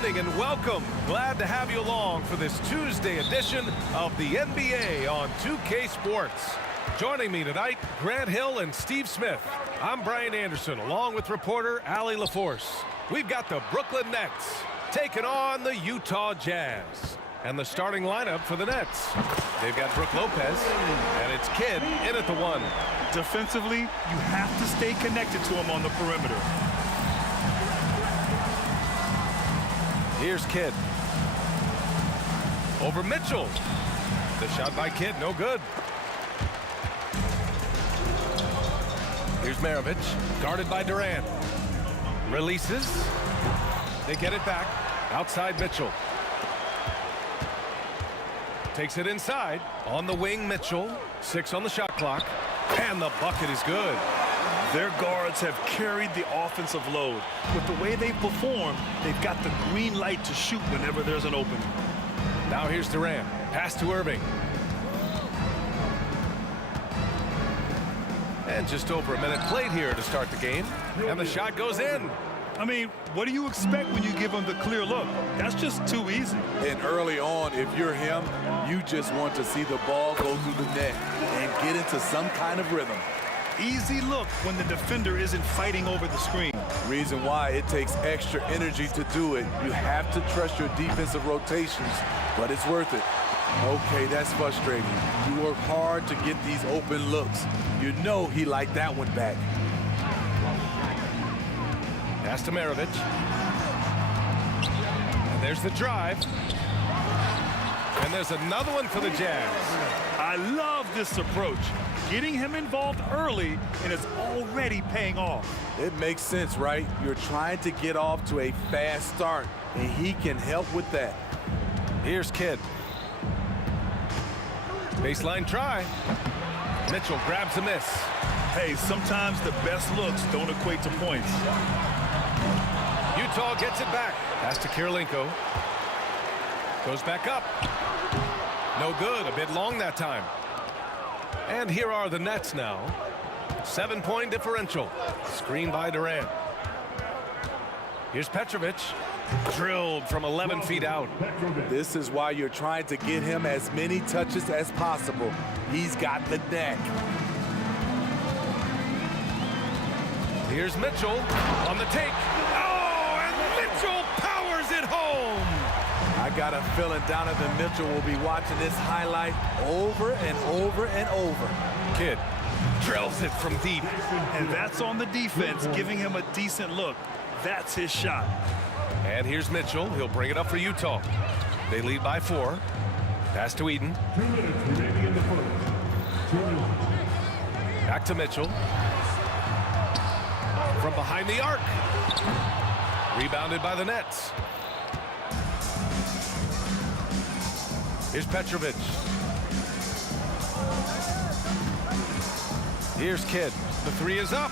evening and welcome. Glad to have you along for this Tuesday edition of the NBA on 2K Sports. Joining me tonight, Grant Hill and Steve Smith. I'm Brian Anderson, along with reporter Allie LaForce. We've got the Brooklyn Nets taking on the Utah Jazz. And the starting lineup for the Nets. They've got Brook Lopez, and it's Kidd in at the 1. Defensively, you have to stay connected to him on the perimeter. Here's Kidd. Over Mitchell. The shot by Kidd, no good. Here's Maravich, guarded by Durant. Releases. They get it back. Outside Mitchell. Takes it inside. On the wing, Mitchell. 6 on the shot clock. And the bucket is good. Their guards have carried the offensive load. With the way they perform, they've got the green light to shoot whenever there's an opening. Now here's Durant. Pass to Irving. And just over a minute played here to start the game. And the shot goes in. I mean, what do you expect when you give him the clear look? That's just too easy. And early on, if you're him, you just want to see the ball go through the net and get into some kind of rhythm. Easy look when the defender isn't fighting over the screen. Reason why it takes extra energy to do it. You have to trust your defensive rotations, but it's worth it. Okay, that's frustrating. You work hard to get these open looks. You know he liked that one back. Pass to Maravich. And there's the drive. And there's another one for the Jazz. I love this approach. Getting him involved early, and it's already paying off. It makes sense, right? You're trying to get off to a fast start, and he can help with that. Here's Kidd. Baseline try. Mitchell grabs a miss. Hey, sometimes the best looks don't equate to points. Utah gets it back. Pass to Kirilenko. Goes back up. No good. A bit long that time. And here are the Nets now. 7-point differential. Screen by Durant. Here's Petrovic. Drilled from 11 feet out. This is why you're trying to get him as many touches as possible. He's got the knack. Here's Mitchell on the take. Oh, and Mitchell powers it home. I got a feeling Donovan Mitchell will be watching this highlight over and over and over. Kidd drills it from deep. And that's on the defense, giving him a decent look. That's his shot. And here's Mitchell. He'll bring it up for Utah. They lead by 4. Pass to Eden. Back to Mitchell. From behind the arc. Rebounded by the Nets. Here's Petrovic. Here's Kidd. The 3 is up.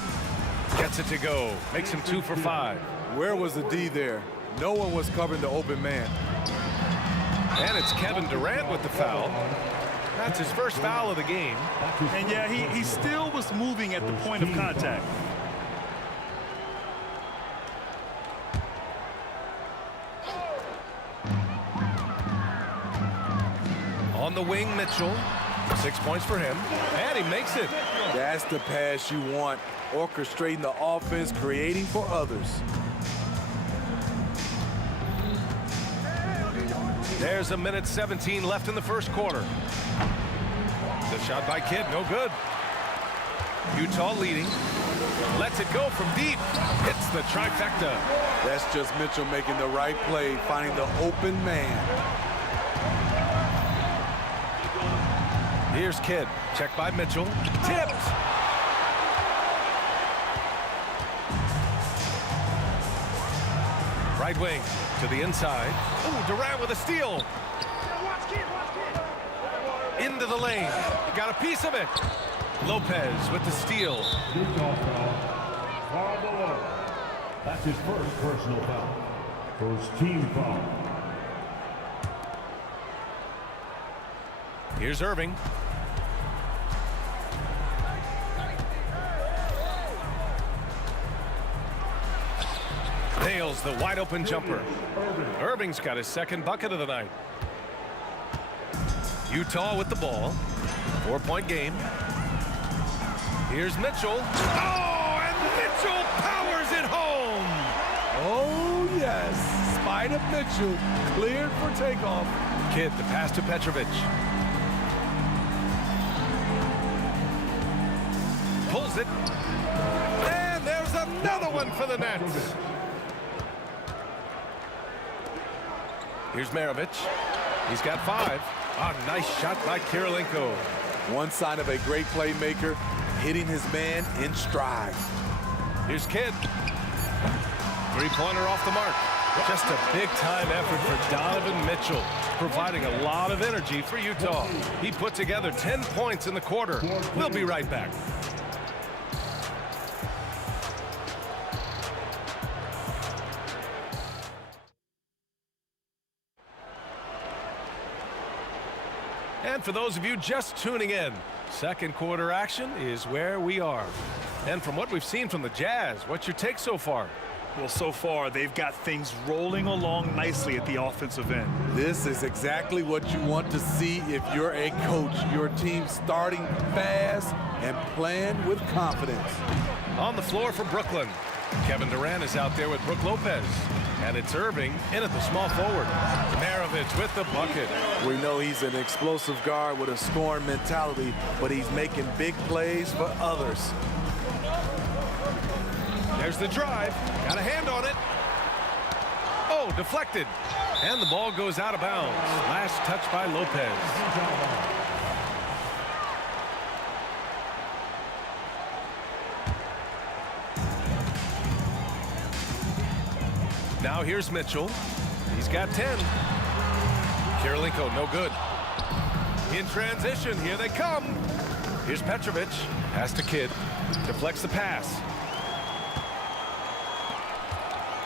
Gets it to go. Makes him 2 for 5. Where was the D there? No one was covering the open man. And it's Kevin Durant with the foul. That's his first foul of the game. And yeah, he still was moving at the point of contact. On the wing, Mitchell. 6 points for him. And he makes it. That's the pass you want. Orchestrating the offense, creating for others. There's 1:17 left in the first quarter. The shot by Kidd, no good. Utah leading. Lets it go from deep. Hits the trifecta. That's just Mitchell making the right play, finding the open man. Here's Kidd. Checked by Mitchell. Tipped. Right wing to the inside. Oh, Durant with a steal. Into the lane. Got a piece of it. Lopez with the steal. That's his first personal foul. First team foul. Here's Irving. Nails the wide open jumper. Irving's got his second bucket of the night. Utah with the ball. 4-point game. Here's Mitchell. Oh, and Mitchell powers it home. Oh, yes. Spider Mitchell cleared for takeoff. Kidd the pass to Petrovic. Pulls it. And there's another one for the Nets. Here's Maravich. He's got 5. A nice shot by Kirilenko. One sign of a great playmaker, hitting his man in stride. Here's Kidd. Three-pointer off the mark. Just a big-time effort for Donovan Mitchell, providing a lot of energy for Utah. He put together 10 points in the quarter. We'll be right back. And for those of you just tuning in, second quarter action is where we are. And from what we've seen from the Jazz, what's your take so far? Well, so far, they've got things rolling along nicely at the offensive end. This is exactly what you want to see if you're a coach. Your team starting fast and playing with confidence. On the floor for Brooklyn, Kevin Durant is out there with Brook Lopez. And it's Irving in at the small forward. Maravich with the bucket. We know he's an explosive guard with a scoring mentality, but he's making big plays for others. There's the drive. Got a hand on it. Oh, deflected. And the ball goes out of bounds. Last touch by Lopez. Now here's Mitchell. He's got 10. Kirilenko, no good. In transition, here they come. Here's Petrovic. Pass to Kidd. Deflects the pass.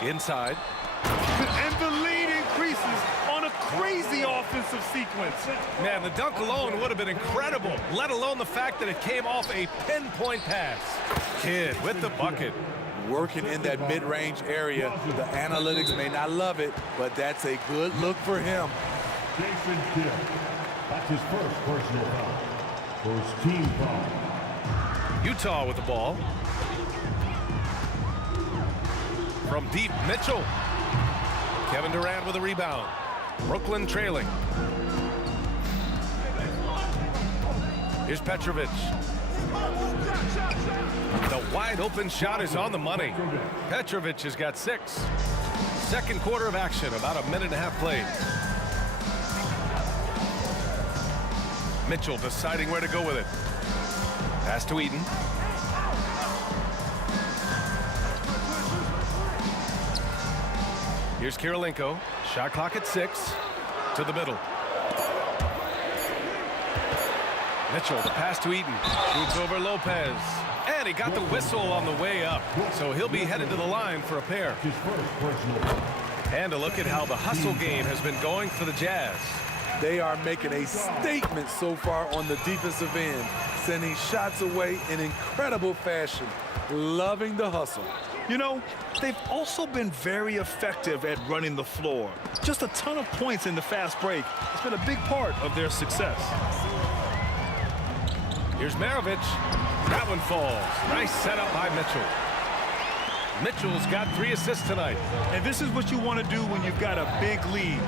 Inside. And the lead increases on a crazy offensive sequence. Man, the dunk alone would have been incredible, let alone the fact that it came off a pinpoint pass. Kidd with the bucket. Working in that mid-range area. The analytics may not love it, but that's a good look for him. Jason Kidd. That's his first personal foul. First team foul. Utah with the ball. From deep, Mitchell. Kevin Durant with a rebound. Brooklyn trailing. Here's Petrovic. The wide open shot is on the money. Petrovic has got 6. Second quarter of action, about a minute and a half played. Mitchell deciding where to go with it. Pass to Eden. Here's Kirilenko. Shot clock at 6. To the middle. Mitchell, the pass to Eden. Shoots over Lopez. And he got the whistle on the way up. So he'll be headed to the line for a pair. His first personal foul. And a look at how the hustle game has been going for the Jazz. They are making a statement so far on the defensive end, sending shots away in incredible fashion. Loving the hustle. You know, they've also been very effective at running the floor. Just a ton of points in the fast break. It's been a big part of their success. Here's Maravich. That one falls. Nice setup by Mitchell. Mitchell's got 3 assists tonight. And this is what you want to do when you've got a big lead.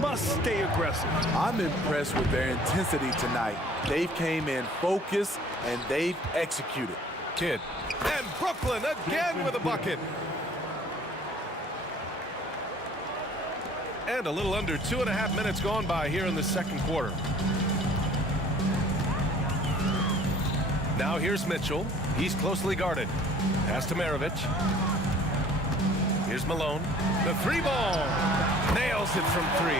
Must stay aggressive. I'm impressed with their intensity tonight. They came in focused and they've executed. Kidd. And Brooklyn again with a bucket. And a little under 2.5 minutes gone by here in the second quarter. Now here's Mitchell. He's closely guarded. Pass to Maravich. Here's Malone. The 3-ball. Nails it from 3.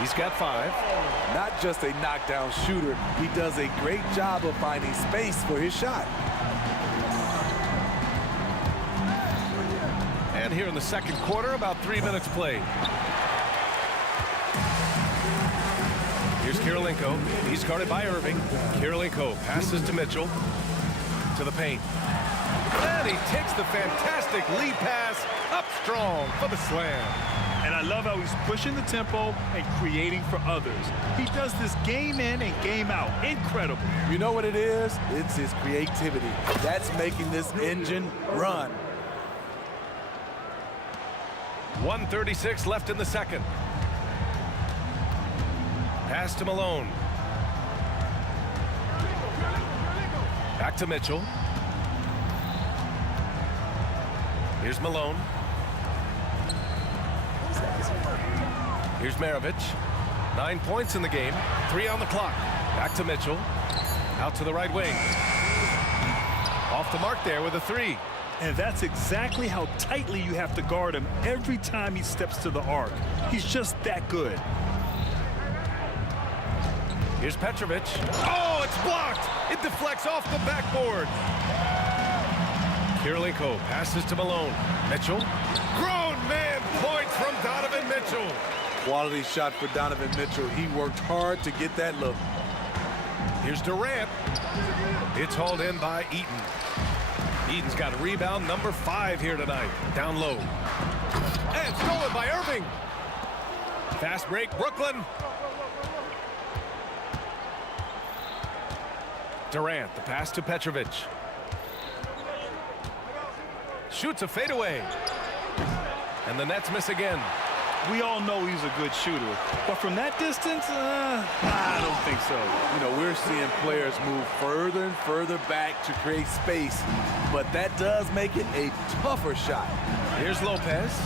He's got 5. Not just a knockdown shooter, he does a great job of finding space for his shot. And here in the second quarter, about 3 minutes played. Here's Kirilenko. He's guarded by Irving. Kirilenko passes to Mitchell. To the paint. And he takes the fantastic lead pass up strong for the slam. And I love how he's pushing the tempo and creating for others. He does this game in and game out. Incredible. You know what it is? It's his creativity. That's making this engine run. 1:36 left in the second. Pass to Malone. Back to Mitchell. Here's Malone. Here's Maravich. 9 points in the game. 3 on the clock. Back to Mitchell. Out to the right wing. Off the mark there with a 3. And that's exactly how tightly you have to guard him every time he steps to the arc. He's just that good. Here's Petrovic. Oh, it's blocked. It deflects off the backboard. Kirilenko passes to Malone. Mitchell. Grown man points from Donovan Mitchell. Quality shot for Donovan Mitchell. He worked hard to get that look. Here's Durant. It's hauled in by Eaton. Eaton's got rebound number 5 here tonight. Down low. And stolen by Irving. Fast break, Brooklyn. Durant, the pass to Petrovic. Shoots a fadeaway. And the Nets miss again. We all know he's a good shooter, but from that distance, I don't think so. You know, we're seeing players move further and further back to create space, but that does make it a tougher shot. Here's Lopez,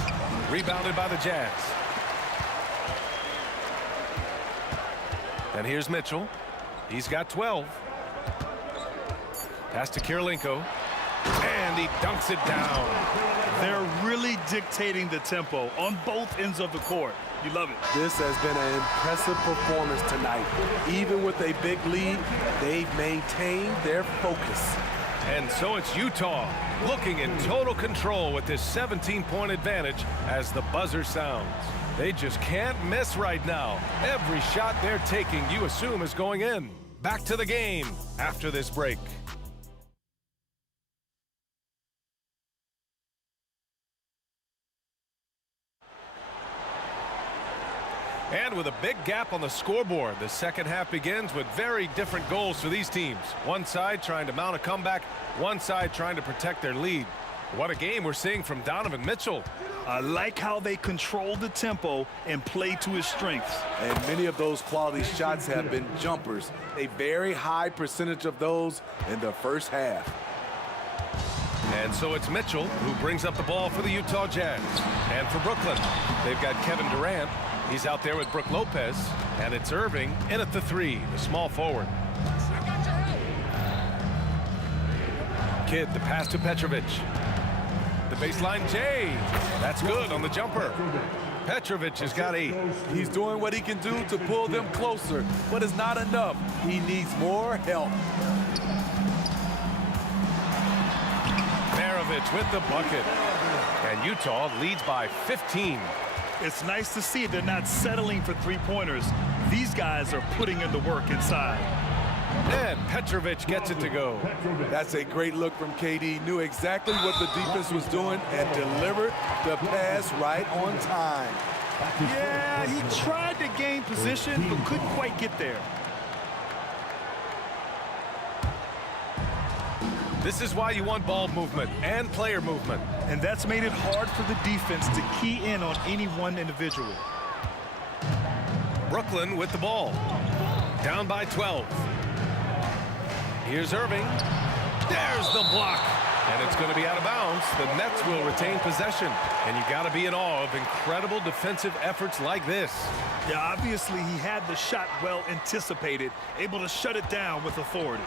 rebounded by the Jazz. And here's Mitchell. He's got 12. Pass to Kirilenko, and he dunks it down. They're really dictating the tempo on both ends of the court. You love it. This has been an impressive performance tonight. Even with a big lead, they've maintained their focus. And so it's Utah looking in total control with this 17-point advantage as the buzzer sounds. They just can't miss right now. Every shot they're taking, you assume, is going in. Back to the game after this break. And with a big gap on the scoreboard, the second half begins with very different goals for these teams. One side trying to mount a comeback, one side trying to protect their lead. What a game we're seeing from Donovan Mitchell. I like how they control the tempo and play to his strengths. And many of those quality shots have been jumpers. A very high percentage of those in the first half. And so it's Mitchell who brings up the ball for the Utah Jazz. And for Brooklyn, they've got Kevin Durant. He's out there with Brook Lopez. And it's Irving in at the 3, the small forward. Kidd, the pass to Petrovic. The baseline J. That's good on the jumper. Petrovic has got 8. He's doing what he can do to pull them closer, but it's not enough. He needs more help. Maravich with the bucket. And Utah leads by 15. It's nice to see they're not settling for three-pointers. These guys are putting in the work inside. And Petrovic gets it to go. That's a great look from KD. Knew exactly what the defense was doing and delivered the pass right on time. Yeah, he tried to gain position, but couldn't quite get there. This is why you want ball movement and player movement. And that's made it hard for the defense to key in on any one individual. Brooklyn with the ball. Down by 12. Here's Irving. There's the block. And it's going to be out of bounds. The Nets will retain possession. And you got to be in awe of incredible defensive efforts like this. Yeah, obviously he had the shot well anticipated, able to shut it down with authority.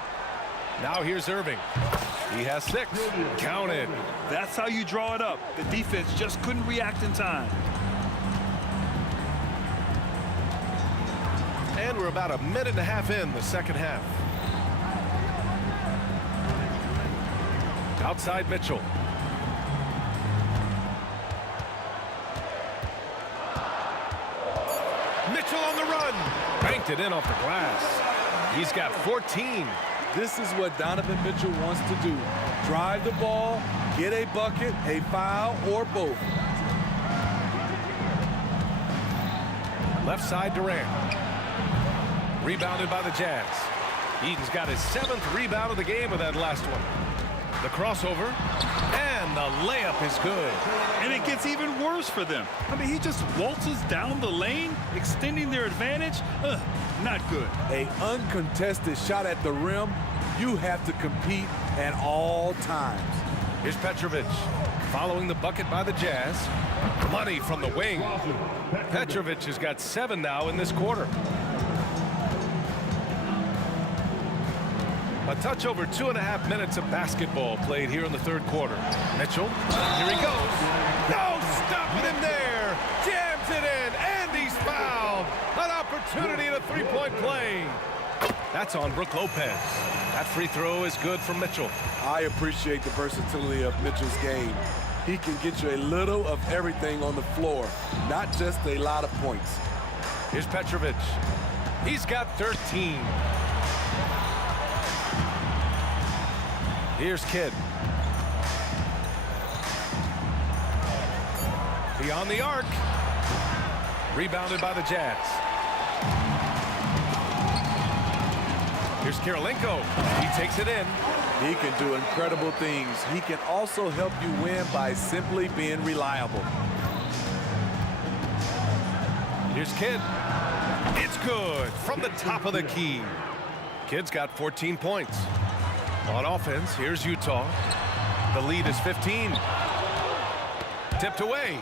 Now here's Irving. He has 6. Counted. That's how you draw it up. The defense just couldn't react in time. And we're about a minute and a half in the second half. Outside Mitchell. Mitchell on the run. Banked it in off the glass. He's got 14. This is what Donovan Mitchell wants to do. Drive the ball, get a bucket, a foul, or both. Left side, Durant. Rebounded by the Jazz. Eden's got his 7th rebound of the game with that last one. The crossover, and the layup is good. And it gets even worse for them. I mean, he just waltzes down the lane, extending their advantage. Not good. An uncontested shot at the rim, you have to compete at all times. Here's Petrovic, following the bucket by the Jazz. Money from the wing. Petrovic has got 7 now in this quarter. A touch over 2.5 minutes of basketball played here in the third quarter. Mitchell, here he goes. No, stopping him there. Jams it in, and he's fouled. An opportunity in a three-point play. That's on Brook Lopez. That free throw is good from Mitchell. I appreciate the versatility of Mitchell's game. He can get you a little of everything on the floor, not just a lot of points. Here's Petrovic. He's got 13. Here's Kidd. Beyond the arc. Rebounded by the Jazz. Here's Kirilenko. He takes it in. He can do incredible things. He can also help you win by simply being reliable. Here's Kidd. It's good from the top of the key. Kidd's got 14 points. On offense, here's Utah. The lead is 15. Tipped away.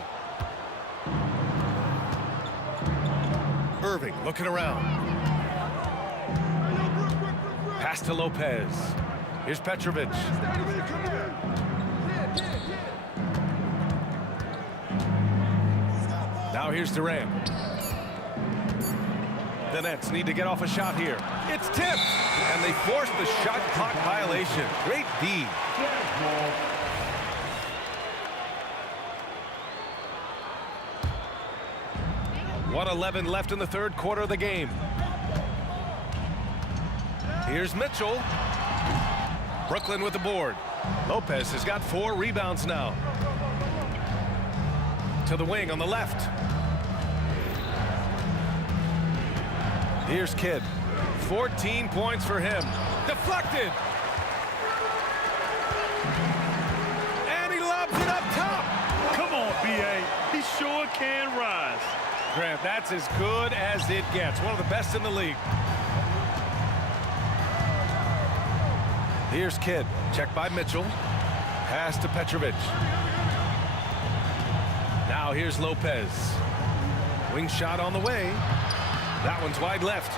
Irving looking around. Pass to Lopez. Here's Petrovic. Now here's Durant. The Nets need to get off a shot here. It's tipped, and they force the shot clock violation. Great D. 1:11 left in the third quarter of the game. Here's Mitchell. Brooklyn with the board. Lopez has got 4 rebounds now. To the wing on the left. Here's Kidd. 14 points for him. Deflected. And he lobs it up top. Come on, B.A. He sure can rise. Grant, that's as good as it gets. One of the best in the league. Here's Kidd. Checked by Mitchell. Pass to Petrovic. Now here's Lopez. Wing shot on the way. That one's wide left.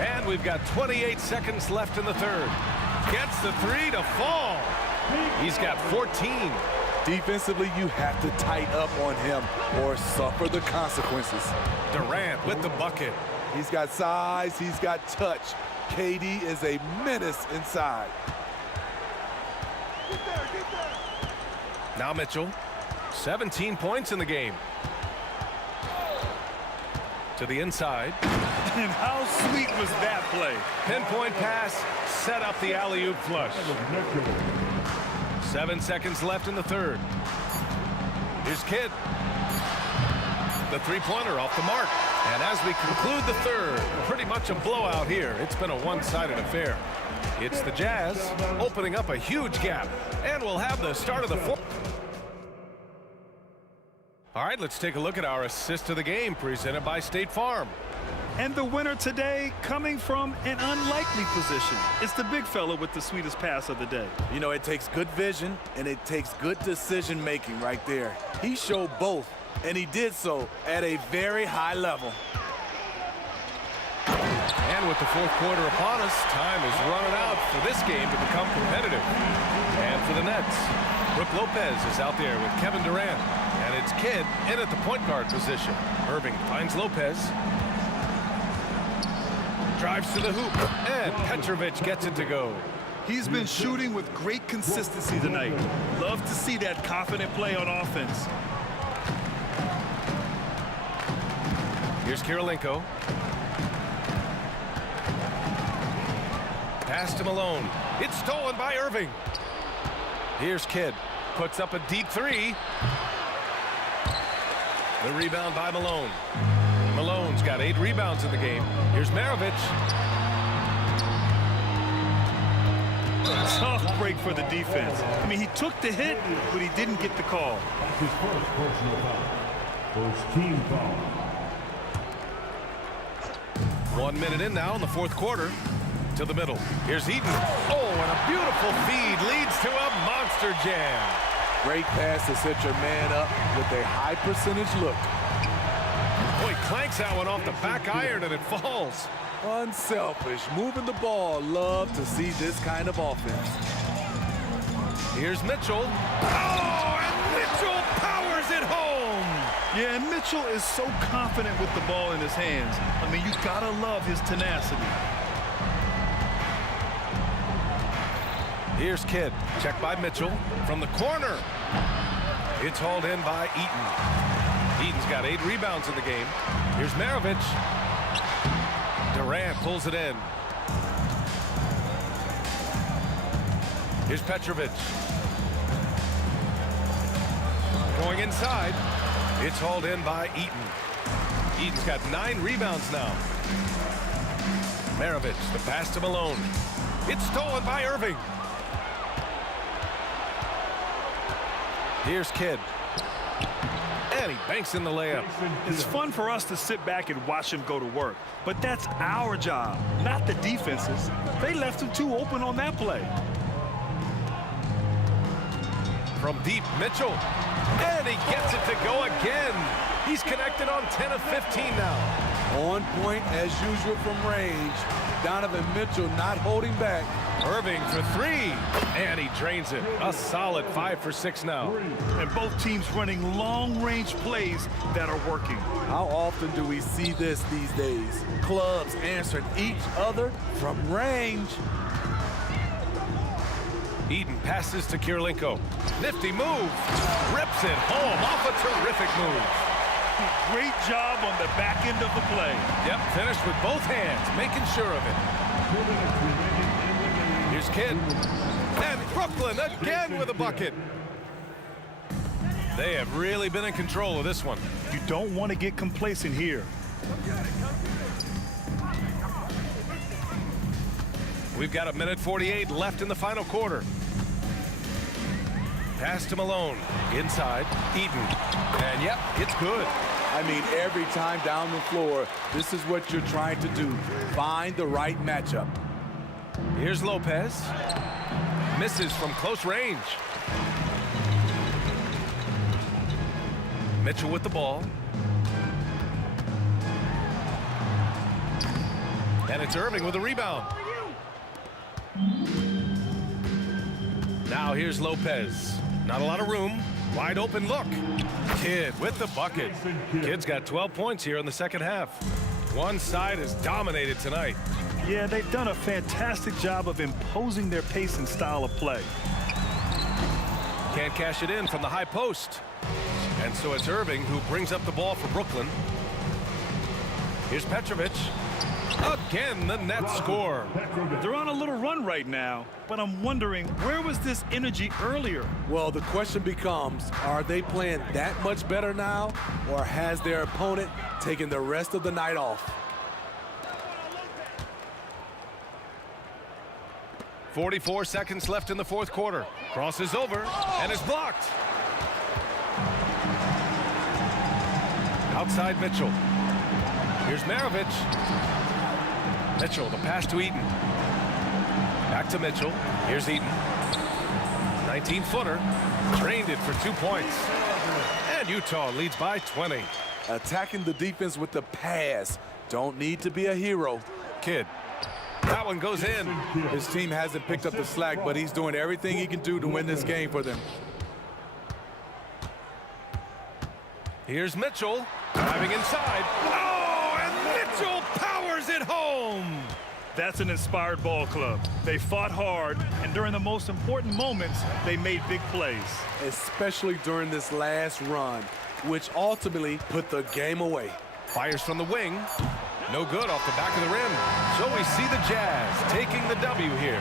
And we've got 28 seconds left in the third. Gets the 3 to fall. He's got 14. Defensively, you have to tighten up on him or suffer the consequences. Durant with the bucket. He's got size, he's got touch. KD is a menace inside. Now Mitchell. 17 points in the game. To the inside. And how sweet was that play? Pinpoint pass, set up the alley-oop flush. 7 seconds left in the third. Here's Kidd. The three-pointer off the mark. And as we conclude the third, pretty much a blowout here. It's been a one-sided affair. It's the Jazz opening up a huge gap. And we'll have the start of the fourth. All right, let's take a look at our assist of the game presented by State Farm. And the winner today coming from an unlikely position. It's the big fella with the sweetest pass of the day. You know, it takes good vision and it takes good decision making right there. He showed both, and he did so at a very high level. And with the fourth quarter upon us, time is running out for this game to become competitive. And for the Nets, Brook Lopez is out there with Kevin Durant. And it's Kidd in at the point guard position. Irving finds Lopez. Drives to the hoop. And Petrovic gets it to go. He's been shooting with great consistency tonight. Love to see that confident play on offense. Here's Kirilenko. Pass to Malone. It's stolen by Irving. Here's Kidd. Puts up a deep three. The rebound by Malone. Malone's got 8 rebounds in the game. Here's Maravich. Tough break for the defense. I mean, he took the hit, but he didn't get the call. That's his first personal foul. First team foul. 1 minute in now in the fourth quarter. To the middle. Here's Eaton. Oh, and a beautiful feed leads to a monster jam. Great pass to set your man up with a high percentage look. Boy, clanks that one off the back iron and it falls. Unselfish, moving the ball. Love to see this kind of offense. Here's Mitchell. Oh, and Mitchell powers it home. Yeah, and Mitchell is so confident with the ball in his hands. I mean, you gotta love his tenacity. Here's Kidd. Check by Mitchell from the corner. It's hauled in by Eaton. Eaton's got 8 rebounds in the game. Here's Maravich. Durant pulls it in. Here's Petrovic. Going inside. It's hauled in by Eaton. Eaton's got 9 rebounds now. Maravich, the pass to Malone. It's stolen by Irving. Here's Kidd. And he banks in the layup. It's fun for us to sit back and watch him go to work. But that's our job, not the defense's. They left him too open on that play. From deep, Mitchell. And he gets it to go again. He's connected on 10 of 15 now. On point as usual from range. Donovan Mitchell not holding back. Irving for 3. And he drains it. A solid 5 for 6 now. And both teams running long-range plays that are working. How often do we see this these days? Clubs answering each other from range. Eaton passes to Kirilenko. Nifty move. Rips it home off a terrific move. Great job on the back end of the play. Yep, finished with both hands, making sure of it. Here's Kidd. And Brooklyn again with a bucket. They have really been in control of this one. You don't want to get complacent here. We've got 1:48 left in the final quarter. Pass to Malone. Inside, Eaton. And yep, it's good. I mean, every time down the floor, this is what you're trying to do. Find the right matchup. Here's Lopez. Misses from close range. Mitchell with the ball. And it's Irving with a rebound. Now here's Lopez. Not a lot of room. Wide open look. Kidd with the bucket. Kidd's got 12 points here in the second half. One side is dominated tonight. Yeah, they've done a fantastic job of imposing their pace and style of play. Can't cash it in from the high post. And so it's Irving who brings up the ball for Brooklyn. Here's Petrovic. Again, the net score. They're on a little run right now, but I'm wondering, where was this energy earlier? Well, the question becomes, are they playing that much better now, or has their opponent taken the rest of the night off? 44 seconds left in the fourth quarter. Crosses over and is blocked. Outside Mitchell. Here's Maravich. Mitchell, the pass to Eaton. Back to Mitchell. Here's Eaton. 19-footer. Drained it for 2 points. And Utah leads by 20. Attacking the defense with the pass. Don't need to be a hero. Kidd. That one goes in. His team hasn't picked up the slack, but he's doing everything he can do to win this game for them. Here's Mitchell. Driving inside. Oh, and Mitchell powers it home. That's an inspired ball club. They fought hard, and during the most important moments, they made big plays. Especially during this last run, which ultimately put the game away. Fires from the wing. No good off the back of the rim. So we see the Jazz taking the W here.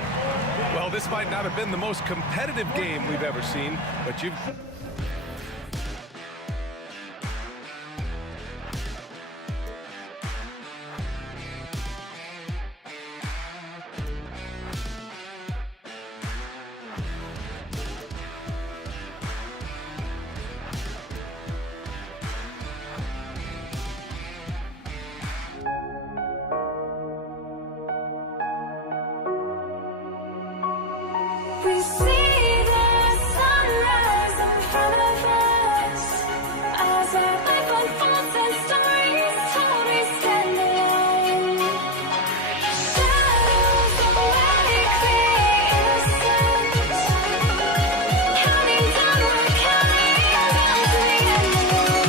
Well, this might not have been the most competitive game we've ever seen, but you've... We see the sunrise in front of us as our life unfolds and stories told. We stand alone. Shadows awake the innocent, counting down, we're counting down to the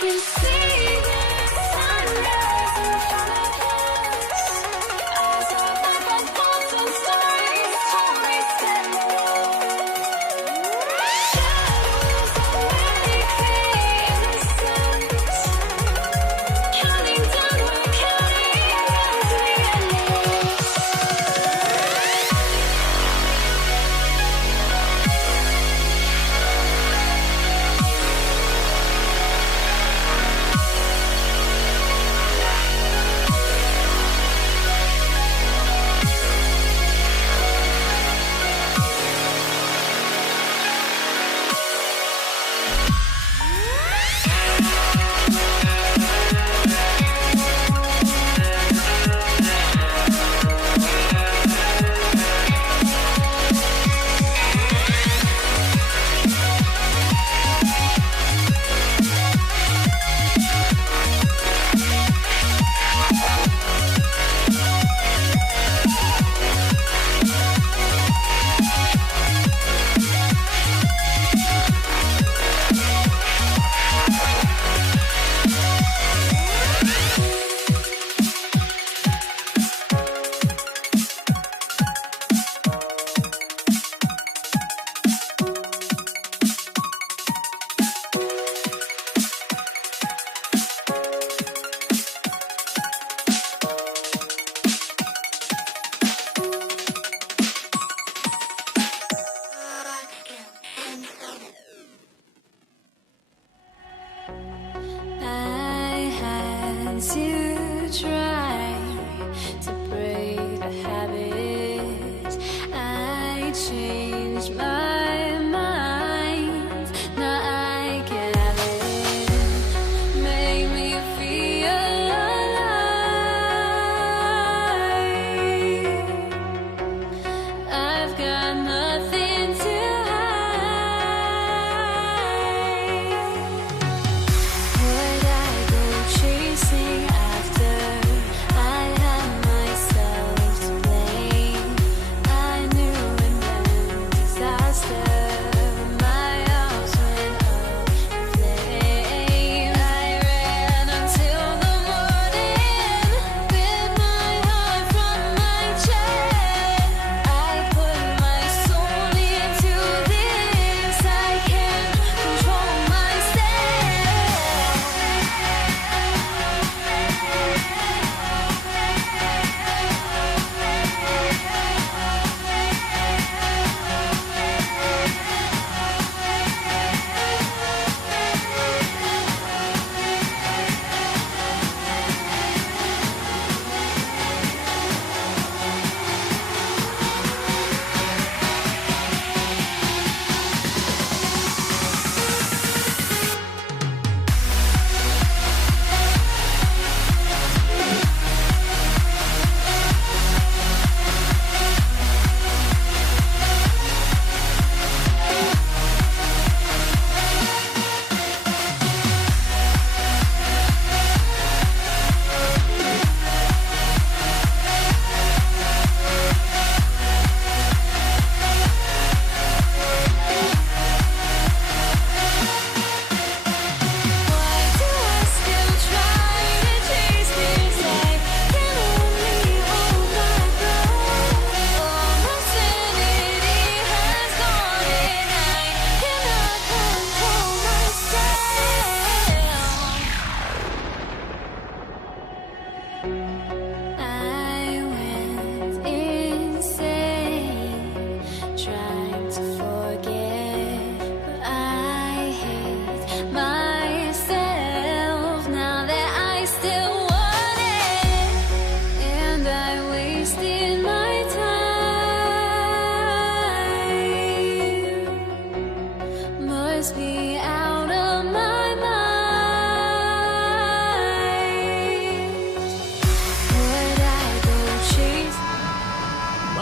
We see the sunrise in front of us as our life unfolds and stories told. We stand alone. Shadows awake the innocent, counting down, we're counting down to the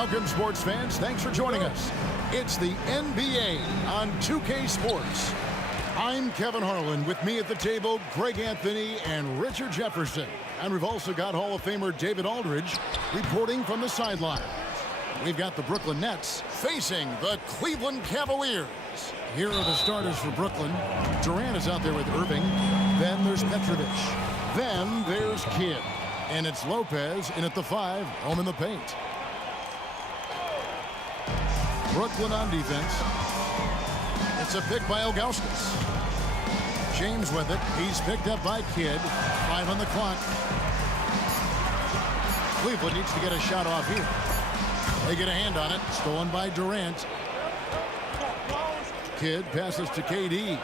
Welcome, sports fans. Thanks for joining us. It's the NBA on 2K Sports. I'm Kevin Harlan. With me at the table, Greg Anthony and Richard Jefferson. And we've also got Hall of Famer David Aldridge reporting from the sideline. We've got the Brooklyn Nets facing the Cleveland Cavaliers. Here are the starters for Brooklyn. Durant is out there with Irving. Then there's Petrovic. Then there's Kidd. And it's Lopez in at the 5, home in the paint. Brooklyn on defense. It's a pick by Ilgauskas. James with it. He's picked up by Kidd. 5 on the clock. Cleveland needs to get a shot off here. They get a hand on it. Stolen by Durant. Kidd passes to KD.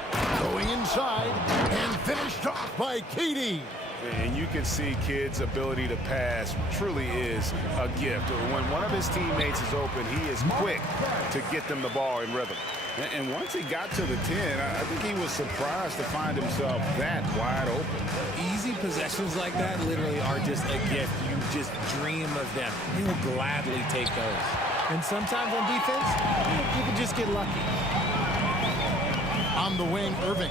Going inside and finished off by KD. And you can see Kidd's ability to pass truly is a gift. When one of his teammates is open, he is quick to get them the ball in rhythm. And once he got to the 10, I think he was surprised to find himself that wide open. Easy possessions like that literally are just a gift. You just dream of them. You will gladly take those. And sometimes on defense, you can just get lucky. On the wing, Irving.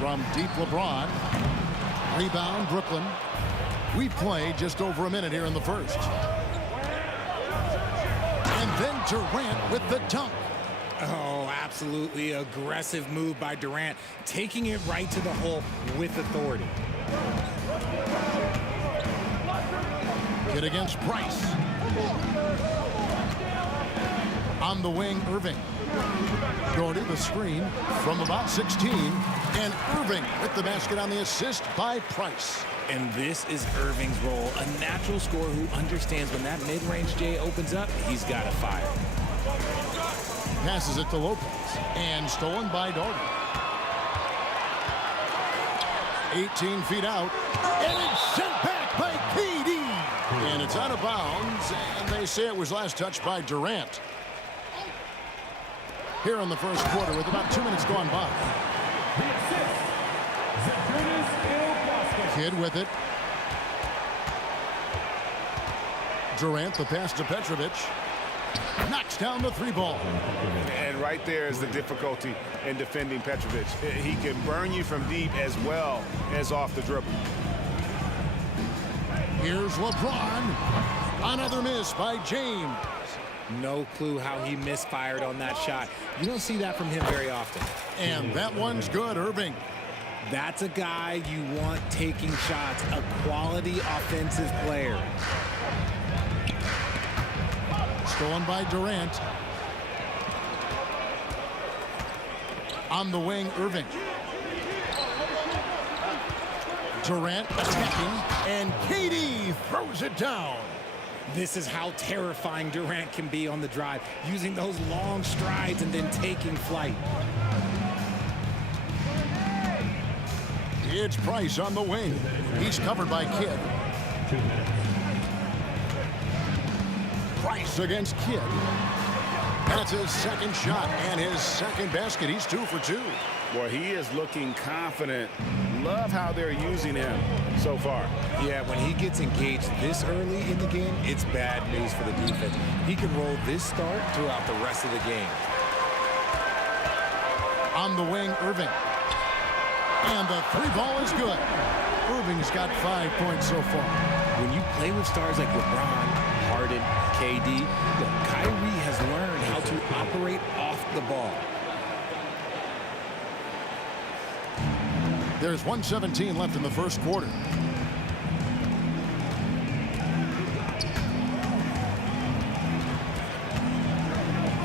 From deep, LeBron. Rebound, Brooklyn. We played just over a minute here in the first. And then Durant with the dunk. Oh, absolutely aggressive move by Durant, taking it right to the hole with authority. Hit against Price. On the wing, Irving. Gordy, the screen from about 16. And Irving with the basket on the assist by Price. And this is Irving's role, a natural scorer who understands when that mid-range J opens up, he's got to fire. Passes it to Lopez. And stolen by Doherty. 18 feet out. And it's sent back by KD. And it's out of bounds. And they say it was last touched by Durant. Here in the first quarter with about 2 minutes gone by. Kidd with it. Durant, the pass to Petrovic. Knocks down the 3 ball. And right there is the difficulty in defending Petrovic. He can burn you from deep as well as off the dribble. Here's LeBron. Another miss by James. No clue how he misfired on that shot. You don't see that from him very often. And that one's good, Irving. That's a guy you want taking shots, a quality offensive player. Stolen by Durant. On the wing, Irving. Durant attacking, and KD throws it down. This is how terrifying Durant can be on the drive, using those long strides and then taking flight. It's Price on the wing. He's covered by Kidd. Price against Kidd. That's his second shot and his second basket. He's 2 for 2. Boy, he is looking confident. Love how they're using him so far. Yeah, when he gets engaged this early in the game, it's bad news for the defense. He can roll this start throughout the rest of the game. On the wing, Irving. And the 3 ball is good. Irving's got 5 points so far. When you play with stars like LeBron, Harden, KD, look, Kyrie has learned how to operate off the ball. There's 1:17 left in the first quarter.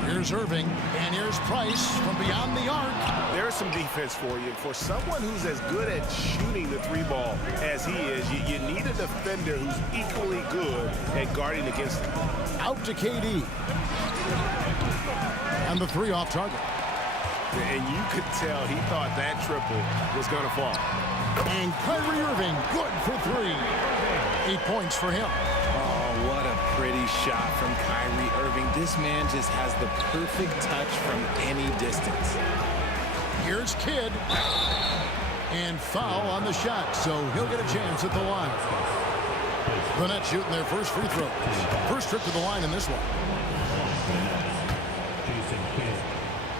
Here's Irving, and here's Price from beyond the arc. There's some defense for you. For someone who's as good at shooting the 3 ball as he is, you need a defender who's equally good at guarding against him. Out to KD. And the 3 off target. And you could tell he thought that triple was going to fall. And Kyrie Irving, good for 3. 8 points for him. Oh, what a pretty shot from Kyrie Irving. This man just has the perfect touch from any distance. Here's Kidd. And foul on the shot, so he'll get a chance at the line. The Nets shooting their first free throws. First trip to the line in this one. Jason Kidd,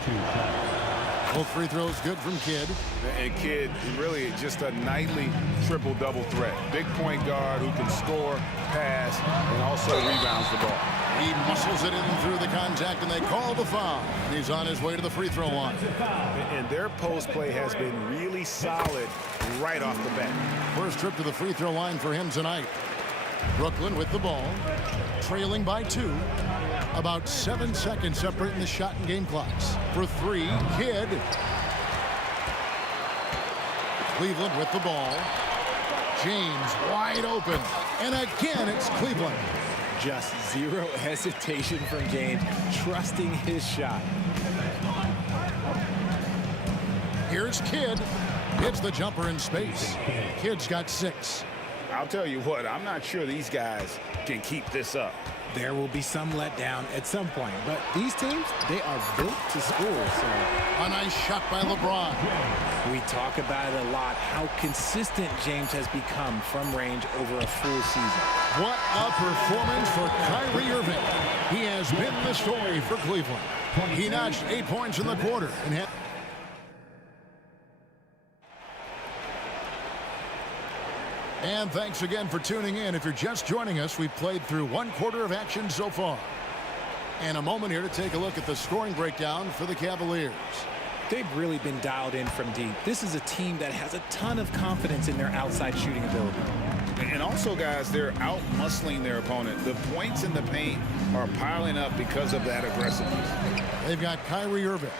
2 shots. Both free throws good from Kidd. And Kidd, really just a nightly triple-double threat. Big point guard who can score, pass, and also rebounds the ball. He muscles it in through the contact, and they call the foul. He's on his way to the free throw line. And their post play has been really solid right off the bat. First trip to the free throw line for him tonight. Brooklyn with the ball, trailing by 2. About 7 seconds separating the shot and game clocks. For 3, Kidd. Cleveland with the ball. James wide open. And again, it's Cleveland. Just zero hesitation from James, trusting his shot. Here's Kidd. Hits the jumper in space. Kidd's got 6. I'll tell you what, I'm not sure these guys can keep this up. There will be some letdown at some point, but these teams, they are built to score. So A nice shot by LeBron. we talk about it a lot, how consistent James has become from range over a full season. What a performance for Kyrie Irving. He has been the story for Cleveland. He notched 8 points in the quarter and had... And thanks again for tuning in. If you're just joining us, we've played through 1 quarter of action so far. And a moment here to take a look at the scoring breakdown for the Cavaliers. They've really been dialed in from deep. This is a team that has a ton of confidence in their outside shooting ability. And also, guys, they're out-muscling their opponent. The points in the paint are piling up because of that aggressiveness. They've got Kyrie Irving.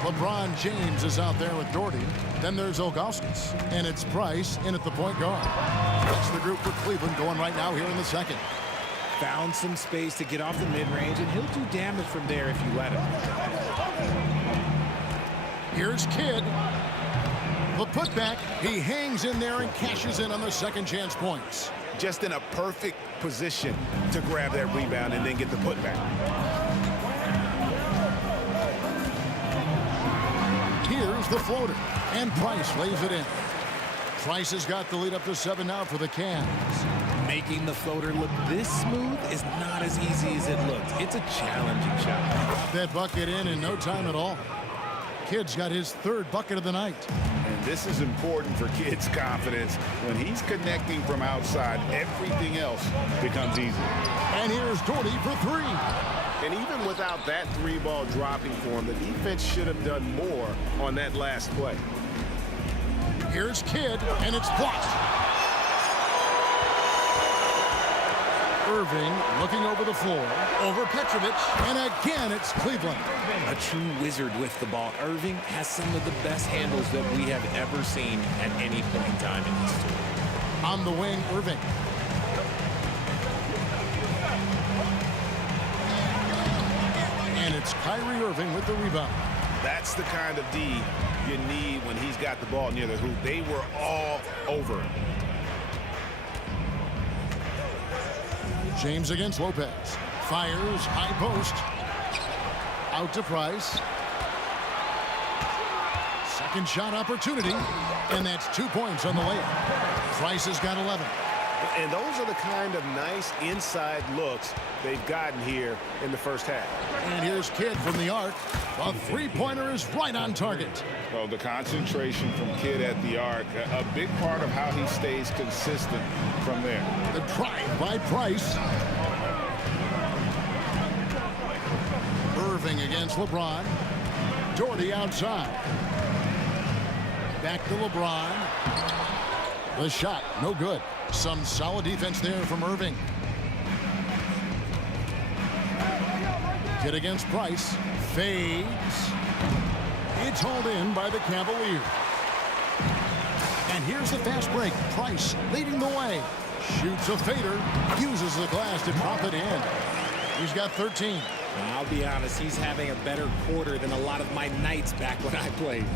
LeBron James is out there with Doherty. Then there's Ilgauskas. And it's Price in at the point guard. That's the group for Cleveland going right now here in the second. Found some space to get off the mid-range, and he'll do damage from there if you let him. Here's Kidd. The putback. He hangs in there and cashes in on the second chance points. Just in a perfect position to grab that rebound and then get the putback. Here's the floater. And Price lays it in. Price has got the lead up to 7 now for the Cavs. Making the floater look this smooth is not as easy as it looks. It's a challenging shot. That bucket in no time at all. Kidd's got his 3rd bucket of the night. And this is important for Kidd's confidence. When he's connecting from outside, everything else becomes easy. And here's Doherty for 3. And even without that 3-ball dropping for him, the defense should have done more on that last play. Here's Kidd, and it's blocked. Irving looking over the floor, over Petrovic, and again it's Cleveland. A true wizard with the ball. Irving has some of the best handles that we have ever seen at any point in time in history. On the wing, Irving. And it's Kyrie Irving with the rebound. That's the kind of D you need when he's got the ball near the hoop. They were all over him. James against Lopez. Fires, high post. Out to Price. Second shot opportunity. And that's 2 points on the layup. Price has got 11. And those are the kind of nice inside looks they've gotten here in the first half. And here's Kidd from the arc. The 3-pointer is right on target. Well, the concentration from Kidd at the arc, a big part of how he stays consistent from there. The drive by Price. Irving against LeBron. Doherty outside. Back to LeBron. The shot, no good. Some solid defense there from Irving. Kidd against Price. Fades. It's hauled in by the Cavaliers. And here's the fast break. Price leading the way. Shoots a fader. Uses the glass to drop it in. He's got 13. I'll be honest, he's having a better quarter than a lot of my nights back when I played.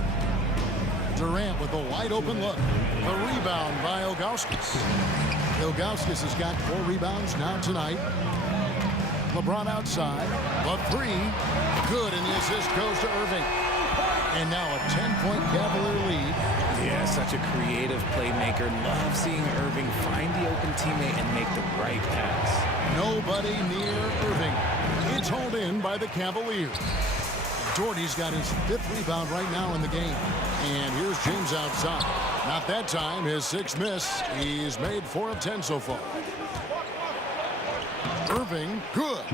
Durant with a wide open look. The rebound by Ilgauskas. Ilgauskas has got 4 rebounds now tonight. LeBron outside. The 3. Good, and the assist goes to Irving. And now a 10-point Cavalier lead. Yeah, such a creative playmaker. Love seeing Irving find the open teammate and make the right pass. Nobody near Irving. It's hauled in by the Cavaliers. Doherty's got his 5th rebound right now in the game. And here's James outside. Not that time. His 6th miss. He's made 4 of 10 so far. Irving, good.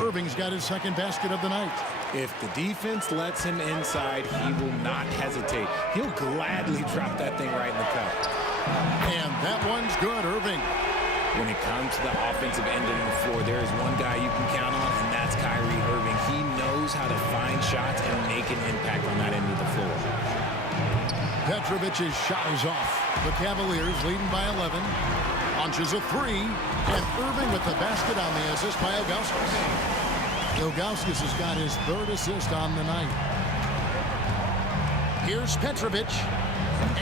Irving's got his 2nd basket of the night. If the defense lets him inside, he will not hesitate. He'll gladly drop that thing right in the cup. And that one's good, Irving. When it comes to the offensive end of the floor, there is one guy you can count on, and that's Kyrie Irving. He knows how to find shots and make an impact on that end of the floor. Petrovic's shot is off. The Cavaliers leading by 11. Launches a 3. And Irving with the basket on the assist by Ilgauskas. Ilgauskas has got his 3rd assist on the night. Here's Petrovic.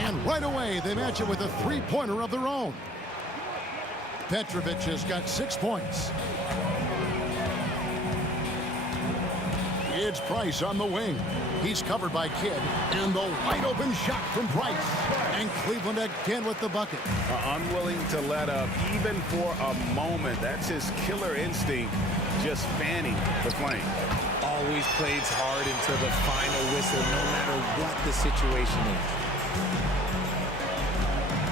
And right away, they match it with a 3-pointer of their own. Petrovic has got 6 points. It's Price on the wing. He's covered by Kidd. And the wide-open shot from Price. And Cleveland again with the bucket. Unwilling to let up even for a moment. That's his killer instinct, just fanning the flame. Always plays hard until the final whistle, no matter what the situation is.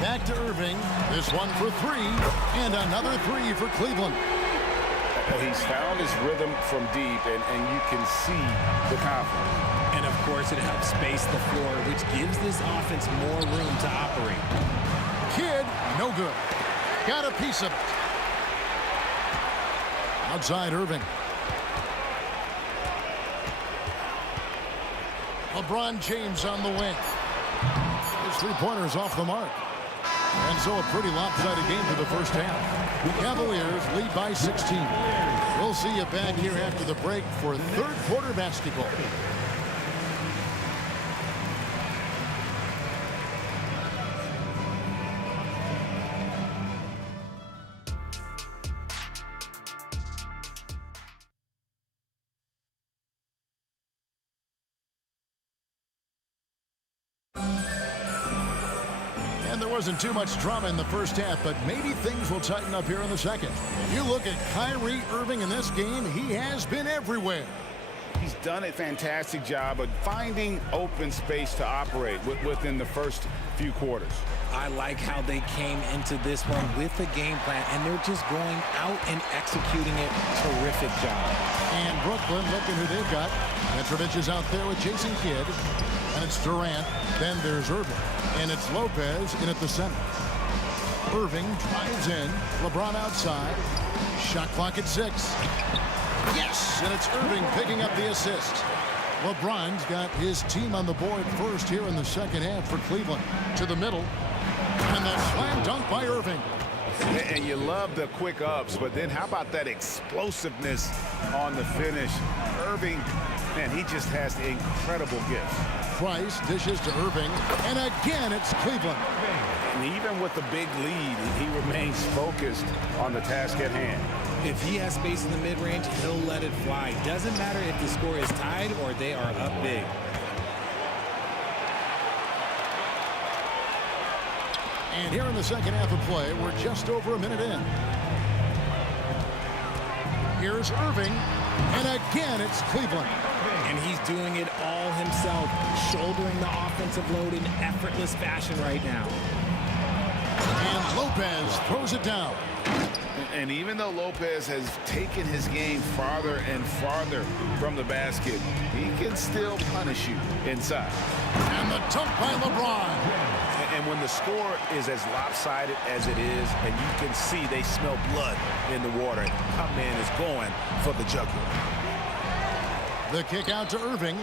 Back to Irving. This one for 3. And another 3 for Cleveland. He's found his rhythm from deep, and you can see the confidence. And, of course, it helps space the floor, which gives this offense more room to operate. Kidd, no good. Got a piece of it. Outside Irving. LeBron James on the wing. His 3-pointer's off the mark. And so a pretty lopsided game for the first half. The Cavaliers lead by 16. We'll see you back here after the break for 3rd quarter basketball. Wasn't too much drama in the first half, but maybe things will tighten up here in the second. You look at Kyrie Irving in this game, he has been everywhere. He's done a fantastic job of finding open space to operate within the first few quarters. I like how they came into this one with a game plan, and they're just going out and executing it. Terrific job. And Brooklyn, look at who they've got. Petrovic is out there with Jason Kidd. And it's Durant. Then there's Irving. And it's Lopez in at the center. Irving drives in. LeBron outside. Shot clock at 6. Yes! And it's Irving picking up the assist. LeBron's got his team on the board first here in the second half for Cleveland. To the middle. And the slam dunk by Irving. And you love the quick ups, but then how about that explosiveness on the finish? Irving, man, he just has the incredible gifts. Price dishes to Irving, and again it's Cleveland. And even with the big lead, he remains focused on the task at hand. If he has space in the mid-range, he'll let it fly. Doesn't matter if the score is tied or they are up big. And here in the second half of play, we're just over a minute in. Here's Irving, and again it's Cleveland. And he's doing it all himself, shouldering the offensive load in effortless fashion right now. And Lopez throws it down. And even though Lopez has taken his game farther and farther from the basket, he can still punish you inside. And the dunk by LeBron. And when the score is as lopsided as it is, and you can see they smell blood in the water, my man is going for the jugular. The kick out to Irving.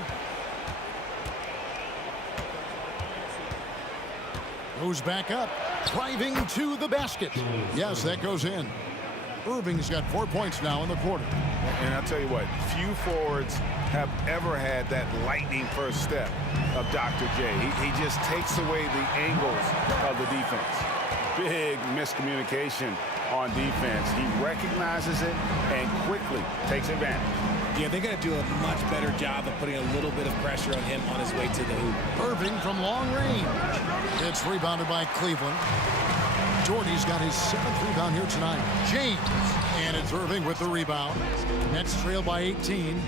Goes back up, driving to the basket. Yes, that goes in. Irving's got 4 points now in the quarter. And I'll tell you what, few forwards have ever had that lightning first step of Dr. J. He just takes away the angles of the defense. Big miscommunication on defense. He recognizes it and quickly takes advantage. Yeah, they got to do a much better job of putting a little bit of pressure on him on his way to the hoop. Irving from long range. It's rebounded by Cleveland. Jordy's got his 7th rebound here tonight. James. And it's Irving with the rebound. Nets trail by 18.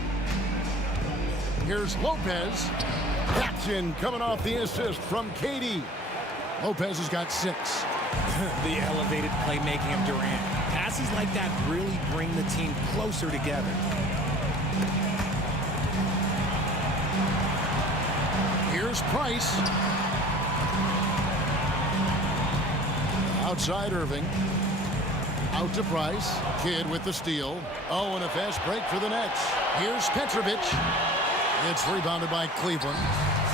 Here's Lopez. Captain coming off the assist from KD. Lopez has got 6. The elevated playmaking of Durant. Passes like that really bring the team closer together. Here's Price. Outside Irving. Out to Price. Kidd with the steal. Oh, and a fast break for the Nets. Here's Petrovic. It's rebounded by Cleveland.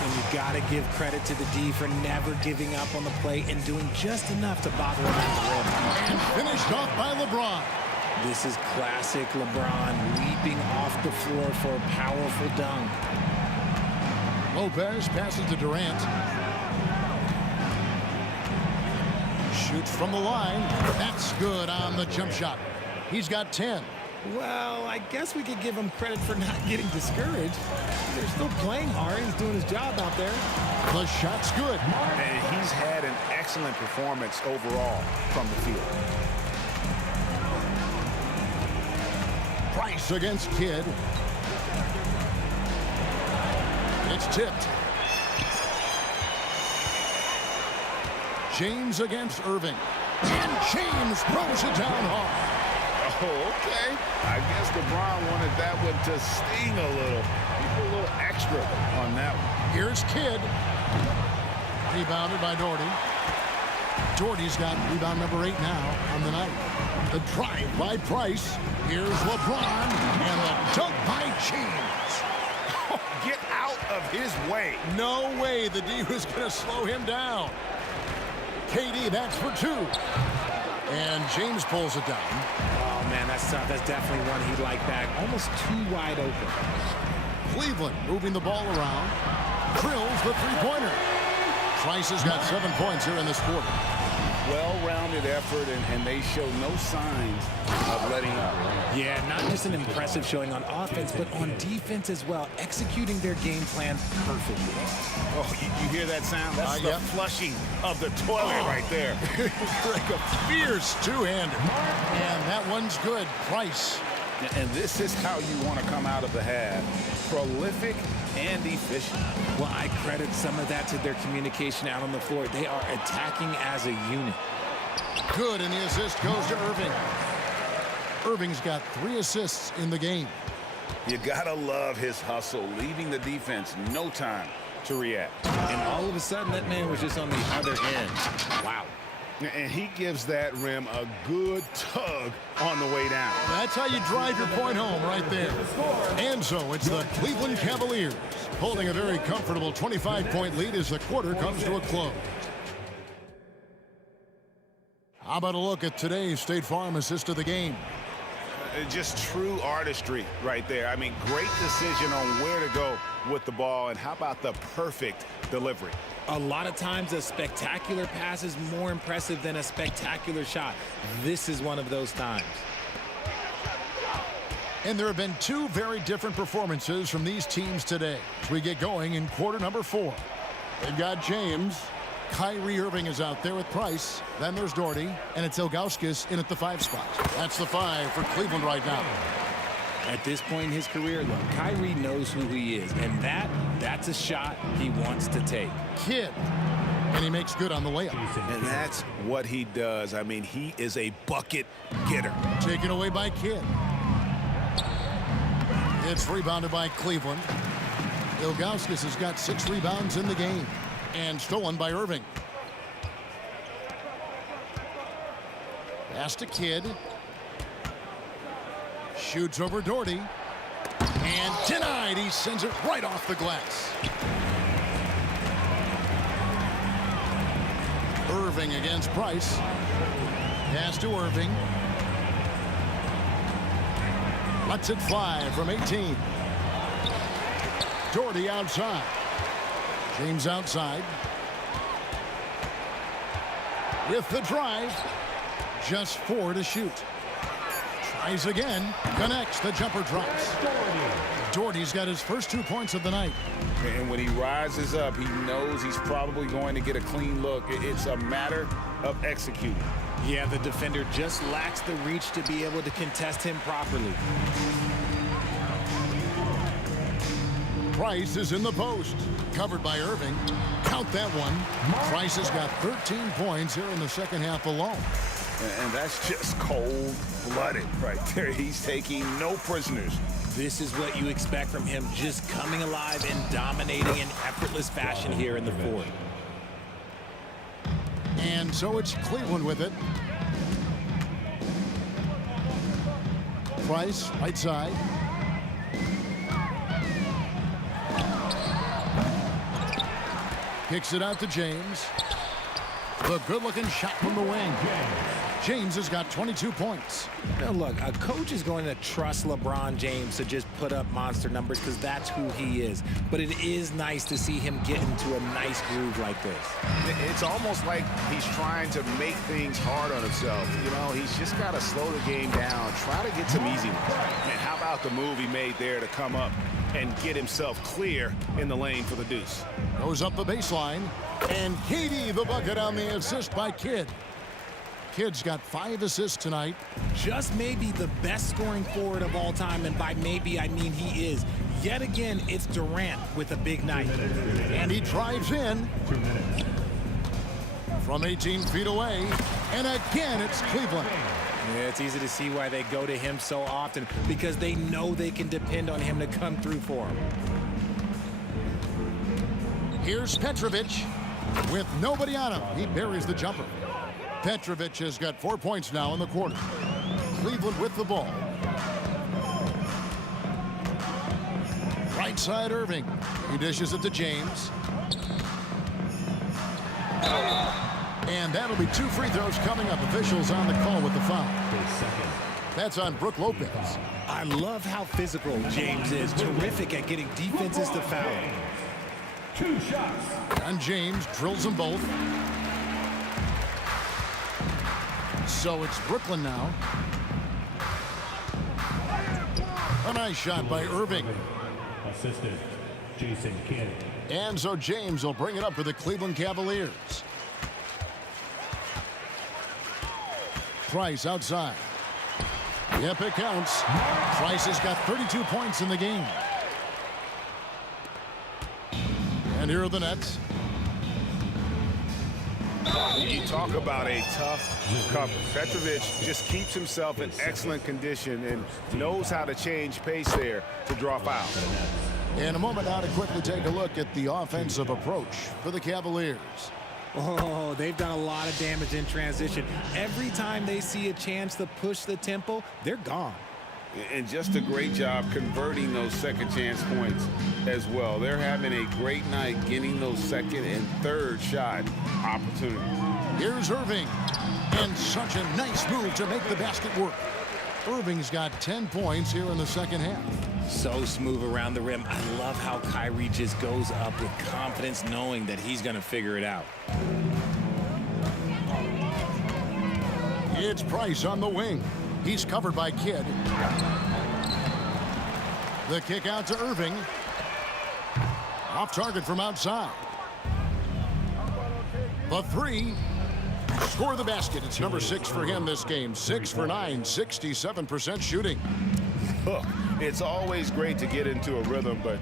And you got to give credit to the D for never giving up on the play and doing just enough to bother him at the rim. And finished off by LeBron. This is classic LeBron leaping off the floor for a powerful dunk. Lopez passes to Durant. Shoots from the line. That's good on the jump shot. He's got 10. Well, I guess we could give him credit for not getting discouraged. They're still playing hard. He's doing his job out there. The shot's good. And he's had an excellent performance overall from the field. Price against Kidd. It's tipped. James against Irving. And James throws it down hard. Oh, okay. I guess LeBron wanted that one to sting a little. He put a little extra on that one. Here's Kidd. Rebounded by Doherty. Doherty's got rebound number 8 now on the night. The drive by Price. Here's LeBron. And the dunk by James. Get out of his way. No way the D was going to slow him down. KD, that's for 2. And James pulls it down. Oh, man, that's tough. That's definitely one he'd like back. Almost too wide open. Cleveland moving the ball around. Drills the three-pointer. Price has got 7 points here in this quarter. Well-rounded effort, and they show no signs of letting up. Yeah, not just an impressive showing on offense, but on defense as well, executing their game plan perfectly. Oh, you hear that sound? That's the flushing of the toilet right there. Like a fierce two-hander. And that one's good. Price. And this is how you want to come out of the half. Prolific and efficient. Well, I credit some of that to their communication out on the floor. They are attacking as a unit. Good, and the assist goes to Irving. Irving's got 3 assists in the game. You gotta love his hustle, leaving the defense no time to react. And all of a sudden, that man was just on the other end. Wow. And he gives that rim a good tug on the way down. That's how you drive your point home right there. And so it's the Cleveland Cavaliers holding a very comfortable 25-point lead as the quarter comes to a close. How about a look at today's State Farm assist of the game? Just true artistry right there. I mean, great decision on where to go with the ball, and how about the perfect delivery? A lot of times a spectacular pass is more impressive than a spectacular shot. This is one of those times. And there have been 2 very different performances from these teams today as we get going in quarter number 4. They've got James. Kyrie Irving is out there with Price. Then there's Doherty, and it's Ilgauskas in at the 5 spot. That's the 5 for Cleveland right now. At this point in his career, look, Kyrie knows who he is, and that's a shot he wants to take. Kidd, and he makes good on the layup. And that's what he does. I mean, he is a bucket getter. Taken away by Kidd. It's rebounded by Cleveland. Ilgauskas has got 6 rebounds in the game. And stolen by Irving. Pass to Kidd. Shoots over Doherty. And denied. He sends it right off the glass. Irving against Price. Pass to Irving. Lets it fly from 18. Doherty outside. James outside. With the drive. Just 4 to shoot. Tries again. Connects. The jumper drops. Doherty's got his first 2 points of the night. And when he rises up, he knows he's probably going to get a clean look. It's a matter of executing. Yeah, the defender just lacks the reach to be able to contest him properly. Price is in the post. Covered by Irving. Count that one. Price has got 13 points here in the second half alone. And that's just cold-blooded right there. He's taking no prisoners. This is what you expect from him, just coming alive and dominating in effortless fashion here in the fourth. And so it's Cleveland with it. Price, right side. Kicks it out to James. The good-looking shot from the wing. James has got 22 points. Now look, a coach is going to trust LeBron James to just put up monster numbers because that's who he is. But it is nice to see him get into a nice groove like this. It's almost like he's trying to make things hard on himself. You know, he's just got to slow the game down, try to get some easy ones. And how about the move he made there to come up and get himself clear in the lane for the deuce? Goes up the baseline. And KD the bucket on the assist by Kidd. Kidd's got 5 assists tonight. Just maybe the best scoring forward of all time, and by maybe I mean he is. Yet again, it's Durant with a big night. And he drives in from 18 feet away. And again, it's Cleveland. Yeah, it's easy to see why they go to him so often, because they know they can depend on him to come through for them. Here's Petrovic with nobody on him. He buries the jumper. Petrovic has got 4 points now in the quarter. Cleveland with the ball. Right side Irving. He dishes it to James. And that'll be 2 free throws coming up. Officials on the call with the foul. That's on Brook Lopez. I love how physical James is. Terrific at getting defenses to foul. 2 shots. And James drills them both. So it's Brooklyn now. A nice shot by Irving. Assistant, Jason Kidd. And so James will bring it up for the Cleveland Cavaliers. Price outside. Yep, it counts. Price has got 32 points in the game. And here are the Nets. You talk about a tough cover. Petrovic just keeps himself in excellent condition and knows how to change pace there to draw fouls. In a moment now to quickly take a look at the offensive approach for the Cavaliers. Oh, they've done a lot of damage in transition. Every time they see a chance to push the tempo, they're gone. And just a great job converting those second chance points as well. They're having a great night getting those second and third shot opportunities. Here's Irving. And such a nice move to make the basket work. Irving's got 10 points here in the second half. So smooth around the rim. I love how Kyrie just goes up with confidence, knowing that he's going to figure it out. It's Price on the wing. He's covered by Kidd. The kick out to Irving. Off target from outside. The 3. Score the basket. It's number 6 for him this game. 6 for 9, 67% shooting. Look, it's always great to get into a rhythm, but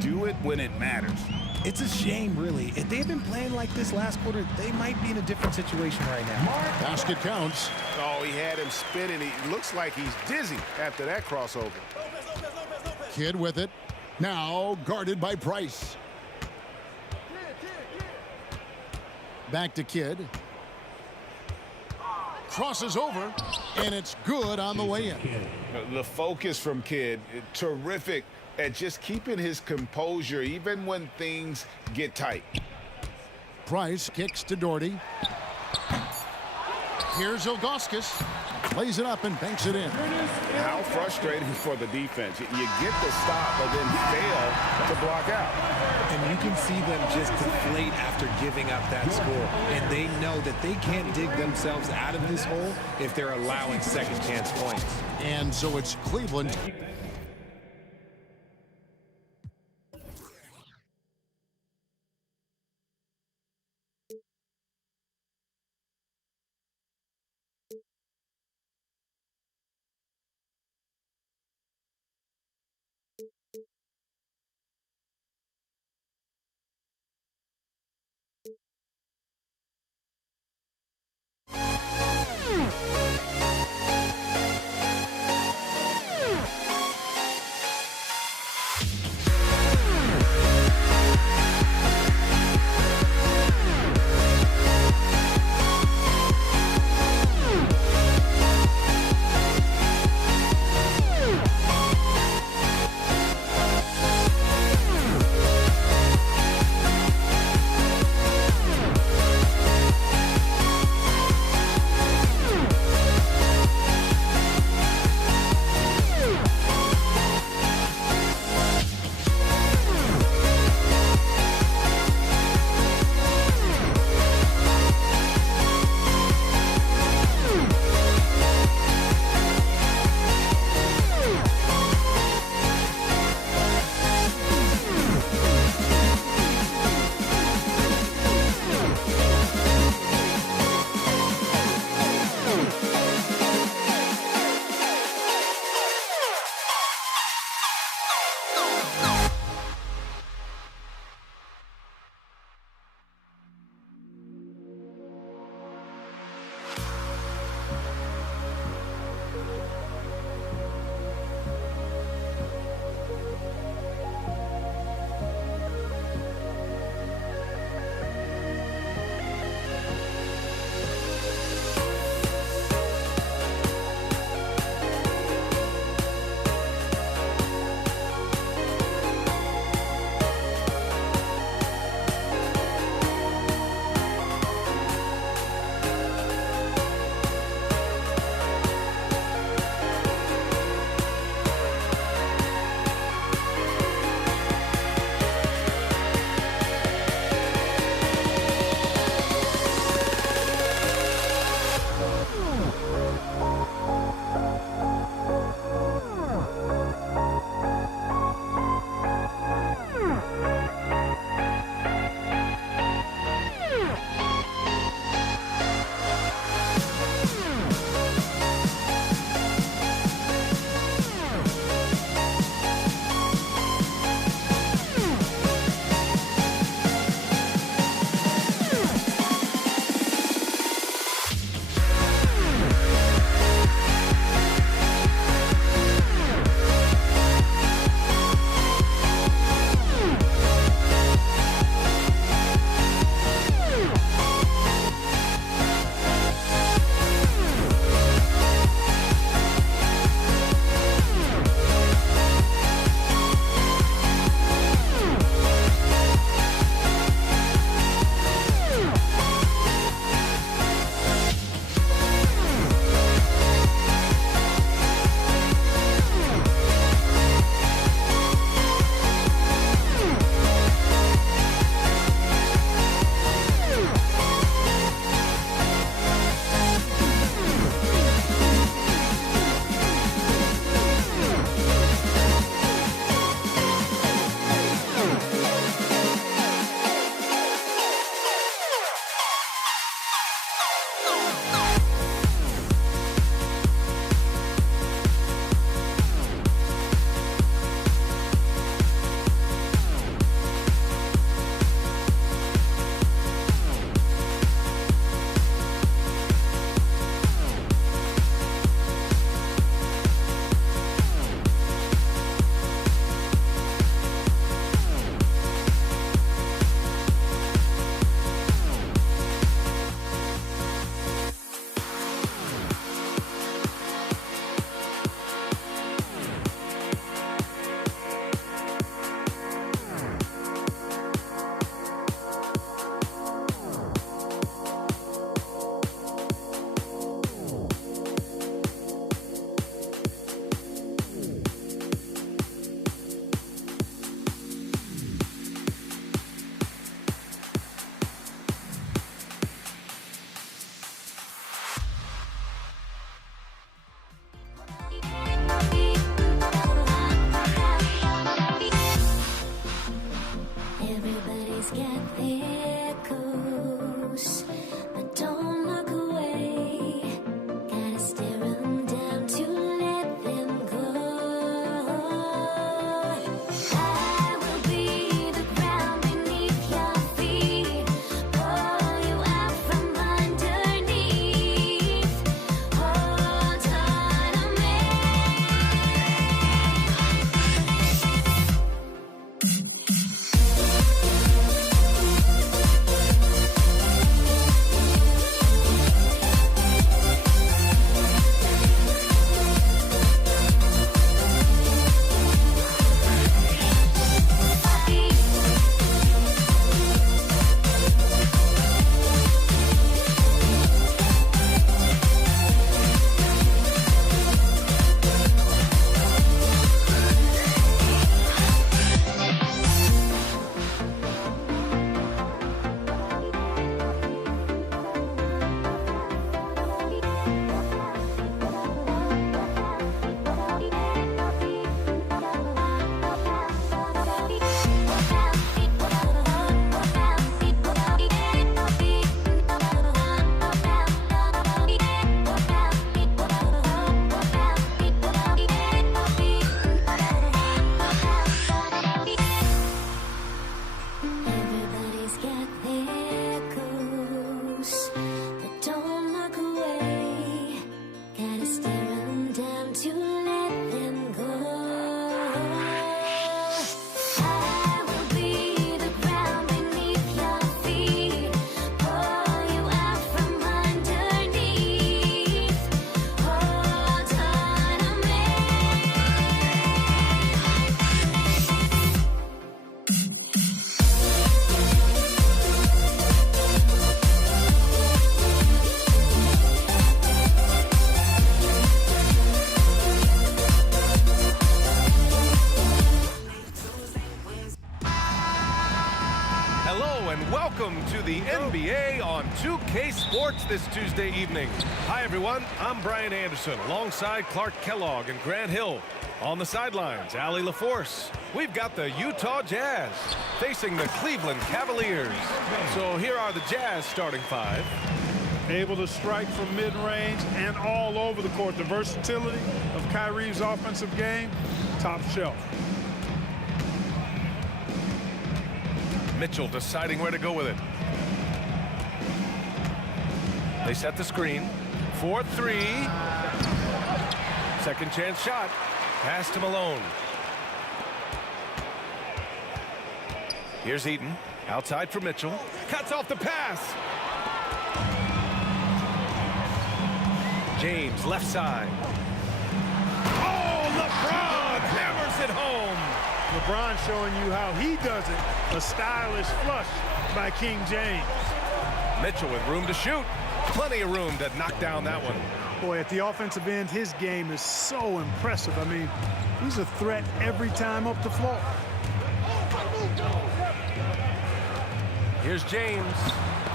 do it when it matters. It's a shame, really. If they had been playing like this last quarter, they might be in a different situation right now. Basket counts. Oh, he had him spinning. He looks like he's dizzy after that crossover. Kidd with it. Now guarded by Price. Back to Kidd. Crosses over, and it's good on the way in. The focus from Kidd, terrific at just keeping his composure even when things get tight. Price kicks to Doherty. Here's Ilgauskas. lays it up and banks it in. How frustrating for the defense. You get the stop, but then fail to block out. And you can see them just deflate after giving up that score. And they know that they can't dig themselves out of this hole if they're allowing second chance points. And so it's Cleveland. Welcome to the NBA on 2K Sports this Tuesday evening. Hi, everyone. I'm Brian Anderson alongside Clark Kellogg and Grant Hill. On the sidelines, Allie LaForce. We've got the Utah Jazz facing the Cleveland Cavaliers. So here are the Jazz starting five. Able to strike from mid-range and all over the court. The versatility of Kyrie's offensive game, top shelf. Mitchell deciding where to go with it. They set the screen. 4-3. Second chance shot. Pass to Malone. Here's Eaton. Outside for Mitchell. Cuts off the pass. James, left side. Oh, LeBron hammers it home. LeBron showing you how he does it. A stylish flush by King James. Mitchell with room to shoot. Plenty of room to knock down that one. Boy, at the offensive end, his game is so impressive. I mean, he's a threat every time up the floor. Here's James.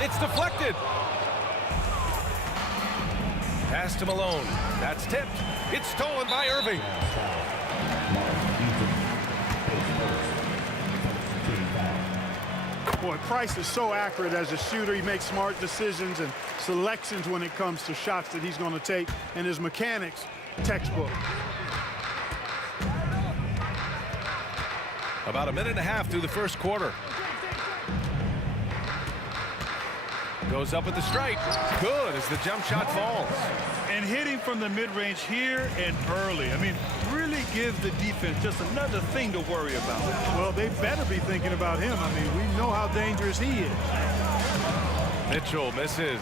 It's deflected. Pass to Malone. That's tipped. It's stolen by Irving. Boy, Price is so accurate as a shooter. He makes smart decisions and selections when it comes to shots that he's going to take. And his mechanics, textbook. About a minute and a half through the first quarter. Goes up at the stripe. Good as the jump shot falls. And hitting from the mid-range here and early. I mean, really gives the defense just another thing to worry about. Well, they better be thinking about him. I mean, we know how dangerous he is. Mitchell misses.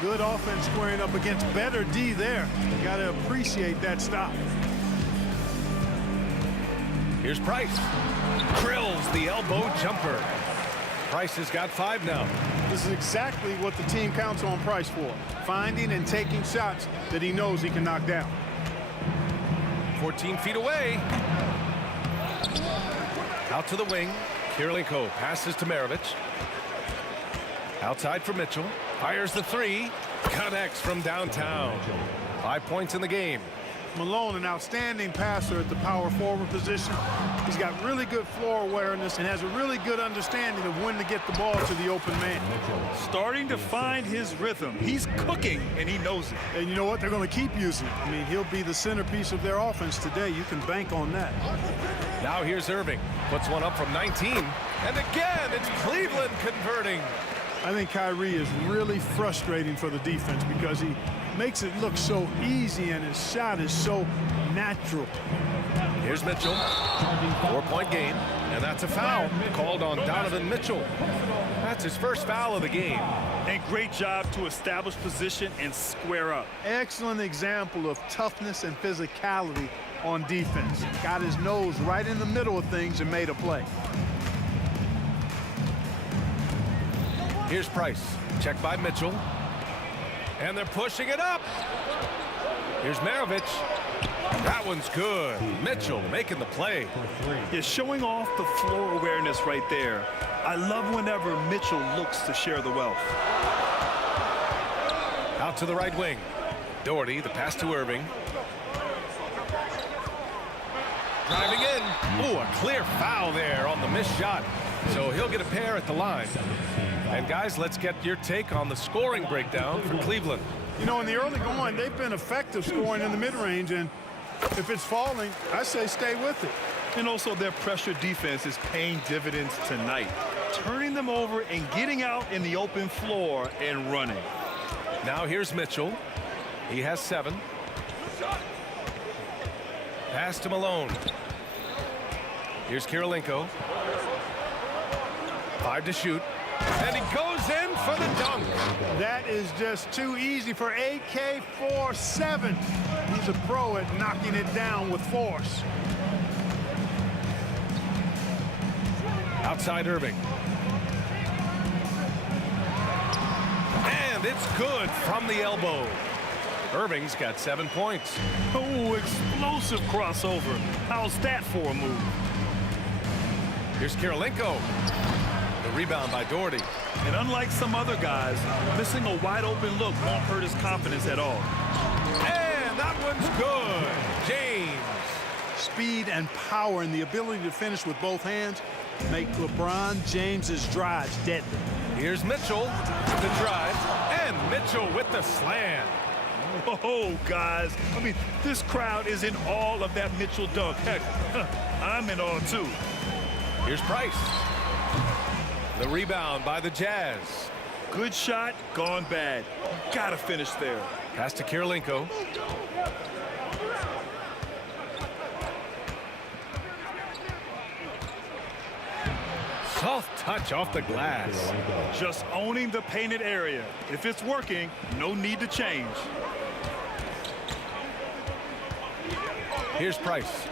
Good offense squaring up against better D there. You got to appreciate that stop. Here's Price. Drills the elbow jumper. Price has got 5 now. This is exactly what the team counts on Price for. Finding and taking shots that he knows he can knock down. 14 feet away. Out to the wing. Kirilenko passes to Maravich. Outside for Mitchell. Fires the 3. Connects from downtown. 5 points in the game. Malone, an outstanding passer at the power forward position. He's got really good floor awareness and has a really good understanding of when to get the ball to the open man. Starting to find his rhythm. He's cooking, and he knows it. And you know what? They're going to keep using it. I mean, he'll be the centerpiece of their offense today. You can bank on that. Now here's Irving. Puts one up from 19. And again, it's Cleveland converting. I think Kyrie is really frustrating for the defense because he makes it look so easy and his shot is so natural. Here's Mitchell. 4-point game, and that's a foul called on Donovan Mitchell. That's his first foul of the game. And great job to establish position and square up. Excellent example of toughness and physicality on defense. Got his nose right in the middle of things and made a play. Here's Price. Checked by Mitchell. And they're pushing it up. Here's Maravich. That one's good. Mitchell making the play. Yeah, showing off the floor awareness right there. I love whenever Mitchell looks to share the wealth. Out to the right wing. Doherty, the pass to Irving. Driving in. Ooh, a clear foul there on the missed shot. So he'll get a pair at the line. And guys, let's get your take on the scoring breakdown for Cleveland. You know, in the early going, they've been effective scoring in the mid-range, and if it's falling, I say stay with it. And also their pressure defense is paying dividends tonight. Turning them over and getting out in the open floor and running. Now here's Mitchell. He has 7. Pass to Malone. Here's Kirilenko. 5 to shoot. And he goes in for the dunk. That is just too easy for AK-47. He's a pro at knocking it down with force. Outside Irving. And it's good from the elbow. Irving's got 7 points. Oh, explosive crossover. How's that for a move? Here's Kirilenko. The rebound by Doherty. And unlike some other guys, missing a wide-open look won't hurt his confidence at all. And that one's good. James. Speed and power and the ability to finish with both hands make LeBron James's drives deadly. Here's Mitchell, the drive, and Mitchell with the slam. Oh, guys, I mean, this crowd is in awe of that Mitchell dunk. Heck, I'm in awe, too. Here's Price. The rebound by the Jazz. Good shot, gone bad. Gotta finish there. Pass to Kirilenko. Soft touch off the glass. Just owning the painted area. If it's working, no need to change. Here's Price.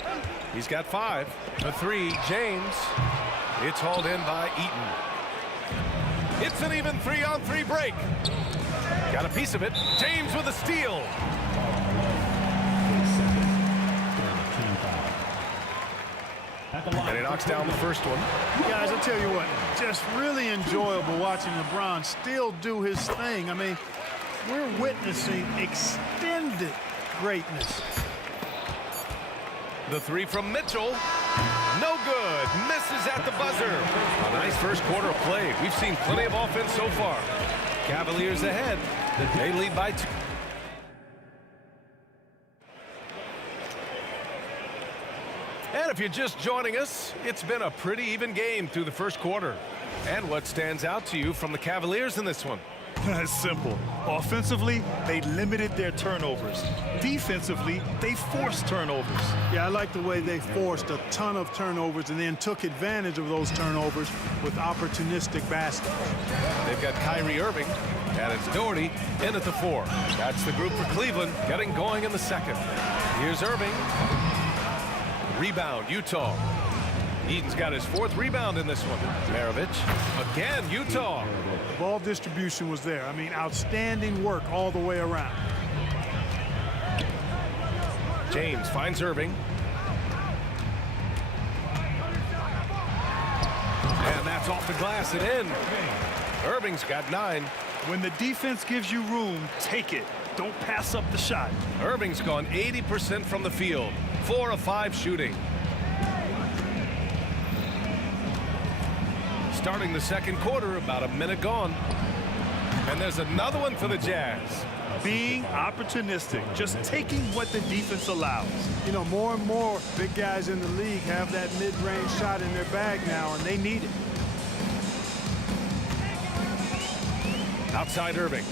He's got 5. The 3, James. It's hauled in by Eaton. It's an even 3-on-3 break. Got a piece of it. James with a steal. And he knocks down the first one. Guys, I tell you what, just really enjoyable watching LeBron still do his thing. I mean, we're witnessing extended greatness. The 3 from Mitchell. No good. Misses at the buzzer. A nice first quarter of play. We've seen plenty of offense so far. Cavaliers ahead. They lead by 2. And if you're just joining us, it's been a pretty even game through the first quarter. And what stands out to you from the Cavaliers in this one? It's simple. Offensively, they limited their turnovers. Defensively, they forced turnovers. Yeah, I like the way they forced a ton of turnovers and then took advantage of those turnovers with opportunistic baskets. They've got Kyrie Irving, and it's Doherty in at the 4. That's the group for Cleveland, getting going in the second. Here's Irving. Rebound, Utah. Eaton's got his 4th rebound in this one. Maravich, again, Utah. The ball distribution was there. I mean, outstanding work all the way around. James finds Irving. And that's off the glass and in. Irving's got 9. When the defense gives you room, take it. Don't pass up the shot. Irving's gone 80% from the field. 4 of 5 shooting. Starting the second quarter, about a minute gone. And there's another one for the Jazz. Being opportunistic, just taking what the defense allows. You know, more and more big guys in the league have that mid-range shot in their bag now, and they need it. Outside Irving.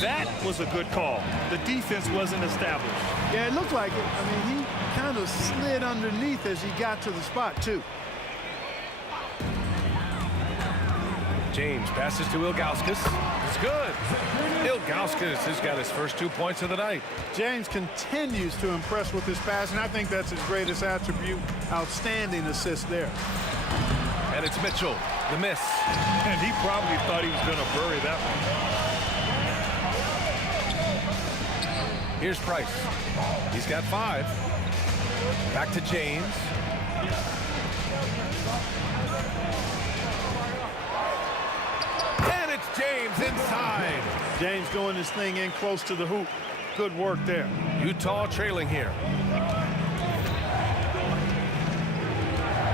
That was a good call. The defense wasn't established. Yeah, it looked like it. I mean, he kind of slid underneath as he got to the spot, too. James passes to Ilgauskas. It's good. Ilgauskas has got his first 2 points of the night. James continues to impress with his pass, and I think that's his greatest attribute. Outstanding assist there. And it's Mitchell, the miss. And he probably thought he was going to bury that one. Here's Price. He's got 5. Back to James. And it's James inside. James doing his thing in close to the hoop. Good work there. Utah trailing here.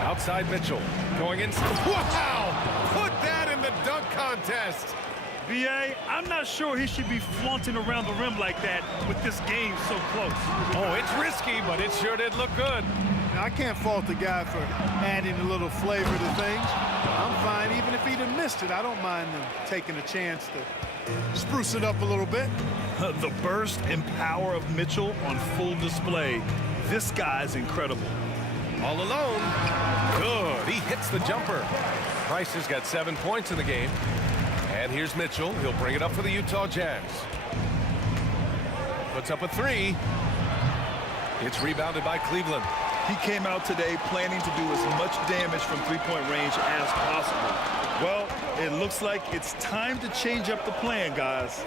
Outside Mitchell. Going inside. Wow! Put that in the dunk contest. B.A., I'm not sure he should be flaunting around the rim like that with this game so close. Oh, it's risky, but it sure did look good. Now, I can't fault the guy for adding a little flavor to things. I'm fine. Even if he'd have missed it, I don't mind them taking a chance to spruce it up a little bit. The burst and power of Mitchell on full display. This guy's incredible. All alone. Good. He hits the jumper. Price has got 7 points in the game. And here's Mitchell. He'll bring it up for the Utah Jazz. Puts up a 3. It's rebounded by Cleveland. He came out today planning to do as much damage from three-point range as possible. Well, it looks like it's time to change up the plan, guys.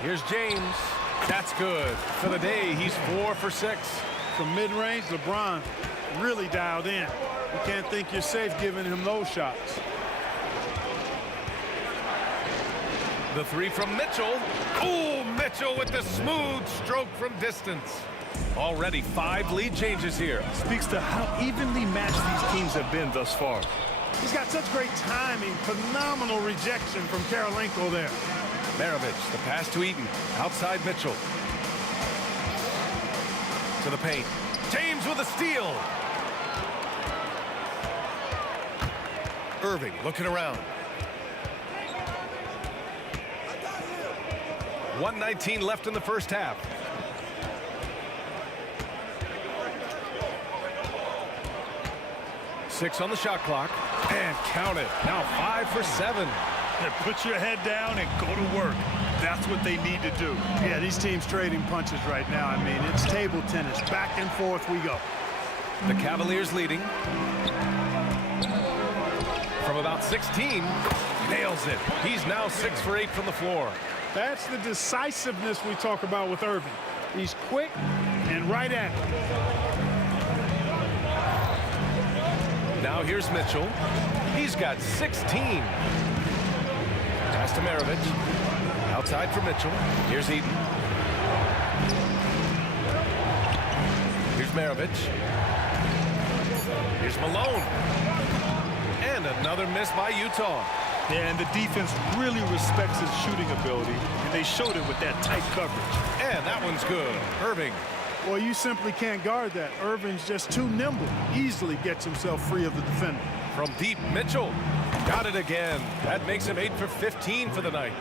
Here's James. That's good. For the day, he's 4 for 6. From mid-range, LeBron really dialed in. You can't think you're safe giving him those shots. The three from Mitchell. Oh, Mitchell with the smooth stroke from distance. Already 5 lead changes here. Speaks to how evenly matched these teams have been thus far. He's got such great timing. Phenomenal rejection from Karolinko there. Maravich, the pass to Eaton. Outside Mitchell. To the paint. James with a steal. Irving looking around. 1:19 left in the first half. Six on the shot clock. And count it. Now 5 for 7. Put your head down and go to work. That's what they need to do. Yeah, these teams trading punches right now. I mean, it's table tennis. Back and forth we go. The Cavaliers leading. From about 16. Nails it. He's now 6 for 8 from the floor. That's the decisiveness we talk about with Irving. He's quick and right at it. Now here's Mitchell. He's got 16. Pass to Maravich. Outside for Mitchell. Here's Eaton. Here's Maravich. Here's Malone. And another miss by Utah. Yeah, and the defense really respects his shooting ability, and they showed it with that tight coverage. And that one's good. Irving. Well, you simply can't guard that. Irving's just too nimble. Easily gets himself free of the defender. From deep, Mitchell. Got it again. That makes him 8 for 15 for the night.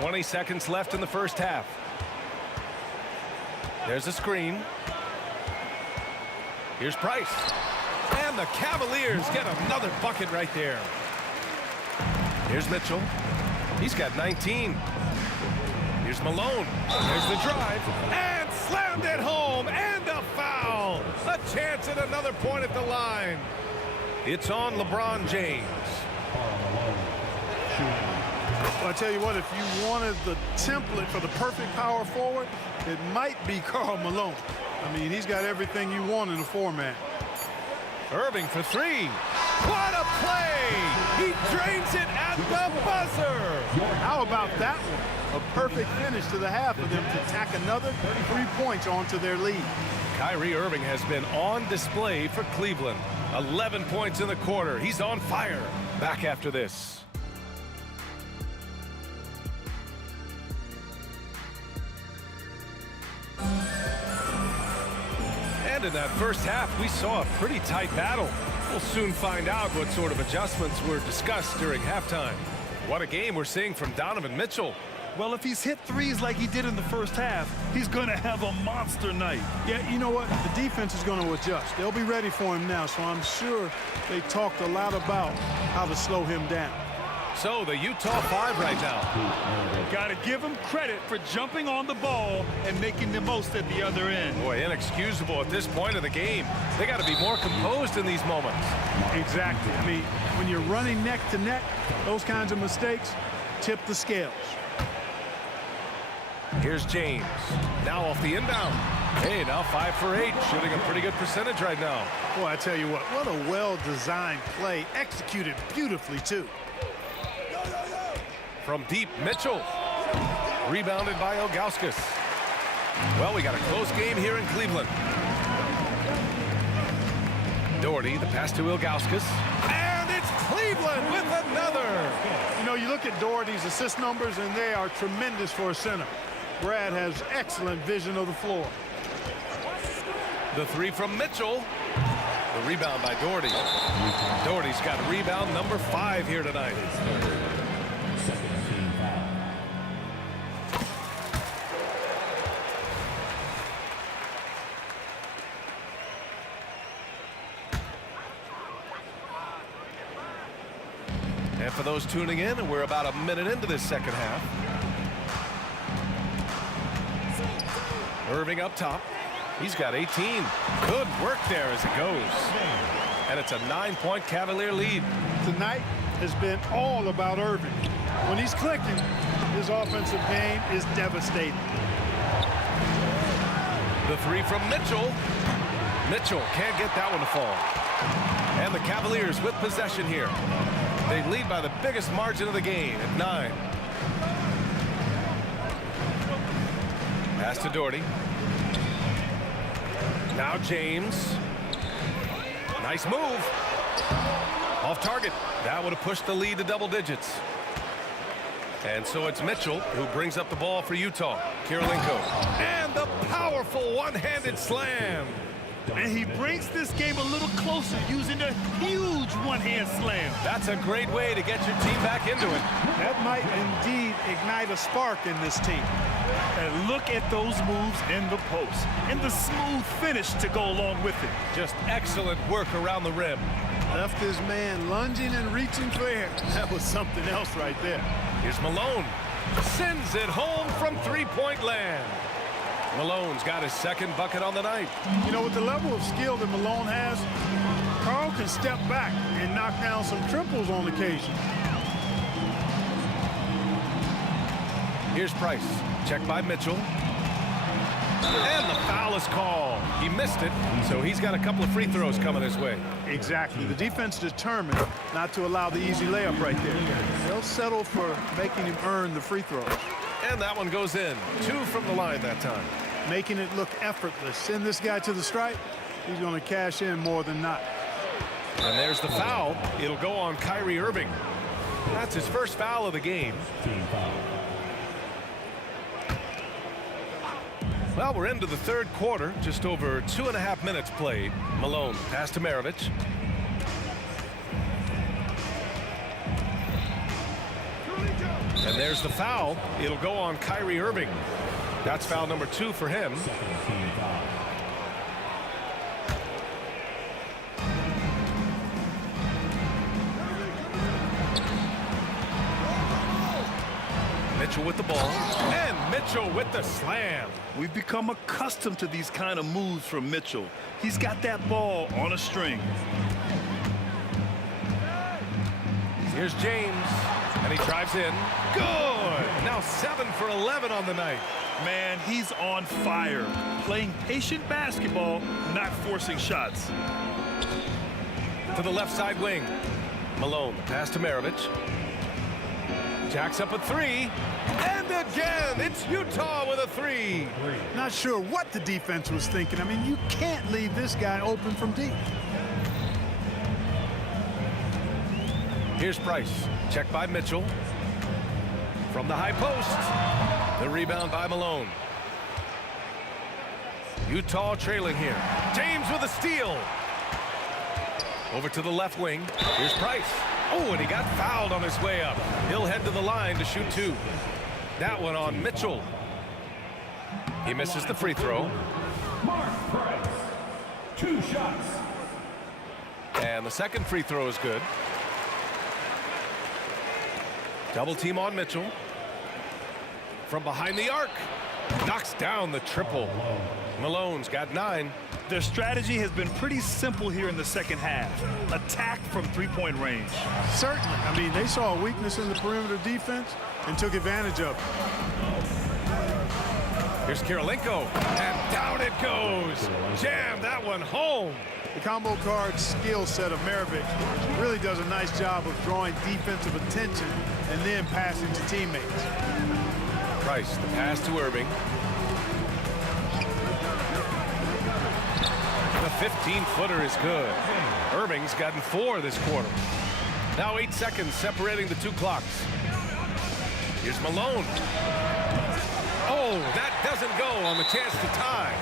20 seconds left in the first half. There's a screen. Here's Price. And the Cavaliers get another bucket right there. Here's Mitchell. He's got 19. Here's Malone. There's the drive. And slammed it home. And a foul. A chance at another point at the line. It's on LeBron James. Well, I tell you what, if you wanted the template for the perfect power forward, it might be Karl Malone. I mean, he's got everything you want in a four-man. Irving for 3. What a play! He drains it at the buzzer. How about that one? A perfect finish to the half for them to tack another 3 points onto their lead. Kyrie Irving has been on display for Cleveland. 11 points in the quarter. He's on fire. Back after this. And in that first half, we saw a pretty tight battle. We'll soon find out what sort of adjustments were discussed during halftime. What a game we're seeing from Donovan Mitchell. Well, if he's hit threes like he did in the first half, he's going to have a monster night. Yeah, you know what? The defense is going to adjust. They'll be ready for him now, so I'm sure they talked a lot about how to slow him down. So the Utah 5 right now. Got to give him credit for jumping on the ball and making the most at the other end. Boy, inexcusable at this point of the game. They got to be more composed in these moments. Exactly. I mean, when you're running neck to neck, those kinds of mistakes tip the scales. Here's James. Now off the inbound. Hey, now 5 for 8. Shooting a pretty good percentage right now. Boy, I tell you what a well-designed play. Executed beautifully, too. From deep, Mitchell. Rebounded by Ilgauskas. Well, we got a close game here in Cleveland. Doherty, the pass to Ilgauskas. And it's Cleveland with another. You know, you look at Doherty's assist numbers, and they are tremendous for a center. Brad has excellent vision of the floor. The 3 from Mitchell. The rebound by Doherty. Doherty's got rebound number 5 here tonight. And for those tuning in, we're about a minute into this second half. Irving up top. He's got 18. Good work there as it goes. And it's a 9-point Cavalier lead. Tonight has been all about Irving. When he's clicking, his offensive game is devastating. The 3 from Mitchell. Mitchell can't get that one to fall. And the Cavaliers with possession here. They lead by the biggest margin of the game at 9. Pass to Doherty. Now James. Nice move. Off target. That would have pushed the lead to double digits. And so it's Mitchell who brings up the ball for Utah. Kirilenko. And the powerful one-handed slam. And he brings this game a little closer using a huge one-hand slam. That's a great way to get your team back into it. That might indeed ignite a spark in this team. And look at those moves in the post and the smooth finish to go along with it. Just excellent work around the rim. Left his man lunging and reaching for air. That was something else right there. Here's Malone. Sends it home from three-point land. Malone's got his second bucket on the night. You know, with the level of skill that Malone has, Karl can step back and knock down some triples on occasion. Here's Price. Checked by Mitchell. And the foul is called. He missed it, so he's got a couple of free throws coming his way. Exactly. The defense determined not to allow the easy layup right there. They'll settle for making him earn the free throws. And that one goes in. 2 from the line that time. Making it look effortless. Send this guy to the stripe, he's going to cash in more than not. And there's the foul. It'll go on Kyrie Irving. That's his first foul of the game. Well, we're into the third quarter. Just over 2.5 minutes played. Malone pass to Maravich. And there's the foul. It'll go on Kyrie Irving. That's foul number 2 for him. Mitchell with the ball. And Mitchell with the slam. We've become accustomed to these kind of moves from Mitchell. He's got that ball on a string. Here's James. And he drives in. Good. Now 7 for 11 on the night. Man, he's on fire. Playing patient basketball, not forcing shots. To the left side wing. Malone, pass to Maravich. Jacks up a 3. And again, it's Utah with a 3. Not sure what the defense was thinking. I mean, you can't leave this guy open from deep. Here's Price. Checked by Mitchell. From the high post. The rebound by Malone. Utah trailing here. James with a steal. Over to the left wing. Here's Price. Oh, and he got fouled on his way up. He'll head to the line to shoot 2. That one on Mitchell. He misses the free throw. Mark Price, 2 shots. And the second free throw is good. Double team on Mitchell. From behind the arc. Knocks down the triple. Malone's got 9. Their strategy has been pretty simple here in the second half. Attack from three-point range. Certainly. I mean, they saw a weakness in the perimeter defense and took advantage of it. Here's Kirilenko. And down it goes. Jam that one home. The combo guard skill set of Maravich really does a nice job of drawing defensive attention and then passing to teammates. Price, the pass to Irving. The 15-footer is good. Irving's gotten 4 this quarter. Now 8 seconds separating the 2 clocks. Here's Malone. Oh, that doesn't go on the chance to tie.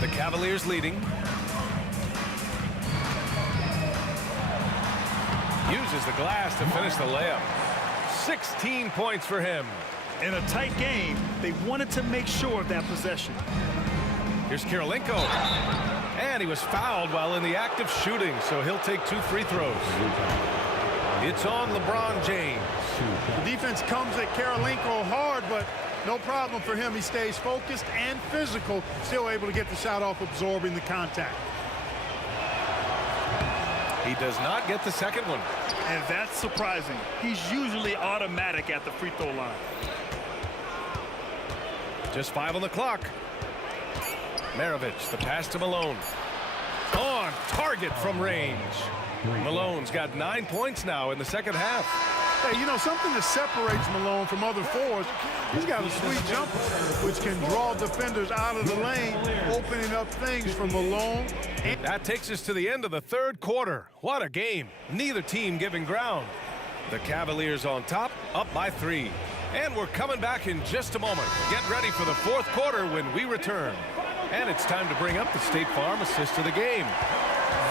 The Cavaliers leading. Uses the glass to finish the layup. 16 points for him. In a tight game, they wanted to make sure of that possession. Here's Kirilenko. And he was fouled while in the act of shooting, so he'll take 2 free throws. It's on LeBron James. The defense comes at Kirilenko hard, but no problem for him. He stays focused and physical, still able to get the shot off, absorbing the contact. He does not get the second one. And that's surprising. He's usually automatic at the free throw line. Just 5 on the clock. Maravich, the pass to Malone. On target from range. Malone's got 9 points now in the second half. Hey, you know, something that separates Malone from other forwards, he's got a sweet jumper, which can draw defenders out of the lane, opening up things for Malone. That takes us to the end of the third quarter. What a game. Neither team giving ground. The Cavaliers on top, up by 3. And we're coming back in just a moment. Get ready for the fourth quarter when we return. And it's time to bring up the State Farm assist of the game.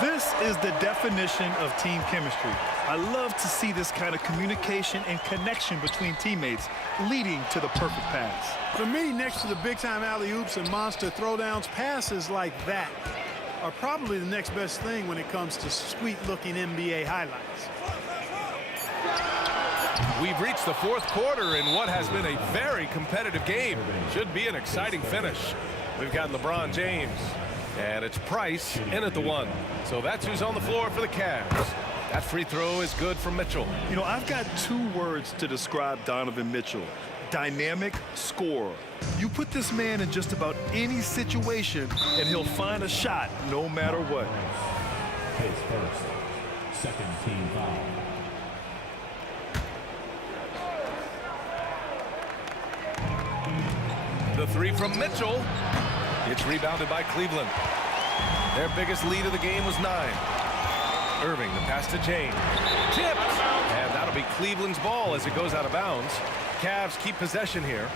This is the definition of team chemistry. I love to see this kind of communication and connection between teammates leading to the perfect pass. For me, next to the big-time alley-oops and monster throwdowns, passes like that are probably the next best thing when it comes to sweet-looking NBA highlights. We've reached the fourth quarter in what has been a very competitive game. Should be an exciting finish. We've got LeBron James. And it's Price in at the 1. So that's who's on the floor for the Cavs. That free throw is good from Mitchell. You know, I've got 2 words to describe Donovan Mitchell. Dynamic scorer. You put this man in just about any situation, and he'll find a shot no matter what. His first, second team foul. The 3 from Mitchell. It's rebounded by Cleveland. Their biggest lead of the game was 9. Irving, the pass to James. Tipped. And that'll be Cleveland's ball as it goes out of bounds. Cavs keep possession here.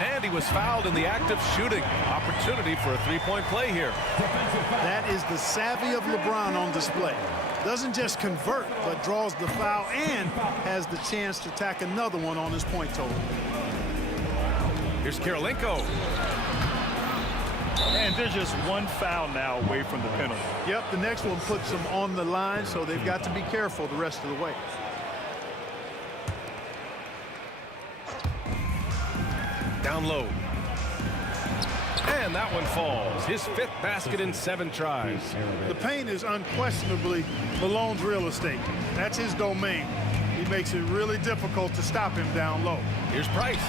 And he was fouled in the act of shooting. Opportunity for a three-point play here. That is the savvy of LeBron on display. Doesn't just convert, but draws the foul and has the chance to tack another one on his point total. Here's Kirilenko. And they're just 1 foul now away from the penalty. Yep, the next one puts them on the line, so they've got to be careful the rest of the way. Down low. And that one falls. His 5th basket in 7 tries. The paint is unquestionably Malone's real estate. That's his domain. He makes it really difficult to stop him down low. Here's Price.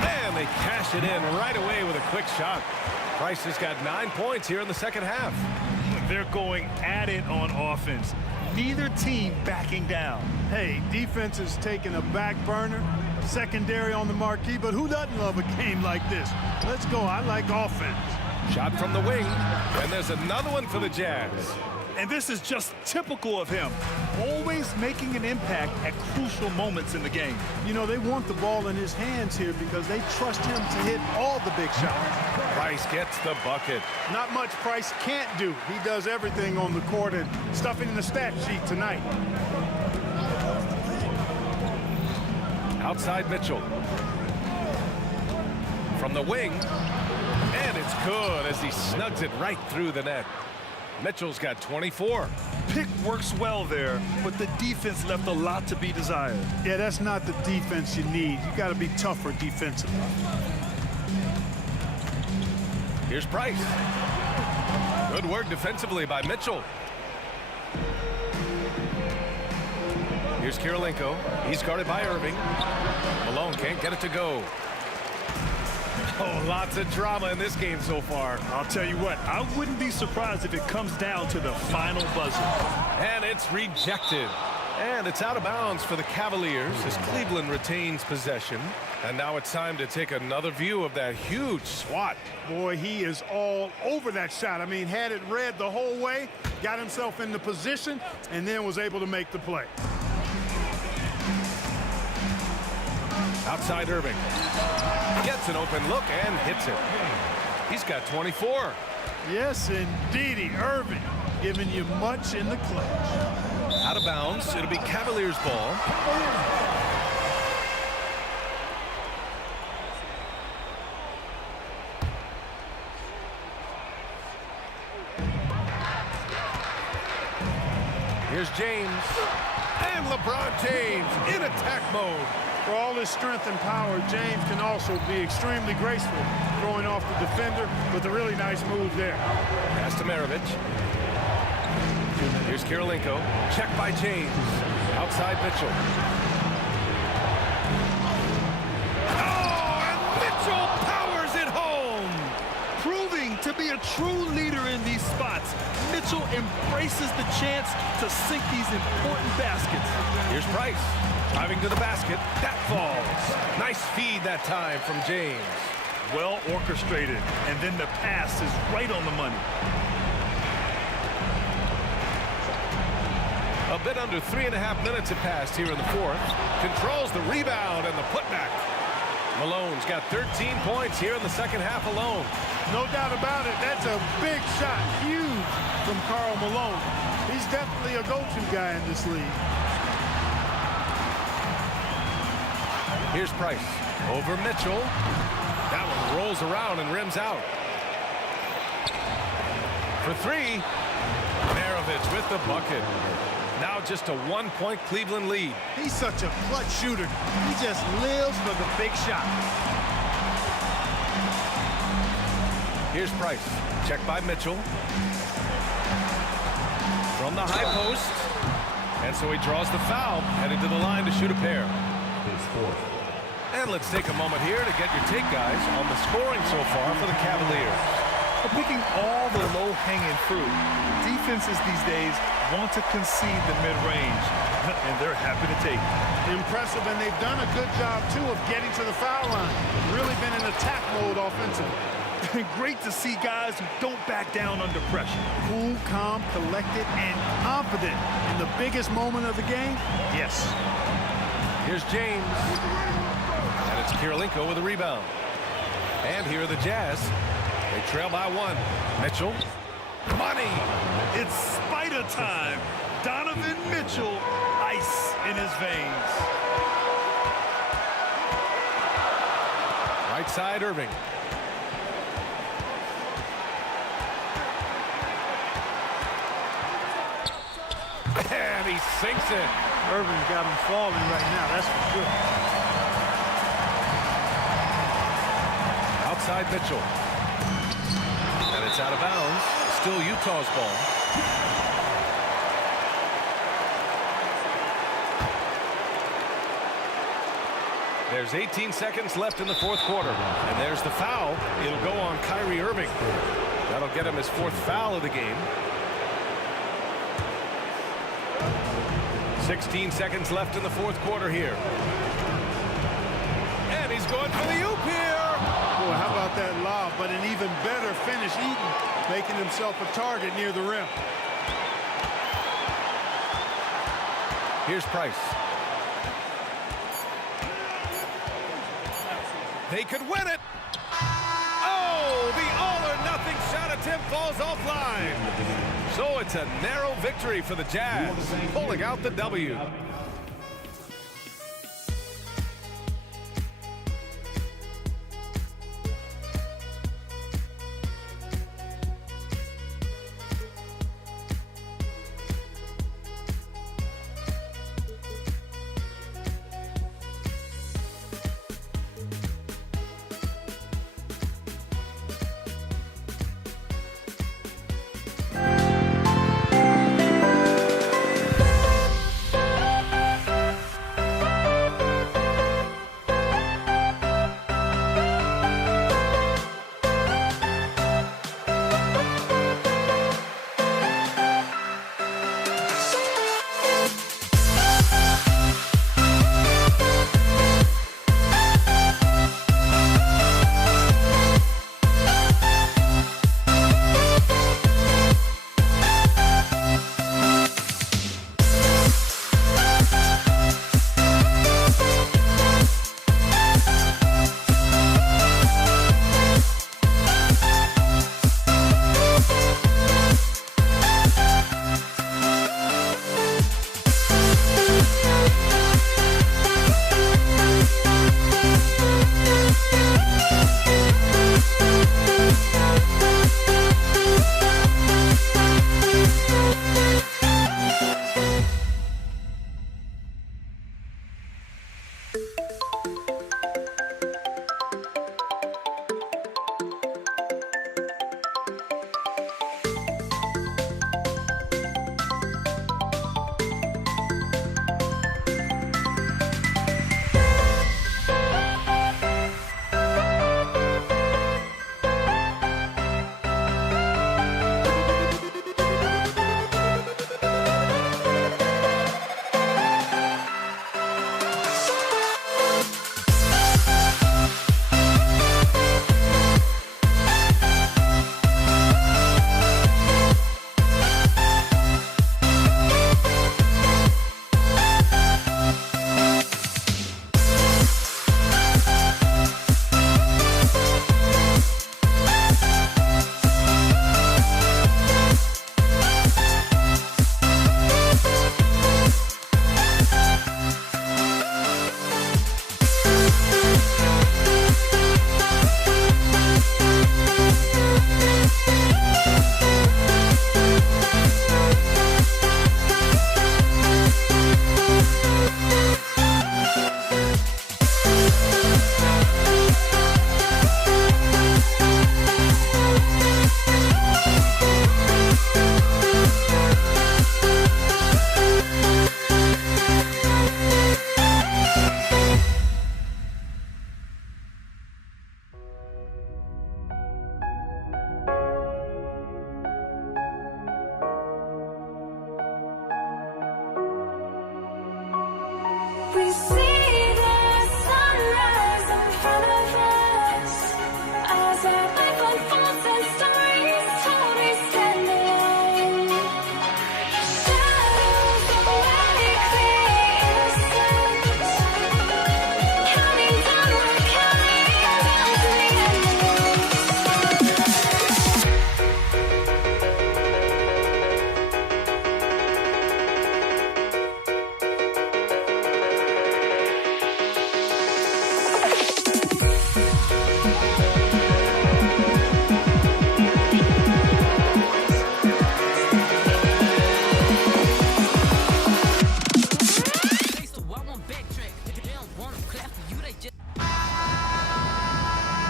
And they cash it in right away with a quick shot. Price has got 9 points here in the second half. They're going at it on offense. Neither team backing down. Hey, defense is taking a back burner, secondary on the marquee, but who doesn't love a game like this? Let's go. I like offense. Shot from the wing, and there's another one for the Jazz. And this is just typical of him, always making an impact at crucial moments in the game. You know, they want the ball in his hands here because they trust him to hit all the big shots. Price gets the bucket. Not much Price can't do. He does everything on the court, and stuffing in the stat sheet tonight. Outside Mitchell. From the wing. And it's good as he snugs it right through the net. Mitchell's got 24. Pick works well there, but the defense left a lot to be desired. Yeah, that's not the defense you need. You got to be tougher defensively. Here's Price. Good work defensively by Mitchell. Here's Kirilenko. He's guarded by Irving. Malone can't get it to go. Oh, lots of drama in this game so far. I'll tell you what, I wouldn't be surprised if it comes down to the final buzzer. And it's rejected. And it's out of bounds for the Cavaliers as Cleveland retains possession. And now it's time to take another view of that huge swat. Boy, he is all over that shot. I mean, had it read the whole way, got himself into position, and then was able to make the play. Outside Irving. Gets an open look and hits it. He's got 24. Yes, indeedy. Irving giving you much in the clutch. Out of bounds. It'll be Cavaliers ball. Here's James. And LeBron James in attack mode. For all his strength and power, James can also be extremely graceful, throwing off the defender with a really nice move there. Pass to Maravich. Here's Kirilenko. Check by James. Outside Mitchell. Oh, and Mitchell powers it home. Proving to be a true leader in these spots, Mitchell embraces the chance to sink these important baskets. Here's Price. Driving to the basket. That falls. Nice feed that time from James. Well orchestrated, and then the pass is right on the money. A bit under 3.5 minutes have passed here in the fourth. Controls the rebound and the putback. Malone's got 13 points here in the second half alone. No doubt about it. That's a big shot. Huge from Karl Malone. He's definitely a go-to guy in this league. Here's Price. Over Mitchell. That one rolls around and rims out. For three. Maravich with the bucket. Now just a 1-point Cleveland lead. He's such a clutch shooter. He just lives for the big shot. Here's Price. Check by Mitchell. From the high post. And so he draws the foul, headed to the line to shoot a pair. His fourth. And let's take a moment here to get your take, guys, on the scoring so far for the Cavaliers. We're picking all the low-hanging fruit. Defenses these days want to concede the mid-range, and they're happy to take it. Impressive, and they've done a good job, too, of getting to the foul line. Really been in attack mode offensively. Great to see guys who don't back down under pressure. Cool, calm, collected, and confident in the biggest moment of the game. Yes. Here's James. And it's Kirilenko with a rebound. And here are the Jazz. They trail by one. Mitchell. Money. It's Spider time. Donovan Mitchell, ice in his veins. Right side, Irving. And he sinks it. Irving's got him falling right now, that's for sure. Outside Mitchell. And it's out of bounds. Still Utah's ball. There's 18 seconds left in the fourth quarter. And there's the foul. It'll go on Kyrie Irving. That'll get him his fourth foul of the game. 16 seconds left in the fourth quarter here. And he's going for the oop here. Boy, how about that lob? But an even better finish. Eaton making himself a target near the rim. Here's Price. They could win it. Oh, the all-or-nothing shot attempt falls offline. So it's a narrow victory for the Jazz, pulling out the W. see the sunrise in front of us as our life unfolds and stories told we stand alone. Shadows awake the innocent, counting down, we're counting down to the end.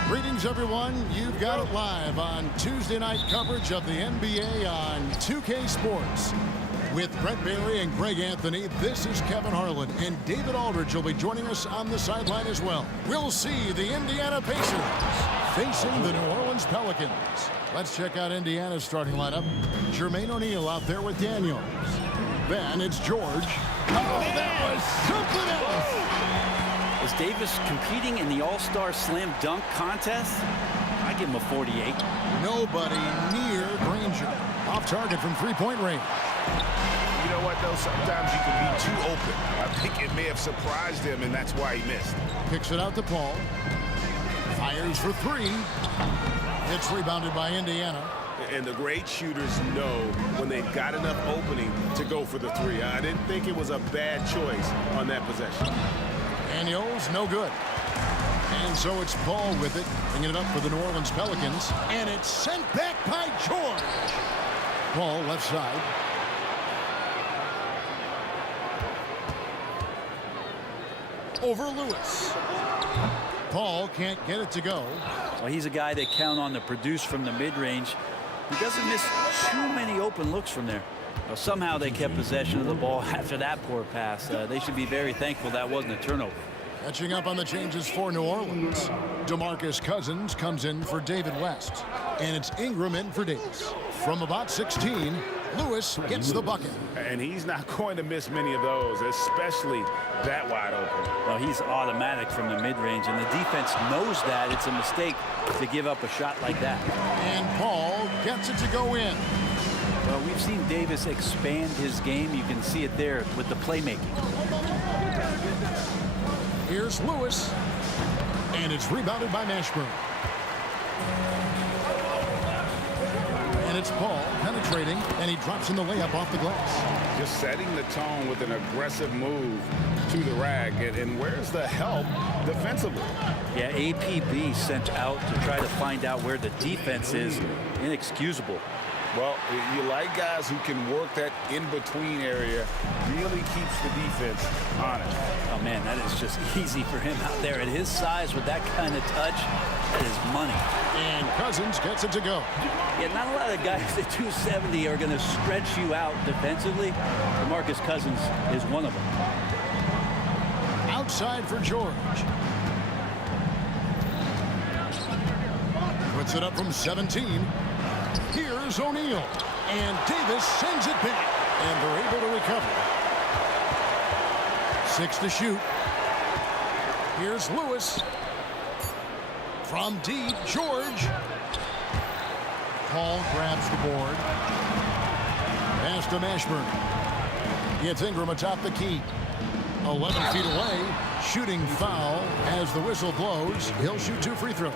Greetings, everyone. You've got it live on Tuesday night coverage of the NBA on 2K Sports. With Brent Barry and Greg Anthony, this is Kevin Harlan, and David Aldridge will be joining us on the sideline as well. We'll see the Indiana Pacers facing the New Orleans Pelicans. Let's check out Indiana's starting lineup. Jermaine O'Neal out there with Daniels. Then it's George. Oh, that was something else. Is Davis competing in the All-Star Slam Dunk contest? I give him a 48. Nobody near Granger. Off target from three-point range. You know what, though? Sometimes you can be too open. I think it may have surprised him, and that's why he missed. Kicks it out to Paul. Fires for three. It's rebounded by Indiana. And the great shooters know when they've got enough opening to go for the three. I didn't think it was a bad choice on that possession. Daniels, no good. And so it's Paul with it, bringing it up for the New Orleans Pelicans. And it's sent back by George. Paul left side. Over Lewis. Paul can't get it to go. Well, he's a guy they count on to produce from the mid-range. He doesn't miss too many open looks from there. Well, somehow they kept possession of the ball after that poor pass. They should be very thankful that wasn't a turnover. Catching up on the changes for New Orleans. DeMarcus Cousins comes in for David West. And it's Ingram in for Davis. From about 16, Lewis gets the bucket. And he's not going to miss many of those, especially that wide open. Well, he's automatic from the mid-range, and the defense knows that it's a mistake to give up a shot like that. And Paul gets it to go in. Well, we've seen Davis expand his game. You can see it there with the playmaking. Here's Lewis. And it's rebounded by Mashburn. And it's Paul penetrating, and he drops in the layup off the glass. Just setting the tone with an aggressive move to the rack. And where's the help defensively? Yeah, APB sent out to try to find out where the defense is. Inexcusable. Well, you like guys who can work that in-between area, really keeps the defense honest. Oh, man, that is just easy for him out there. At his size, with that kind of touch, that is money. And Cousins gets it to go. Yeah, not a lot of guys at 270 are going to stretch you out defensively. DeMarcus Cousins is one of them. Outside for George. Puts it up from 17. Here's O'Neal. And Davis sends it back. And they're able to recover. 6 to shoot. Here's Lewis. From deep, George. Paul grabs the board. Pass to Mashburn. Gets Ingram atop the key. 11 feet away. Shooting foul as the whistle blows. He'll shoot 2 free throws.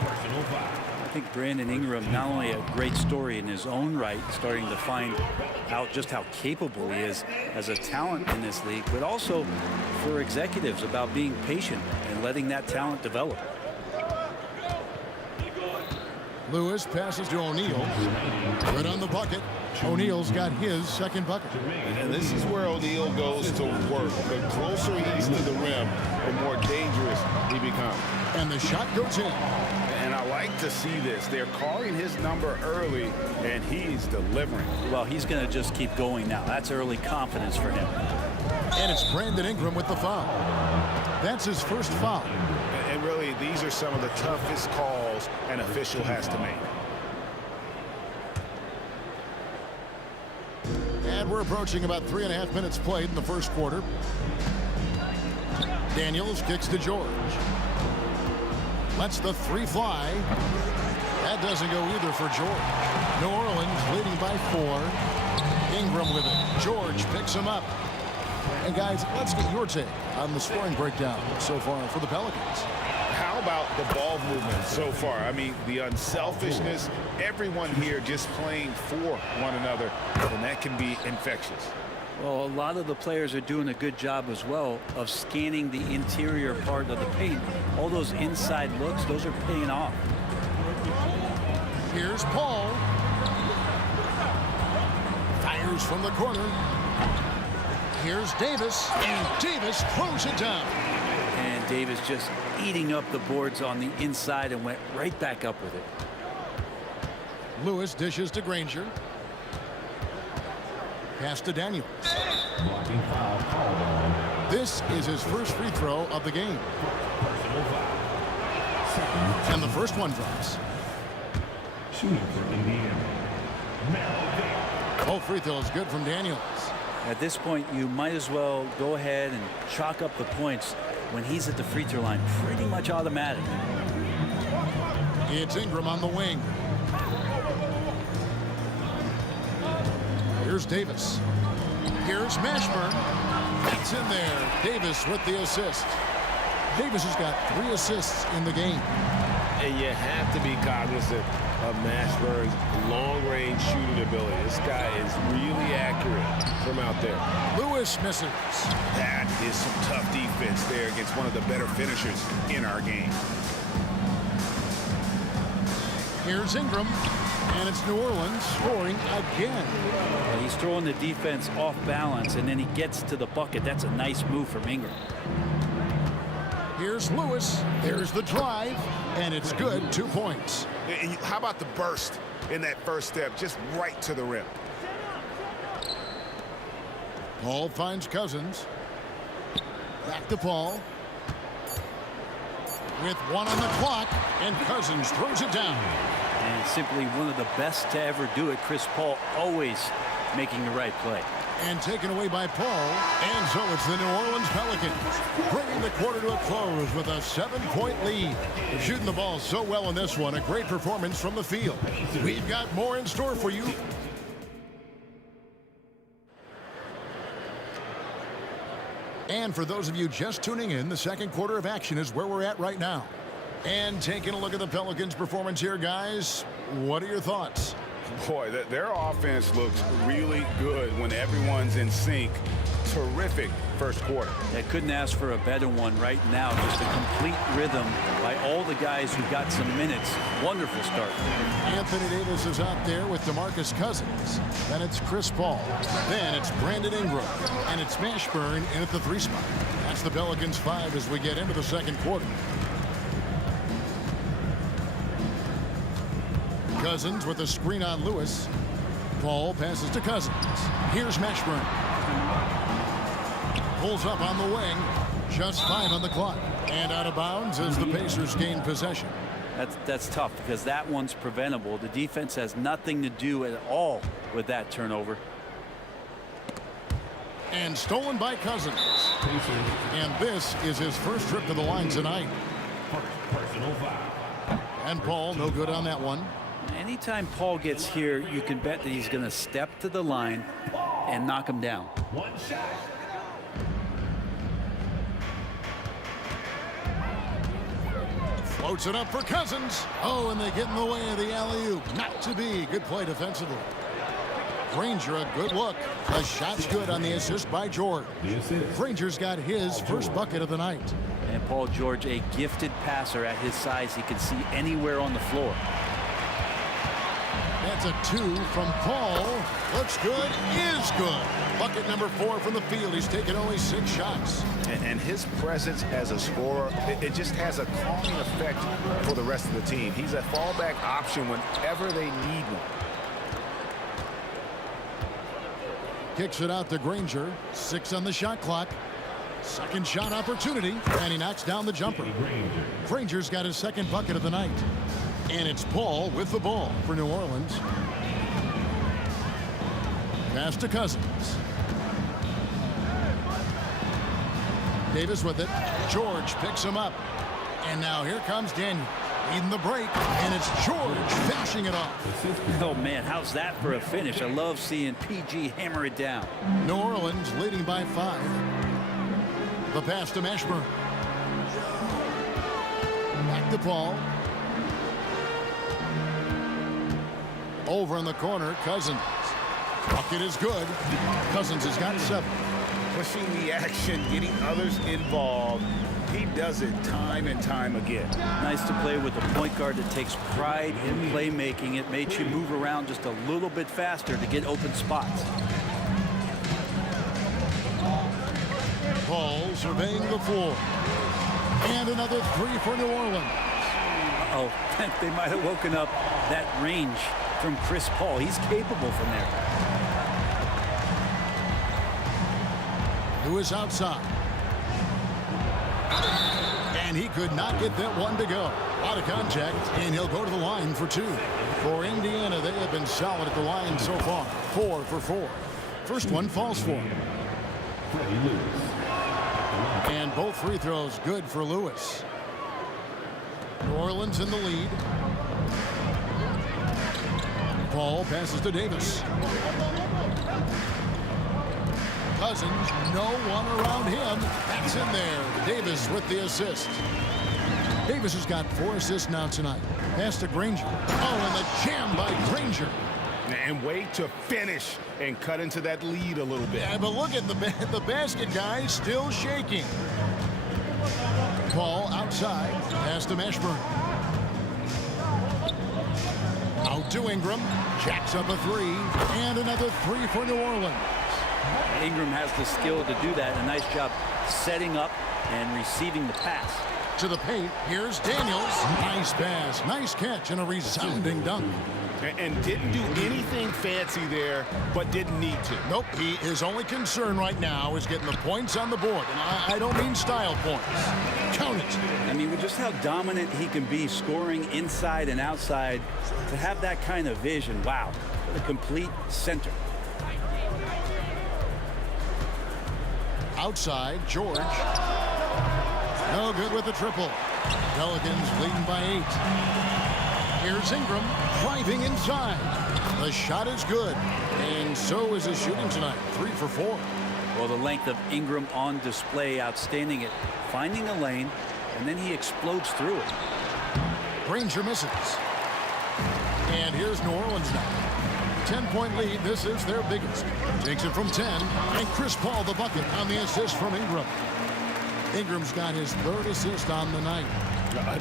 I think Brandon Ingram, not only a great story in his own right, starting to find out just how capable he is as a talent in this league, but also for executives about being patient and letting that talent develop. Lewis passes to O'Neal. Good on the bucket. O'Neal's got his second bucket. And this is where O'Neal goes to work. The closer he is to the rim, the more dangerous he becomes. And the shot goes in. And I like to see this. They're calling his number early, and he's delivering. Well, he's going to just keep going now. That's early confidence for him. And it's Brandon Ingram with the foul. That's his first foul. And really, these are some of the toughest calls an official has to make. And we're approaching about 3.5 minutes played in the first quarter. Daniels kicks to George. Lets the three fly. That doesn't go either for George. New Orleans leading by 4. Ingram with it. George picks him up. And guys, let's get your take on the scoring breakdown so far for the Pelicans. How about the ball movement so far? I mean, the unselfishness, everyone here just playing for one another, and that can be infectious. Well, a lot of the players are doing a good job as well of scanning the interior part of the paint. All those inside looks, those are paying off. Here's Paul. Fires from the corner. Here's Davis, and Davis throws it down. And Davis just eating up the boards on the inside and went right back up with it. Lewis dishes to Granger. Pass to Daniels. Blocking foul called on. This is his first free throw of the game. Personal foul. Second. And the first one drops. Shooting for Indiana. Melvin. Both free throws good from Daniels. At this point, you might as well go ahead and chalk up the points when he's at the free throw line. Pretty much automatic. It's Ingram on the wing. Here's Davis. Here's Mashburn. That's in there. Davis with the assist. Davis has got 3 assists in the game. And you have to be cognizant of Mashburn's long-range shooting ability. This guy is really accurate from out there. Lewis misses. That is some tough defense there against one of the better finishers in our game. Here's Ingram. And it's New Orleans scoring again. He's throwing the defense off balance, and then he gets to the bucket. That's a nice move from Ingram. Here's Lewis. There's the drive, and it's good. 2 points. And how about the burst in that first step, just right to the rim? Paul finds Cousins. Back to Paul. With 1 on the clock, and Cousins throws it down. And simply one of the best to ever do it. Chris Paul always making the right play. And taken away by Paul. And so it's the New Orleans Pelicans bringing the quarter to a close with a 7-point lead. They're shooting the ball so well in this one. A great performance from the field. We've got more in store for you. And for those of you just tuning in, the second quarter of action is where we're at right now. And taking a look at the Pelicans' performance here, guys, what are your thoughts? Boy, their offense looks really good when everyone's in sync. Terrific first quarter. I couldn't ask for a better one right now. Just a complete rhythm by all the guys who got some minutes. Wonderful start. Anthony Davis is out there with DeMarcus Cousins. Then it's Chris Paul. Then it's Brandon Ingram. And it's Mashburn in at the 3 spot. That's the Pelicans 5 as we get into the second quarter. Cousins with a screen on Lewis. Paul passes to Cousins. Here's Mashburn. Pulls up on the wing. Just 5 on the clock. And out of bounds as the Pacers gain possession. That's tough because that one's preventable. The defense has nothing to do at all with that turnover. And stolen by Cousins. And this is his first trip to the line tonight. Personal foul. And Paul, no good on that one. Anytime Paul gets here, you can bet that he's going to step to the line and knock him down. 1 shot. Floats it up for Cousins. Oh, and they get in the way of the alley-oop. Not to be. Good play defensively. Granger, a good look. The shot's good on the assist by George. Granger's got his first bucket of the night. And Paul George, a gifted passer at his size. He can see anywhere on the floor. That's a 2 from Paul. Looks good, is good. Bucket number 4 from the field. He's taken only 6 shots. And his presence as a scorer, it just has a calming effect for the rest of the team. He's a fallback option whenever they need one. Kicks it out to Granger. 6 on the shot clock. Second shot opportunity, and he knocks down the jumper. Granger's got his second bucket of the night. And it's Paul with the ball for New Orleans. Pass to Cousins. Davis with it. George picks him up. And now here comes Daniel. Leading the break, and it's George finishing it off. Oh, man, how's that for a finish? I love seeing PG hammer it down. New Orleans leading by 5. The pass to Mashburn. Back to Paul. Over in the corner, Cousins. Bucket is good. Cousins has got 7. Pushing the action, getting others involved. He does it time and time again. Nice to play with a point guard that takes pride in playmaking. It makes you move around just a little bit faster to get open spots. Paul surveying the floor. And another 3 for New Orleans. Uh-oh, they might have woken up that range from Chris Paul. He's capable from there. Lewis outside. And he could not get that one to go. Out of contact, and he'll go to the line for 2. For Indiana, they have been solid at the line so far. 4 for 4. First one falls for him. And both free throws good for Lewis. New Orleans in the lead. Paul passes to Davis. Cousins, no one around him. That's in there. Davis with the assist. Davis has got 4 assists now tonight. Pass to Granger. Oh, and the jam by Granger. And wait to finish and cut into that lead a little bit. Yeah, but look at the basket guy still shaking. Paul outside. Pass to Mashburn. Out to Ingram. Jacks up a 3. And another 3 for New Orleans. Ingram has the skill to do that. A nice job setting up and receiving the pass. To the paint, here's Daniels. Nice pass, nice catch, and a resounding dunk. And didn't do anything fancy there, but didn't need to. Nope, his only concern right now is getting the points on the board. And I don't mean style points. Count it. I mean, with just how dominant he can be scoring inside and outside, to have that kind of vision, wow, what a complete center. Outside, George. No good with the triple. Pelicans leading by 8. Here's Ingram driving inside. The shot is good, and so is his shooting tonight. 3 for 4. Well, the length of Ingram on display, outstanding at finding a lane, and then he explodes through it. Granger misses. And here's New Orleans now. 10-point lead. This is their biggest. Takes it from 10. And Chris Paul the bucket on the assist from Ingram. Ingram's got his 3rd assist on the night.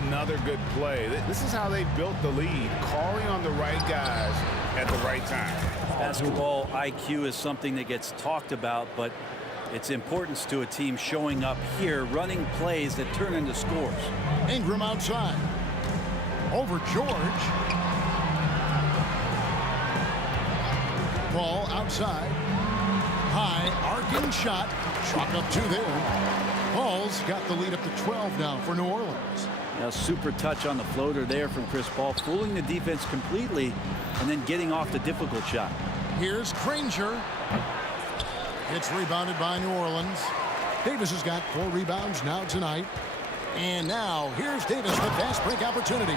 Another good play. This is how they built the lead, calling on the right guys at the right time. Basketball IQ is something that gets talked about, but its importance to a team showing up here, running plays that turn into scores. Ingram outside. Over George. Paul outside. High, arcing shot. Chalk up 2 there. Paul's got the lead up to 12 now for New Orleans. A super touch on the floater there from Chris Paul, fooling the defense completely and then getting off the difficult shot. Here's Granger. It's rebounded by New Orleans. Davis has got 4 rebounds now tonight. And now here's Davis, the fast break opportunity.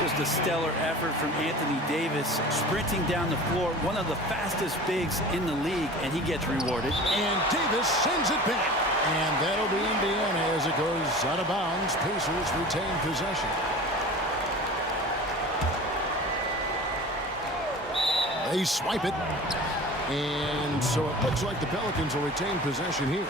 Just a stellar effort from Anthony Davis, sprinting down the floor, one of the fastest bigs in the league, and he gets rewarded. And Davis sends it back. And that'll be Indiana as it goes out of bounds. Pacers retain possession. They swipe it. And so it looks like the Pelicans will retain possession here.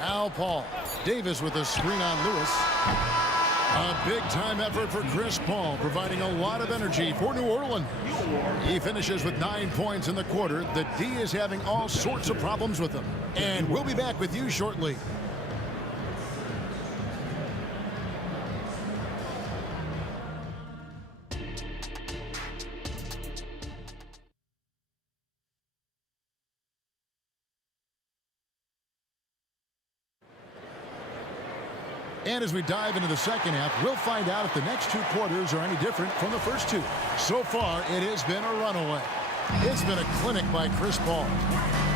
Now Paul. Davis with a screen on Lewis. A big-time effort for Chris Paul, providing a lot of energy for New Orleans. He finishes with 9 points in the quarter. The D is having all sorts of problems with him. And we'll be back with you shortly. And as we dive into the second half, we'll find out if the next 2 quarters are any different from the first 2. So far, it has been a runaway. It's been a clinic by Chris Paul.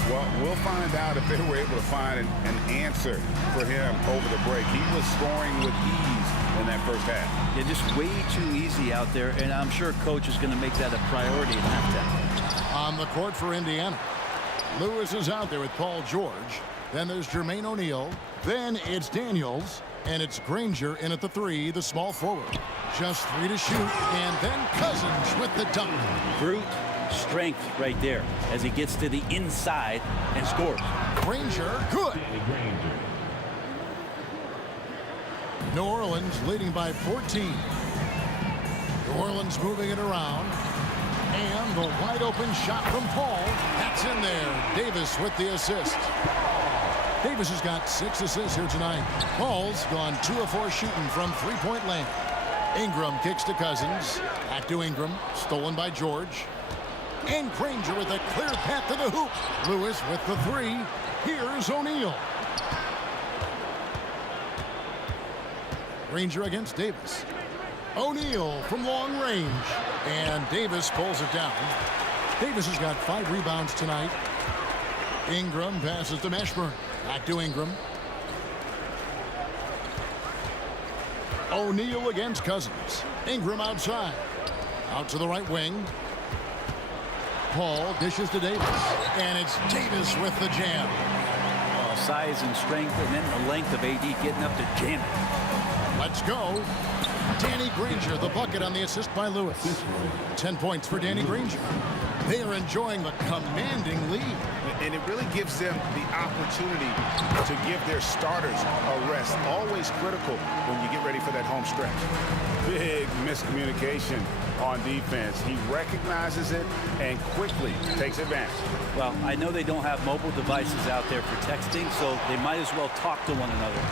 Well, we'll find out if they were able to find an answer for him over the break. He was scoring with ease in that first half. Yeah, just way too easy out there, and I'm sure coach is going to make that a priority at halftime. On the court for Indiana, Lewis is out there with Paul George. Then there's Jermaine O'Neal. Then it's Daniels. And it's Granger in at the 3, the small forward. Just 3 to shoot, and then Cousins with the dunk. Brute strength right there as he gets to the inside and scores. Granger, good. New Orleans leading by 14. New Orleans moving it around. And the wide open shot from Paul. That's in there. Davis with the assist. Davis has got 6 assists here tonight. Paul's gone 2 of 4 shooting from three-point land. Ingram kicks to Cousins. Back to Ingram. Stolen by George. And Granger with a clear path to the hoop. Lewis with the 3. Here's O'Neal. Granger against Davis. O'Neal from long range. And Davis pulls it down. Davis has got 5 rebounds tonight. Ingram passes to Mashburn. Back to Ingram. O'Neal against Cousins. Ingram outside. Out to the right wing. Paul dishes to Davis. And it's Davis with the jam. Size and strength, and then the length of AD getting up to jam it. Let's go. Danny Granger, the bucket on the assist by Lewis. 10 points for Danny Granger. They are enjoying the commanding lead. And it really gives them the opportunity to give their starters a rest. Always critical when you get ready for that home stretch. Big miscommunication on defense. He recognizes it and quickly takes advantage. Well, I know they don't have mobile devices out there for texting, so they might as well talk to one another.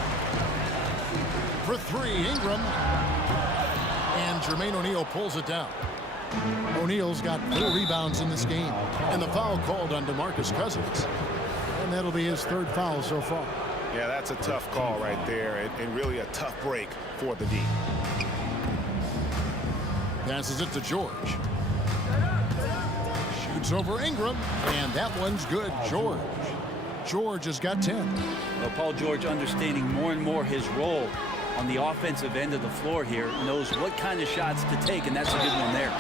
For 3, Ingram. And Jermaine O'Neal pulls it down. O'Neal's got 4 rebounds in this game. And the foul called on DeMarcus Cousins. And that'll be his 3rd foul so far. Yeah, that's a tough call right there, and really a tough break for the D. Passes it to George. Shoots over Ingram. And that one's good. George has got 10. Well, Paul George understanding more and more his role on the offensive end of the floor here, knows what kind of shots to take, and that's a good one there.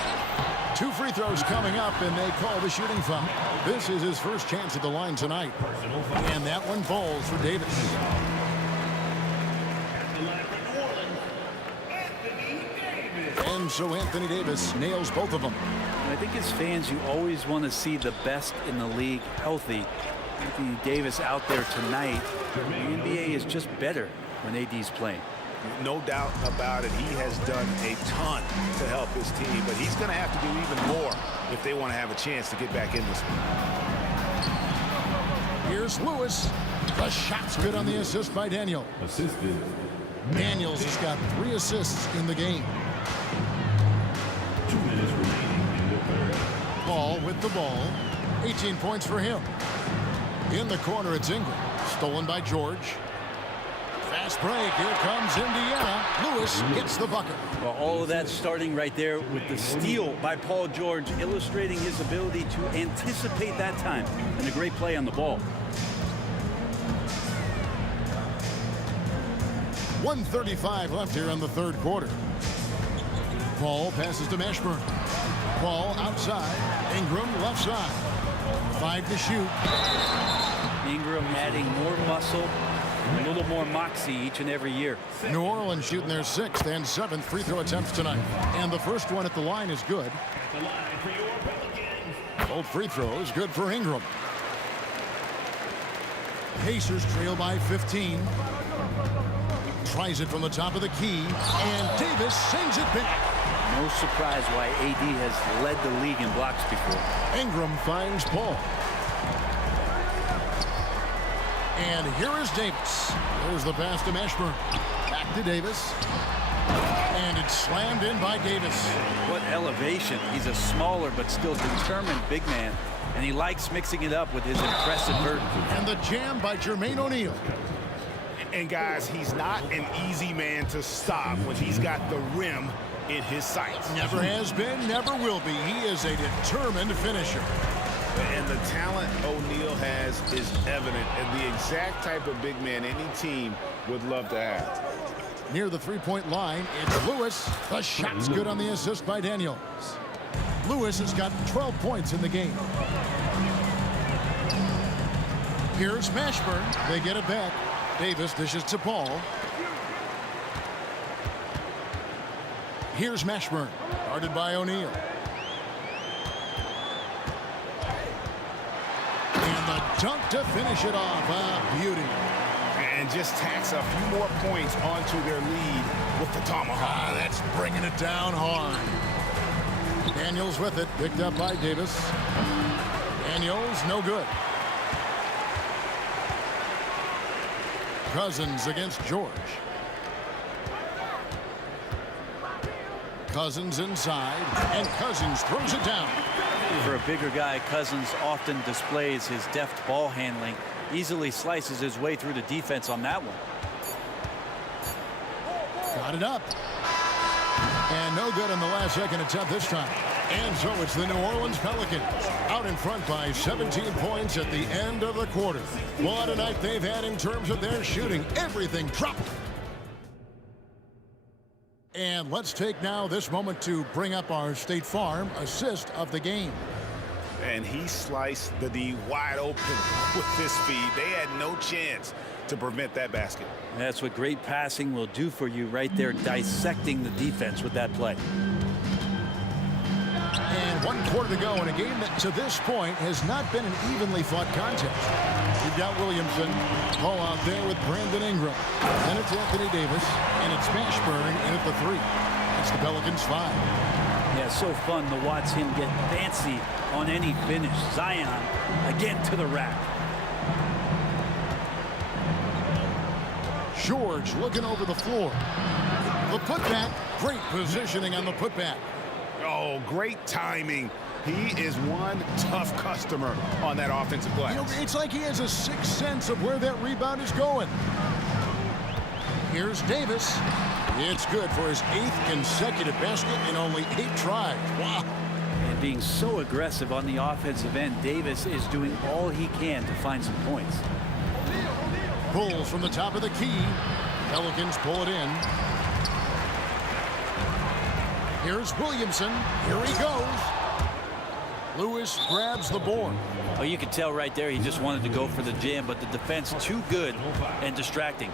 2 free throws coming up, and they call the shooting foul. This is his first chance at the line tonight. And that one falls for Davis. And so Anthony Davis nails both of them. And I think as fans, you always want to see the best in the league healthy. Anthony Davis out there tonight. The NBA is just better when AD's playing. No doubt about it. He has done a ton to help his team, but he's going to have to do even more if they want to have a chance to get back in this one. Here's Lewis. The shot's good on the assist by Daniel. Assisted. Daniels has got 3 assists in the game. 2 minutes remaining in the third. Paul with the ball. 18 points for him. In the corner, it's Ingram. Stolen by George. Fast break. Here comes Indiana. Lewis gets the bucket. Well, all of that starting right there with the steal by Paul George, illustrating his ability to anticipate that time, and a great play on the ball. 1:35 left here in the 3rd quarter. Paul passes to Mashburn. Paul outside. Ingram left side. 5 to shoot. Ingram adding more muscle, a little more moxie each and every year. New Orleans shooting their 6th and 7th free throw attempts tonight. And the first one at the line is good. Both free throws good for Ingram. Pacers trail by 15. Tries it from the top of the key. And Davis sends it back. No surprise why AD has led the league in blocks before. Ingram finds Paul. And here is Davis. There's the pass to Mashburn. Back to Davis. And it's slammed in by Davis. What elevation. He's a smaller but still determined big man. And he likes mixing it up with his impressive vert. And the jam by Jermaine O'Neal. And guys, he's not an easy man to stop when he's got the rim in his sights. Never has been, never will be. He is a determined finisher. And the talent O'Neal has is evident, and the exact type of big man any team would love to have. Near the three-point line, it's Lewis. The shot's good on the assist by Daniels. Lewis has got 12 points in the game. Here's Mashburn. They get it back. Davis dishes to Paul. Here's Mashburn, guarded by O'Neal. And the dunk to finish it off. A beauty. And just tacks a few more points onto their lead with the tomahawk. That's bringing it down hard. Daniels with it, picked up by Davis. Daniels, no good. Cousins against George. Cousins inside, and Cousins throws it down. For a bigger guy, Cousins often displays his deft ball handling. Easily slices his way through the defense on that one. Got it up. And no good on the last second attempt this time. And so it's the New Orleans Pelicans out in front by 17 points at the end of the quarter. What a night they've had in terms of their shooting. Everything dropped. And let's take now this moment to bring up our State Farm assist of the game. And he sliced the D wide open with this feed. They had no chance to prevent that basket. That's what great passing will do for you right there, dissecting the defense with that play. And 1 quarter to go in a game that to this point has not been an evenly fought contest. You've got Williamson, Paul out there with Brandon Ingram. Then it's Anthony Davis, and it's Mashburn in at the 3. It's the Pelicans 5. Yeah, so fun to watch him get fancy on any finish. Zion again to the rack. George looking over the floor. The putback, great positioning on the putback. Oh, great timing. He is one tough customer on that offensive glass. You know, it's like he has a sixth sense of where that rebound is going. Here's Davis. It's good for his 8th consecutive basket in only 8 tries. Wow. And being so aggressive on the offensive end, Davis is doing all he can to find some points. Pulls from the top of the key. Pelicans pull it in. Here's Williamson. Here he goes. Lewis grabs the board. Oh, you could tell right there he just wanted to go for the jam, but the defense too good and distracting.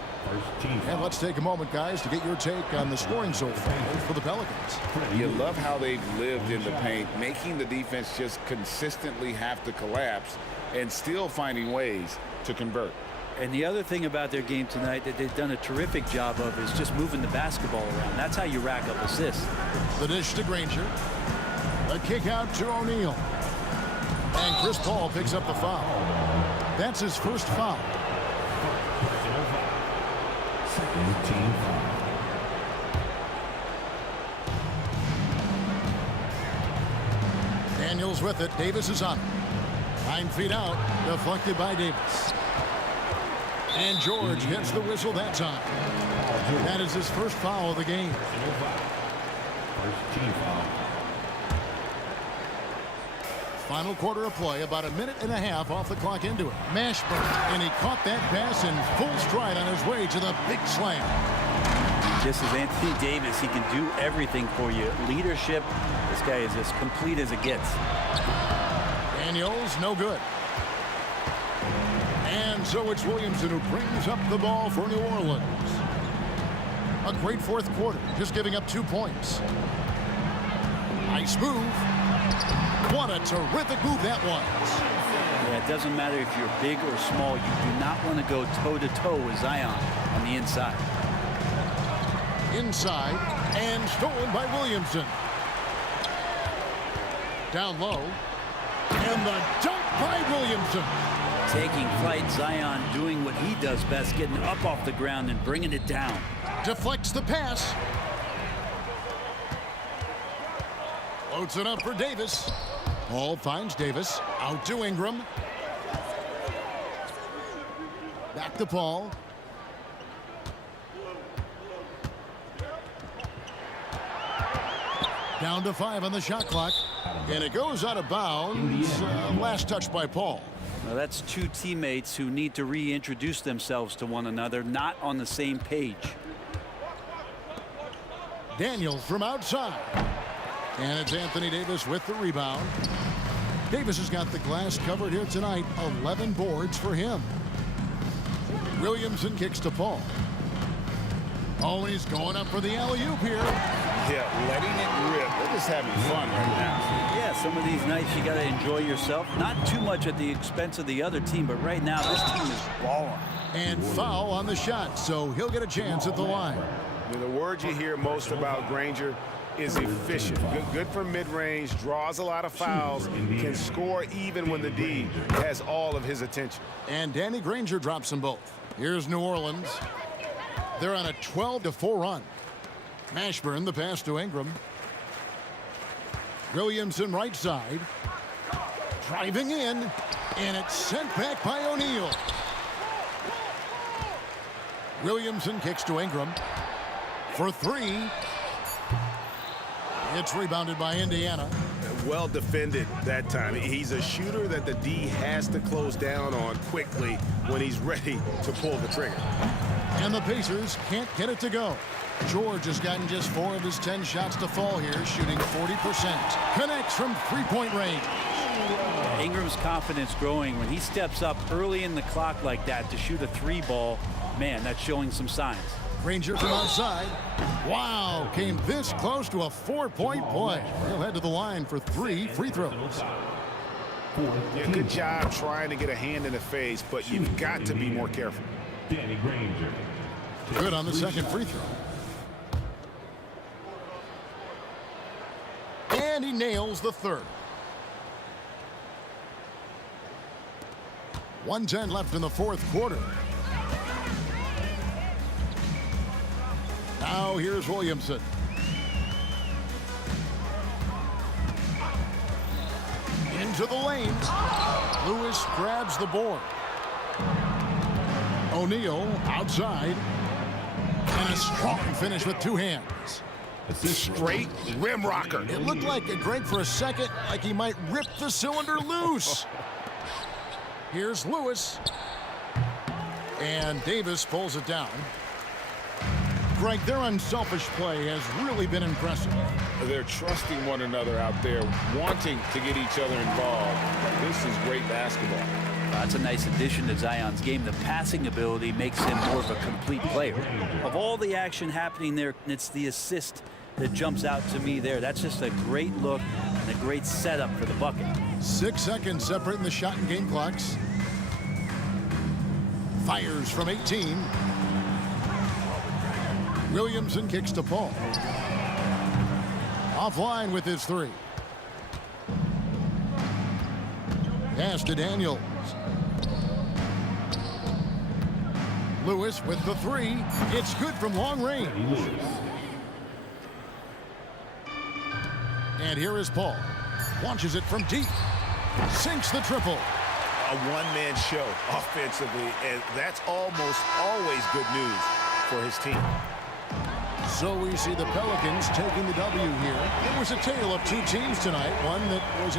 And let's take a moment, guys, to get your take on the scoring so far for the Pelicans. You love how they've lived in the paint, making the defense just consistently have to collapse and still finding ways to convert. And the other thing about their game tonight that they've done a terrific job of is just moving the basketball around. That's how you rack up assists. The dish to Granger. A kick out to O'Neal. And Chris Paul picks up the foul. That's his first foul. Daniels with it. Davis is on it. 9 feet out. Deflected by Davis. And George gets the whistle that time. That is his first foul of the game. First team foul. Final quarter of play, about a minute and a half off the clock into it. Mashburn, and he caught that pass in full stride on his way to the big slam. Just as Anthony Davis, he can do everything for you. Leadership, this guy is as complete as it gets. Daniels, no good. And so it's Williamson who brings up the ball for New Orleans. A great fourth quarter, just giving up 2 points. Nice move. What a terrific move that was. Yeah, it doesn't matter if you're big or small. You do not want to go toe-to-toe with Zion on the inside. Inside, and stolen by Williamson. Down low. And the dunk by Williamson. Taking flight, Zion doing what he does best, getting up off the ground and bringing it down. Deflects the pass. Floats it up for Davis. Paul finds Davis. Out to Ingram. Back to Paul. Down to 5 on the shot clock. And it goes out of bounds. Last touch by Paul. Well, that's two teammates who need to reintroduce themselves to one another, not on the same page. Daniels from outside. And it's Anthony Davis with the rebound. Davis has got the glass covered here tonight. 11 boards for him. Williamson kicks to Paul. Oh, and he's going up for the alley-oop here. Yeah, letting it rip. They're just having fun right now. Yeah, some of these nights you got to enjoy yourself. Not too much at the expense of the other team, but right now this team is balling. And foul on the shot, so he'll get a chance at the line. The word you hear most about Granger is efficient. Good from mid-range, draws a lot of fouls, can score even when the D has all of his attention. And Danny Granger drops them both. Here's New Orleans. They're on a 12-4 run. Mashburn, the pass to Ingram. Williamson right side. Driving in, and it's sent back by O'Neal. Williamson kicks to Ingram for 3. It's rebounded by Indiana. Well defended that time. He's a shooter that the D has to close down on quickly when he's ready to pull the trigger. And the Pacers can't get it to go. George has gotten just 4 of his 10 shots to fall here, shooting 40%. Connects from three-point range. Ingram's confidence growing when he steps up early in the clock like that to shoot a 3 ball. Man, that's showing some signs. Granger from outside. Wow, came this close to a 4-point play. He'll head to the line for 3 free throws. Yeah, good job trying to get a hand in the face, but you've got to be more careful. Danny Granger. Good on the second free throw. And he nails the third. 1:10 left in the fourth quarter. Now here's Williamson. Into the lane. Lewis grabs the board. O'Neal outside. And a strong finish with 2 hands. Straight rim rocker. It looked like Greg for a second, like he might rip the cylinder loose. Here's Lewis. And Davis pulls it down. Greg, their unselfish play has really been impressive. They're trusting one another out there, wanting to get each other involved. This is great basketball. That's a nice addition to Zion's game. The passing ability makes him more of a complete player. Of all the action happening there, it's the assist that jumps out to me there. That's just a great look and a great setup for the bucket. 6 seconds separating the shot and game clocks. Fires from 18. Williamson kicks to Paul. Offline with his 3. Pass to Daniels. Lewis with the 3. It's good from long range. And here is Paul. Launches it from deep. Sinks the triple. A one-man show offensively, and that's almost always good news for his team. So we see the Pelicans taking the W here. It was a tale of 2 teams tonight. One that was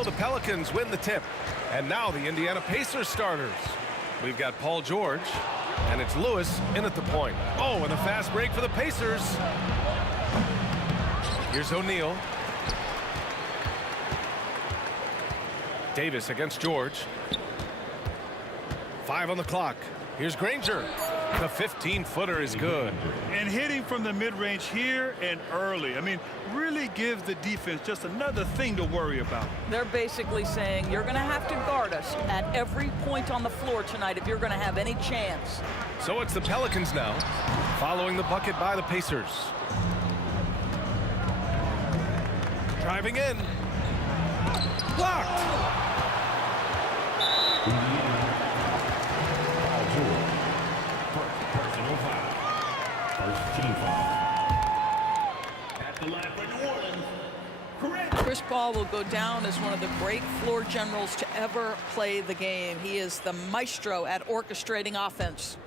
So the Pelicans win the tip. And now the Indiana Pacers starters. We've got Paul George, and it's Lewis in at the point. Oh, and a fast break for the Pacers. Here's O'Neal. Davis against George. 5 on the clock. Here's Granger. The 15-footer is good. And hitting from the mid-range here and early. I mean, really gives the defense just another thing to worry about. They're basically saying you're going to have to guard us at every point on the floor tonight if you're going to have any chance. So it's the Pelicans now, following the bucket by the Pacers. Driving in. Blocked. Personal foul. First team foul. At the line for New Orleans. Correct. Chris Paul will go down as one of the great floor generals to ever play the game. He is the maestro at orchestrating offense.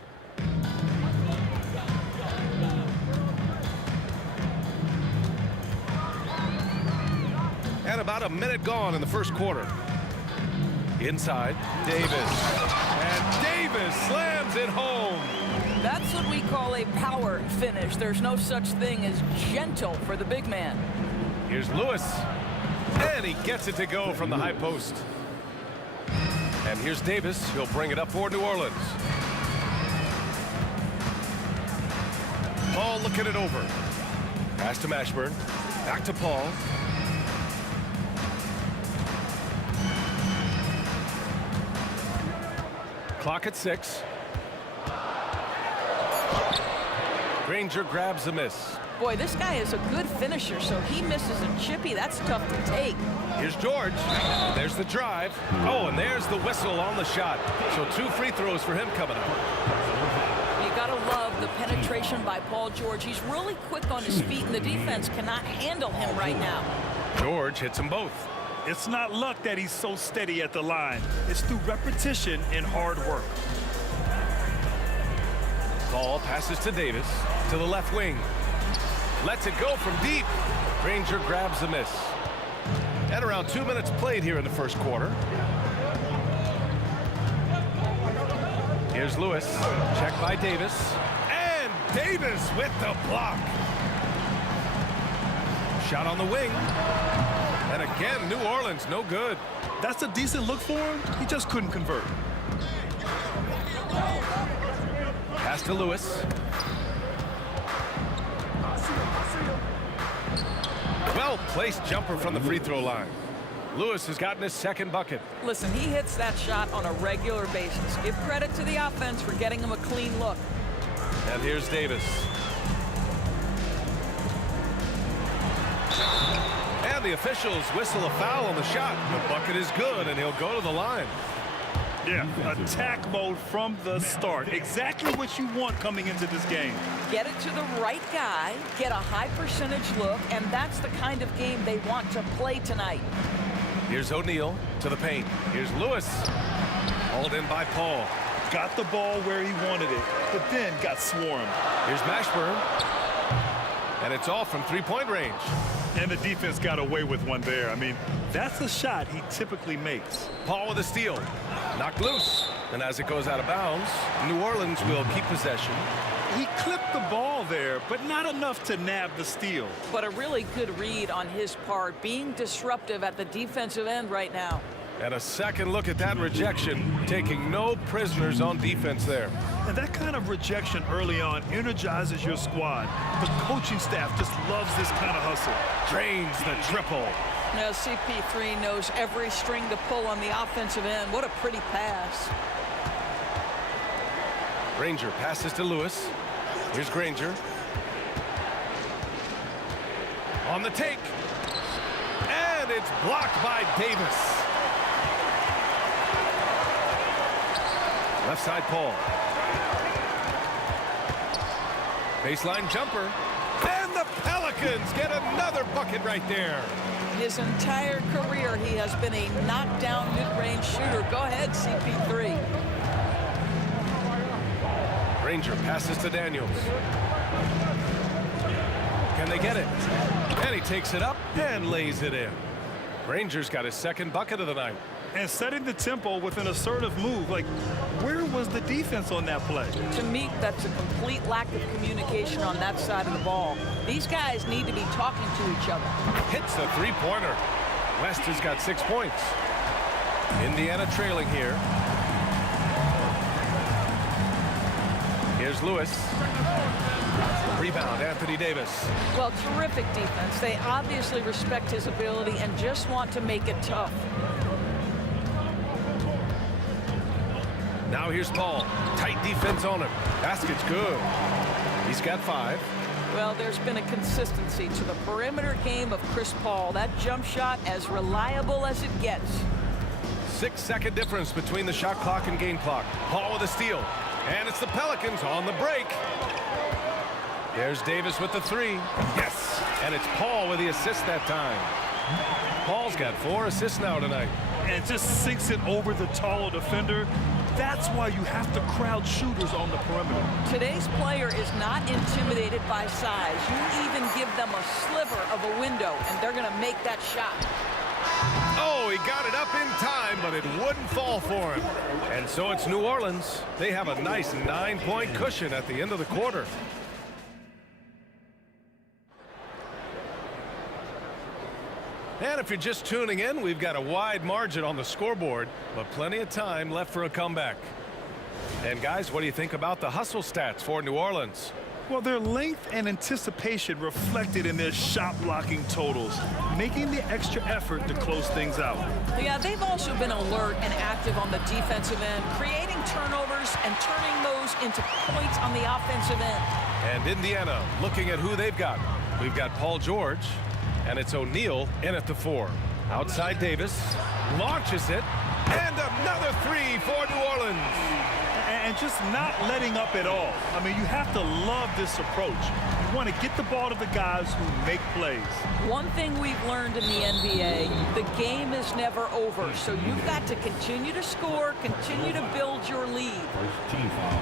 And about a minute gone in the first quarter. Inside, Davis. And Davis slams it home. That's what we call a power finish. There's no such thing as gentle for the big man. Here's Lewis. And he gets it to go from the high post. And here's Davis. He'll bring it up for New Orleans. Paul looking it over. Pass to Mashburn. Back to Paul. Clock at 6. Granger grabs the miss. Boy, this guy is a good finisher, so he misses a chippy. That's tough to take. Here's George. There's the drive. Oh, and there's the whistle on the shot. So 2 free throws for him coming up. You gotta love the penetration by Paul George. He's really quick on his feet, and the defense cannot handle him right now. George hits them both. It's not luck that he's so steady at the line. It's through repetition and hard work. Paul passes to Davis to the left wing. Lets it go from deep. Granger grabs the miss. And around 2 minutes played here in the first quarter. Here's Lewis. Checked by Davis. And Davis with the block. Shot on the wing. And again, New Orleans, no good. That's a decent look for him. He just couldn't convert. Pass to Lewis. Well-placed jumper from the free throw line. Lewis has gotten his second bucket. Listen, he hits that shot on a regular basis. Give credit to the offense for getting him a clean look. And here's Davis. And the officials whistle a foul on the shot. The bucket is good, and he'll go to the line. Yeah, attack mode from the start. Exactly what you want coming into this game. Get it to the right guy, get a high percentage look, and that's the kind of game they want to play tonight. Here's O'Neal to the paint. Here's Lewis. Hauled in by Paul. Got the ball where he wanted it, but then got swarmed. Here's Mashburn. And it's all from three-point range. And the defense got away with one there. I mean, that's a shot he typically makes. Paul with a steal. Knocked loose. And as it goes out of bounds, New Orleans will keep possession. He clipped the ball there, but not enough to nab the steal. But a really good read on his part, being disruptive at the defensive end right now. And a second look at that rejection, taking no prisoners on defense there. And that kind of rejection early on energizes your squad. The coaching staff just loves this kind of hustle. Drains the triple. Now CP3 knows every string to pull on the offensive end. What a pretty pass. Granger passes to Lewis. Here's Granger. On the take. And it's blocked by Davis. Left side Paul. Baseline jumper. And the Pelicans get another bucket right there. His entire career, he has been a knockdown mid-range shooter. Go ahead, CP3. Granger passes to Daniels. Can they get it? And he takes it up and lays it in. Granger's got his second bucket of the night. And setting the tempo with an assertive move. Like, where was the defense on that play? To me, that's a complete lack of communication on that side of the ball. These guys need to be talking to each other. Hits the three-pointer. West has got 6 points. Indiana trailing here. Here's Lewis. Rebound, Anthony Davis. Well, terrific defense. They obviously respect his ability and just want to make it tough. Now here's Paul. Tight defense on him. Basket's good. He's got 5. Well, there's been a consistency to the perimeter game of Chris Paul. That jump shot as reliable as it gets. 6-second difference between the shot clock and game clock. Paul with a steal. And it's the Pelicans on the break. There's Davis with the 3. Yes. And it's Paul with the assist that time. Paul's got 4 assists now tonight. And it just sinks it over the taller defender. That's why you have to crowd shooters on the perimeter. Today's player is not intimidated by size. You even give them a sliver of a window, and they're going to make that shot. Oh, he got it up in time, but it wouldn't fall for him. And so it's New Orleans. They have a nice 9-point cushion at the end of the quarter. And if you're just tuning in, we've got a wide margin on the scoreboard, but plenty of time left for a comeback. And guys, what do you think about the hustle stats for New Orleans? Well, their length and anticipation reflected in their shot blocking totals, making the extra effort to close things out. Yeah, they've also been alert and active on the defensive end, creating turnovers and turning those into points on the offensive end. And Indiana looking at who they've got. We've got Paul George, and it's O'Neal in at the 4. Outside Davis, launches it, and another 3 for New Orleans. And just not letting up at all. I mean, you have to love this approach. You want to get the ball to the guys who make plays. One thing we've learned in the NBA, the game is never over. So you've got to continue to score, continue to build your lead. Team foul.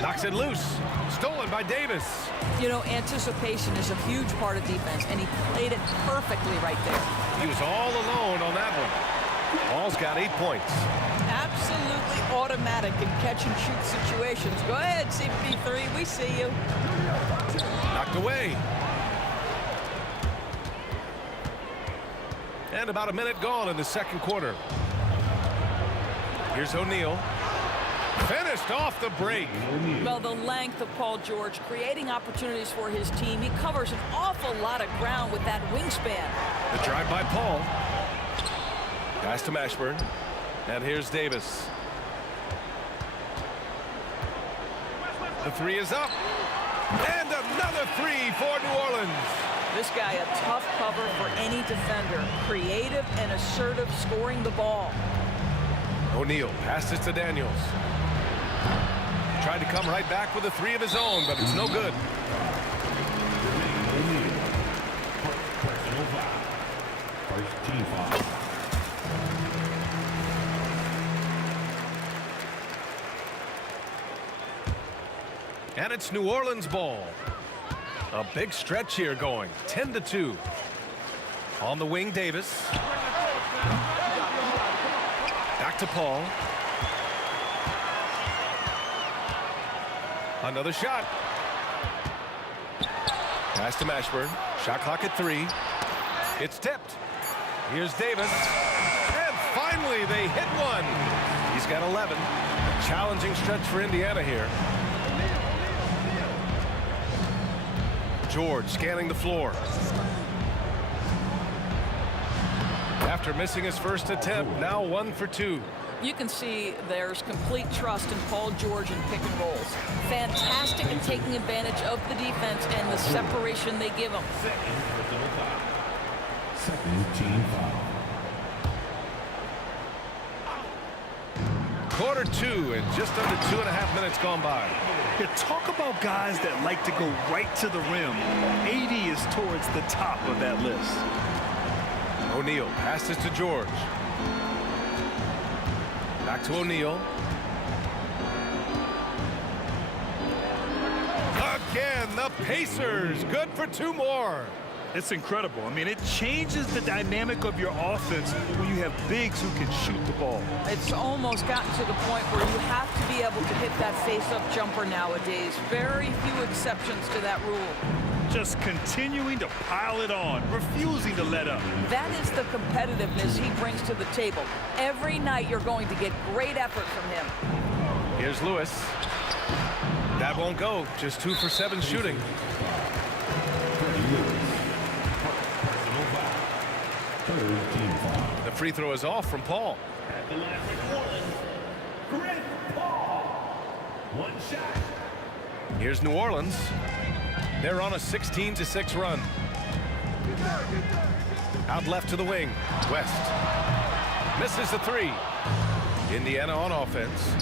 Knocks it loose. Stolen by Davis. You know, anticipation is a huge part of defense, and he played it perfectly right there. He was all alone on that one. Paul's got 8 points. Absolutely automatic in catch-and-shoot situations. Go ahead, CP3. We see you. Knocked away. And about a minute gone in the second quarter. Here's O'Neal. Finished off the break. Well, the length of Paul George creating opportunities for his team. He covers an awful lot of ground with that wingspan. The drive by Paul. Pass to Mashburn. And here's Davis. The 3 is up. And another 3 for New Orleans. This guy a tough cover for any defender. Creative and assertive scoring the ball. O'Neal passes to Daniels. Tried to come right back with a 3 of his own, but it's no good. First team foul. And it's New Orleans ball. A big stretch here going. 10-2. On the wing, Davis. Back to Paul. Another shot. Pass to Mashburn. Shot clock at 3. It's tipped. Here's Davis. And finally they hit one. He's got 11. A challenging stretch for Indiana here. George scanning the floor. After missing his first attempt, now 1 for 2. You can see there's complete trust in Paul George in pick and rolls. Fantastic in taking advantage of the defense and the separation they give him. Second team foul. Quarter 2 and just under 2.5 minutes gone by. Yeah, talk about guys that like to go right to the rim. AD is towards the top of that list. O'Neal passes to George. Back to O'Neal. Again, the Pacers. Good for 2 more. It's incredible. I mean, it changes the dynamic of your offense when you have bigs who can shoot the ball. It's almost gotten to the point where you have to be able to hit that face-up jumper nowadays. Very few exceptions to that rule. Just continuing to pile it on, refusing to let up. That is the competitiveness he brings to the table. Every night you're going to get great effort from him. Here's Lewis. That won't go. Just 2 for 7 shooting. The free throw is off from Paul. At the line for New Orleans, Chris Paul. One shot. Here's New Orleans. They're on a 16-6 run. Out left to the wing. West. Misses the 3. Indiana on offense.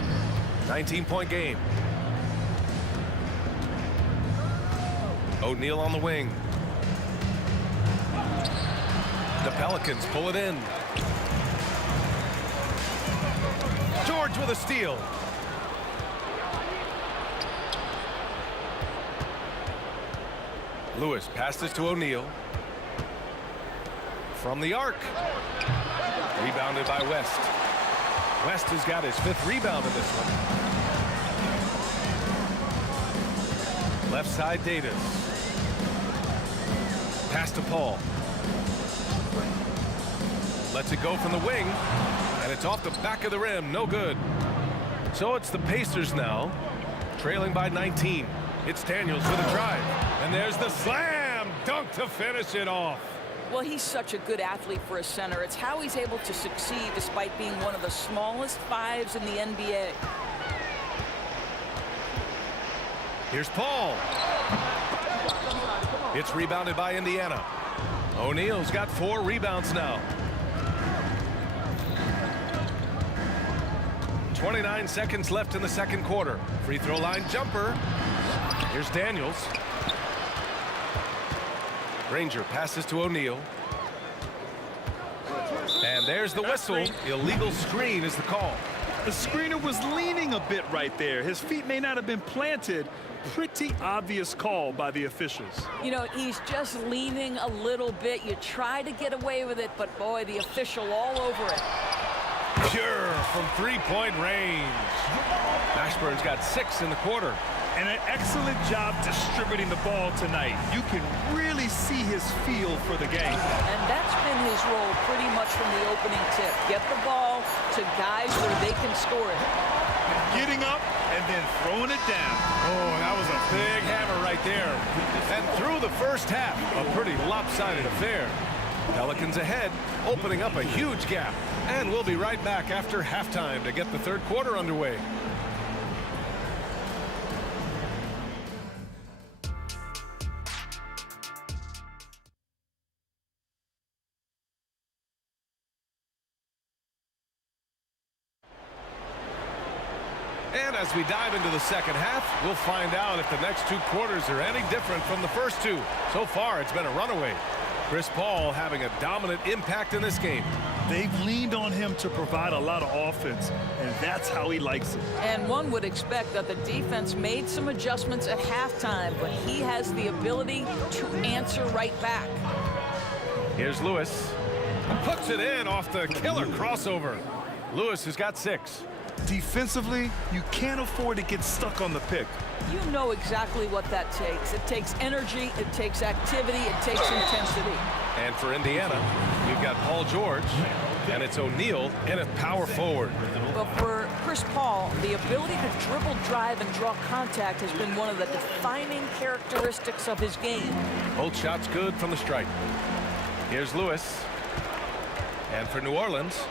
19-point game. O'Neal on the wing. The Pelicans pull it in. George with a steal. Lewis passes to O'Neal. From the arc. Rebounded by West. West has got his 5th rebound in this one. Left side, Davis. Pass to Paul. Lets it go from the wing, and it's off the back of the rim. No good. So it's the Pacers now, trailing by 19. It's Daniels with a drive. And there's the slam dunk to finish it off. Well, he's such a good athlete for a center. It's how he's able to succeed despite being one of the smallest 5s in the NBA. Here's Paul. It's rebounded by Indiana. O'Neal's got 4 rebounds now. 29 seconds left in the second quarter. Free throw line jumper. Here's Daniels. Granger passes to O'Neal. And there's the whistle. Illegal screen is the call. The screener was leaning a bit right there. His feet may not have been planted. Pretty obvious call by the officials. You know, he's just leaning a little bit. You try to get away with it, but boy, the official all over it. Pure from 3-point range. Mashburn's got 6 in the quarter. And an excellent job distributing the ball tonight. You can really see his feel for the game. And that's been his role pretty much from the opening tip. Get the ball to guys where they can score it. Getting up and then throwing it down. Oh, that was a big hammer right there. And through the first half, a pretty lopsided affair. Pelicans ahead, opening up a huge gap. And we'll be right back after halftime to get the third quarter underway. And as we dive into the second half, we'll find out if the next 2 quarters are any different from the first 2. So far, it's been a runaway. Chris Paul having a dominant impact in this game. They've leaned on him to provide a lot of offense, and that's how he likes it. And one would expect that the defense made some adjustments at halftime, but he has the ability to answer right back. Here's Lewis. Puts it in off the killer crossover. Lewis has got 6. Defensively, you can't afford to get stuck on the pick. You know exactly what that takes. It takes energy, it takes activity, it takes intensity. And for Indiana, you've got Paul George, and it's O'Neal in a power forward. But for Chris Paul, the ability to dribble, drive, and draw contact has been one of the defining characteristics of his game. Both shots good from the stripe. Here's Lewis. And for New Orleans,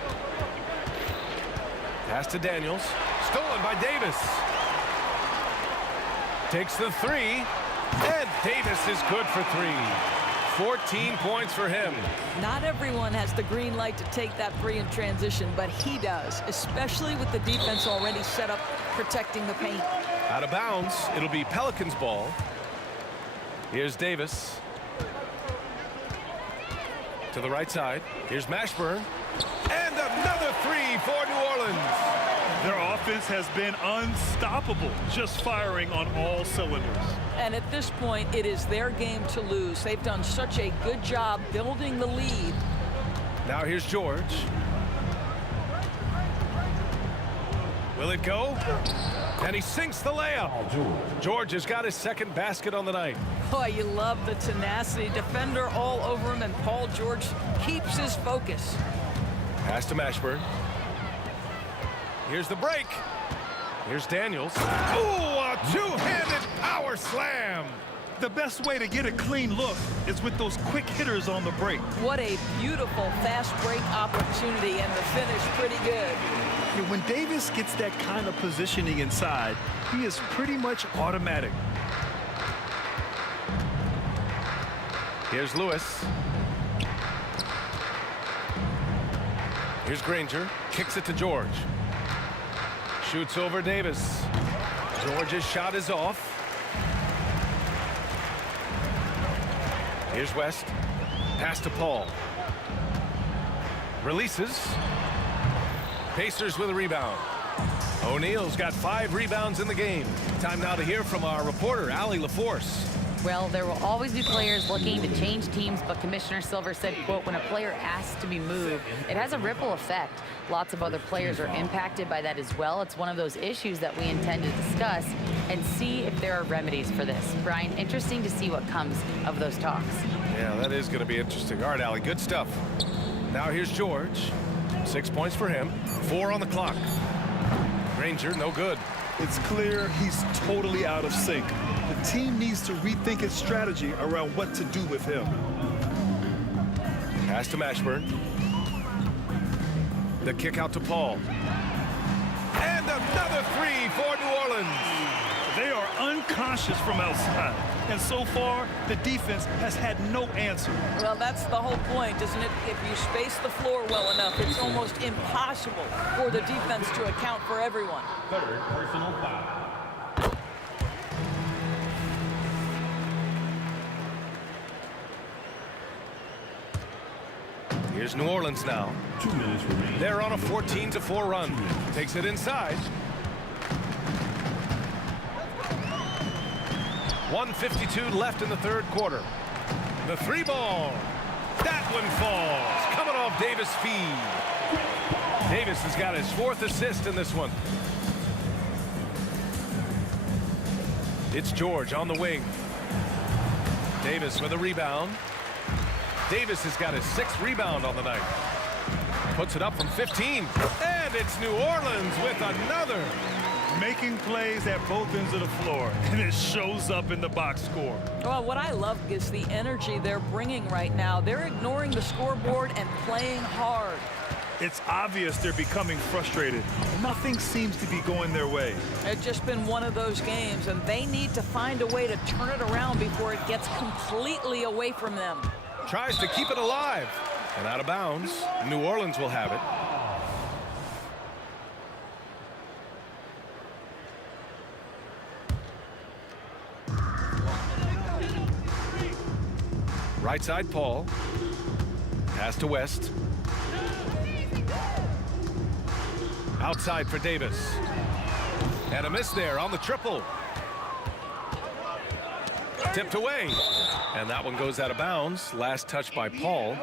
pass to Daniels. Stolen by Davis. Takes the 3. And Davis is good for 3. 14 points for him. Not everyone has the green light to take that 3 in transition, but he does, especially with the defense already set up protecting the paint. Out of bounds. It'll be Pelicans ball. Here's Davis. To the right side. Here's Mashburn. And another 3 for New Orleans. Their offense has been unstoppable, just firing on all cylinders. And at this point, it is their game to lose. They've done such a good job building the lead. Now here's George. Will it go? And he sinks the layup. George has got his second basket on the night. Boy, you love the tenacity. Defender all over him, and Paul George keeps his focus. Pass to Mashburn. Here's the break. Here's Daniels. Ooh, a two-handed power slam. The best way to get a clean look is with those quick hitters on the break. What a beautiful fast break opportunity, and the finish pretty good. When Davis gets that kind of positioning inside, he is pretty much automatic. Here's Lewis. Here's Granger. Kicks it to George. Shoots over Davis. George's shot is off. Here's West. Pass to Paul. Releases. Pacers with a rebound. O'Neal's got 5 rebounds in the game. Time now to hear from our reporter, Allie LaForce. Well, there will always be players looking to change teams, but Commissioner Silver said, quote, when a player asks to be moved, it has a ripple effect. Lots of other players are impacted by that as well. It's one of those issues that we intend to discuss and see if there are remedies for this. Brian, interesting to see what comes of those talks. Yeah, that is going to be interesting. All right, Allie, good stuff. Now here's George. 6 points for him. 4 on the clock. Granger, no good. It's clear he's totally out of sync. The team needs to rethink its strategy around what to do with him. Pass to Mashburn. The kick out to Paul. And another 3 for New Orleans. They are unconscious from outside, and so far the defense has had no answer. Well, that's the whole point, isn't it? If you space the floor well enough, it's almost impossible for the defense to account for everyone. Third personal foul. Here's New Orleans now. 2 minutes remaining. They're on a 14-4 run. Takes it inside. 1:52 left in the third quarter. The 3 ball. That one falls. Coming off Davis' feed. Davis has got his 4th assist in this one. It's George on the wing. Davis with a rebound. Davis has got his 6th rebound on the night. Puts it up from 15. And it's New Orleans with another. Making plays at both ends of the floor, and it shows up in the box score. Well, what I love is the energy they're bringing right now. They're ignoring the scoreboard and playing hard. It's obvious they're becoming frustrated. Nothing seems to be going their way. It's just been one of those games, and they need to find a way to turn it around before it gets completely away from them. Tries to keep it alive. And out of bounds. New Orleans will have it. Right side, Paul. Pass to West. Outside for Davis. And a miss there on the triple. Tipped away. And that one goes out of bounds. Last touch by Paul.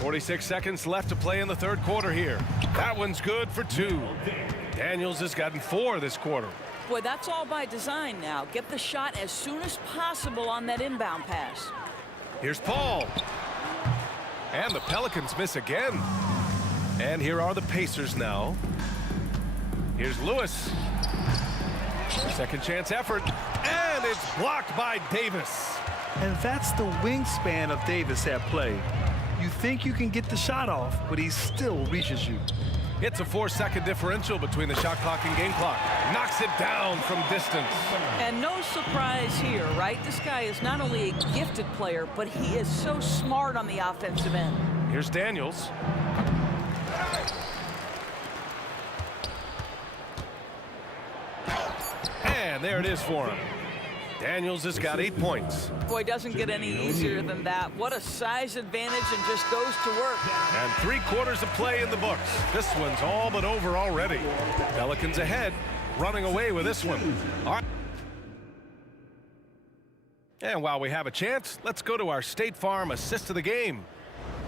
.46 seconds left to play in the third quarter here. That one's good for 2. Daniels has gotten 4 this quarter. Boy, that's all by design now. Get the shot as soon as possible on that inbound pass. Here's Paul. And the Pelicans miss again. And here are the Pacers now. Here's Lewis. Second chance effort. And it's blocked by Davis. And that's the wingspan of Davis at play. You think you can get the shot off, but he still reaches you. It's a 4-second differential between the shot clock and game clock. Knocks it down from distance. And no surprise here, right? This guy is not only a gifted player, but he is so smart on the offensive end. Here's Daniels. And there it is for him. Daniels has got 8 points. Boy, doesn't get any easier than that. What a size advantage, and just goes to work. And 3/4 of play in the books. This one's all but over already. Pelicans ahead, running away with this one. All right. And while we have a chance, let's go to our State Farm assist of the game.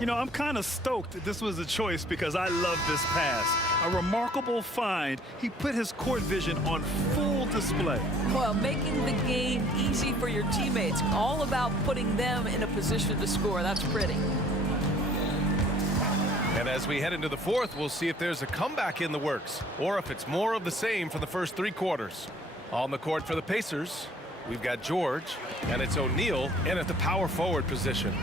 You know, I'm kind of stoked that this was a choice because I love this pass. A remarkable find. He put his court vision on full display. Well, making the game easy for your teammates. All about putting them in a position to score. That's pretty. And as we head into the fourth, we'll see if there's a comeback in the works or if it's more of the same for the first 3/4. On the court for the Pacers, we've got George, and it's O'Neal in at the power forward position.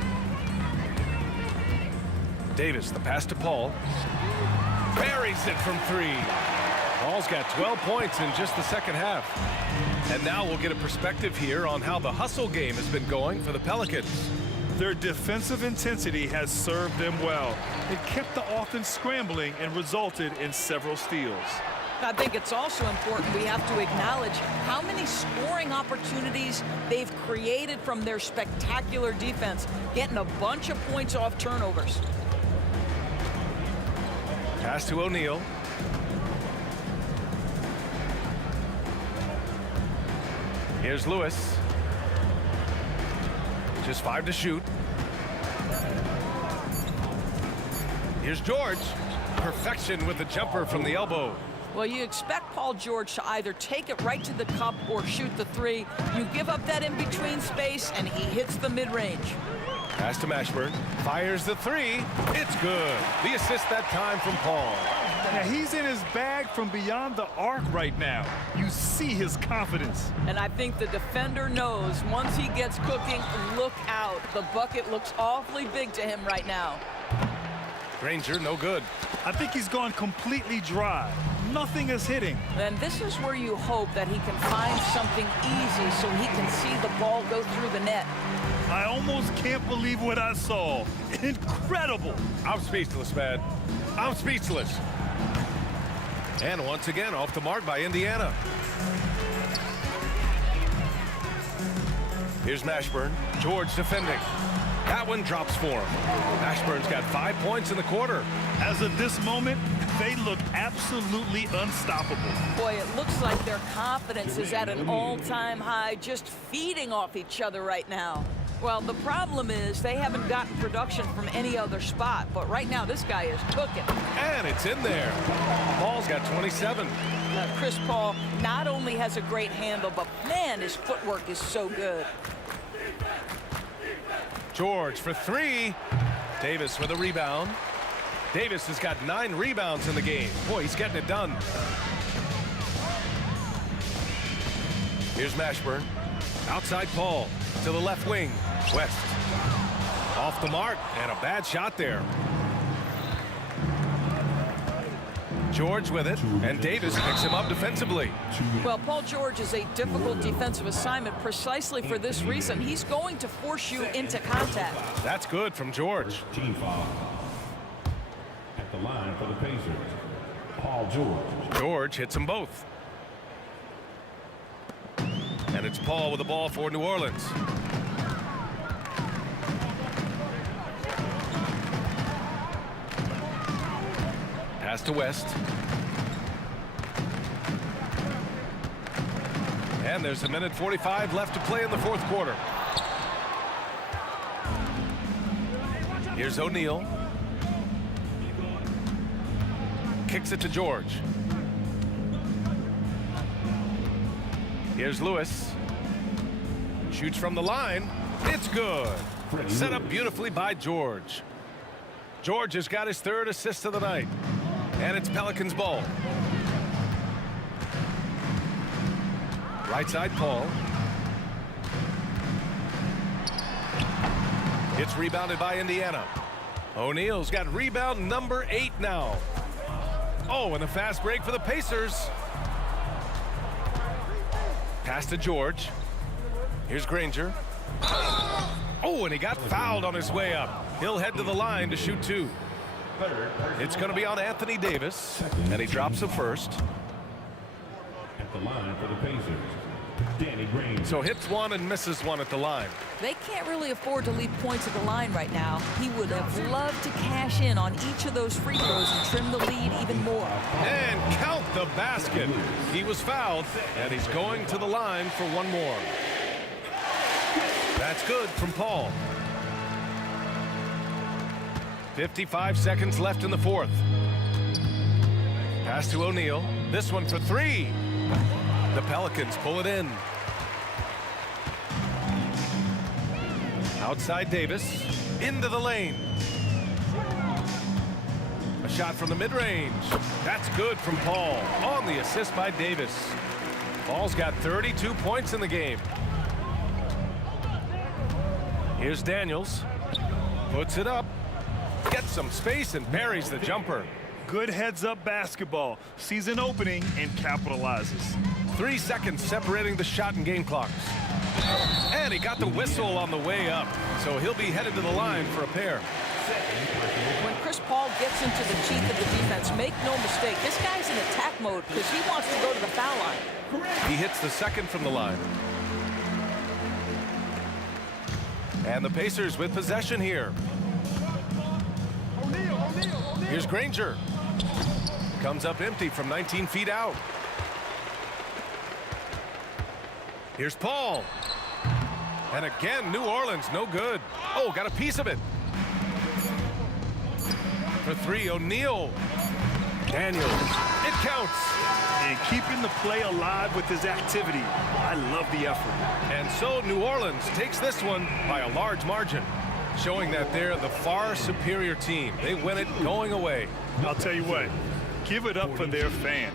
Davis, the pass to Paul. Buries it from 3. Paul's got 12 points in just the second half. And now we'll get a perspective here on how the hustle game has been going for the Pelicans. Their defensive intensity has served them well. It kept the offense scrambling and resulted in several steals. I think it's also important we have to acknowledge how many scoring opportunities they've created from their spectacular defense, getting a bunch of points off turnovers. Pass to O'Neal. Here's Lewis. Just 5 to shoot. Here's George. Perfection with the jumper from the elbow. Well, you expect Paul George to either take it right to the cup or shoot the 3. You give up that in-between space, and he hits the mid-range. Pass to Mashburn. Fires the 3. It's good. The assist that time from Paul. Now, he's in his bag from beyond the arc right now. You see his confidence. And I think the defender knows once he gets cooking, look out. The bucket looks awfully big to him right now. Granger, no good. I think he's gone completely dry. Nothing is hitting. And this is where you hope that he can find something easy so he can see the ball go through the net. I almost can't believe what I saw. Incredible. I'm speechless, man. I'm speechless. And once again, off the mark by Indiana. Here's Mashburn. George defending. That one drops for him. Mashburn's got 5 points in the quarter. As of this moment, they look absolutely unstoppable. Boy, it looks like their confidence is at an all-time high, just feeding off each other right now. Well, the problem is they haven't gotten production from any other spot, but right now this guy is cooking. And it's in there. Paul's got 27. Chris Paul not only has a great handle, but man, his footwork is so good. George for 3. Davis for the rebound. Davis has got 9 rebounds in the game. Boy, he's getting it done. Here's Mashburn. Outside Paul to the left wing. West. Off the mark, and a bad shot there. George with it, and Davis picks him up defensively. Well, Paul George is a difficult defensive assignment precisely for this reason. He's going to force you into contact. That's good from George. Team foul. At the line for the Pacers, Paul George. George hits them both. And it's Paul with the ball for New Orleans. Pass to West. And there's 1:45 left to play in the fourth quarter. Here's O'Neal. Kicks it to George. Here's Lewis. Shoots from the line. It's good. Set up beautifully by George. George has got his 3rd assist of the night. And it's Pelicans ball. Right side Paul. It's rebounded by Indiana. O'Neal's got rebound number 8 now. Oh, and a fast break for the Pacers. Pass to George. Here's Granger. Oh, and he got fouled on his way up. He'll head to the line to shoot 2. It's going to be on Anthony Davis, and he drops the first. At the line for the Pacers, Danny Green. So hits one and misses one at the line. They can't really afford to leave points at the line right now. He would have loved to cash in on each of those free throws and trim the lead even more. And count the basket. He was fouled, and he's going to the line for one more. That's good from Paul. 55 seconds left in the fourth. Pass to O'Neal. This one for three. The Pelicans pull it in. Outside Davis. Into the lane. A shot from the mid-range. That's good from Paul. On the assist by Davis. Paul's got 32 points in the game. Here's Daniels. Puts it up. Gets some space and buries the jumper. Good heads-up basketball. Sees an opening and capitalizes. 3 seconds separating the shot and game clocks. And he got the whistle on the way up, so he'll be headed to the line for a pair. When Chris Paul gets into the teeth of the defense, make no mistake, this guy's in attack mode because he wants to go to the foul line. He hits the second from the line. And the Pacers with possession here. Here's Granger. Comes up empty from 19 feet out. Here's Paul. And again, New Orleans, no good. Oh, got a piece of it. For three, O'Neal. Daniels. It counts. And keeping the play alive with his activity. I love the effort. And so New Orleans takes this one by a large margin, showing that they're the far superior team. They win it going away. I'll tell you what, give it up for their fan.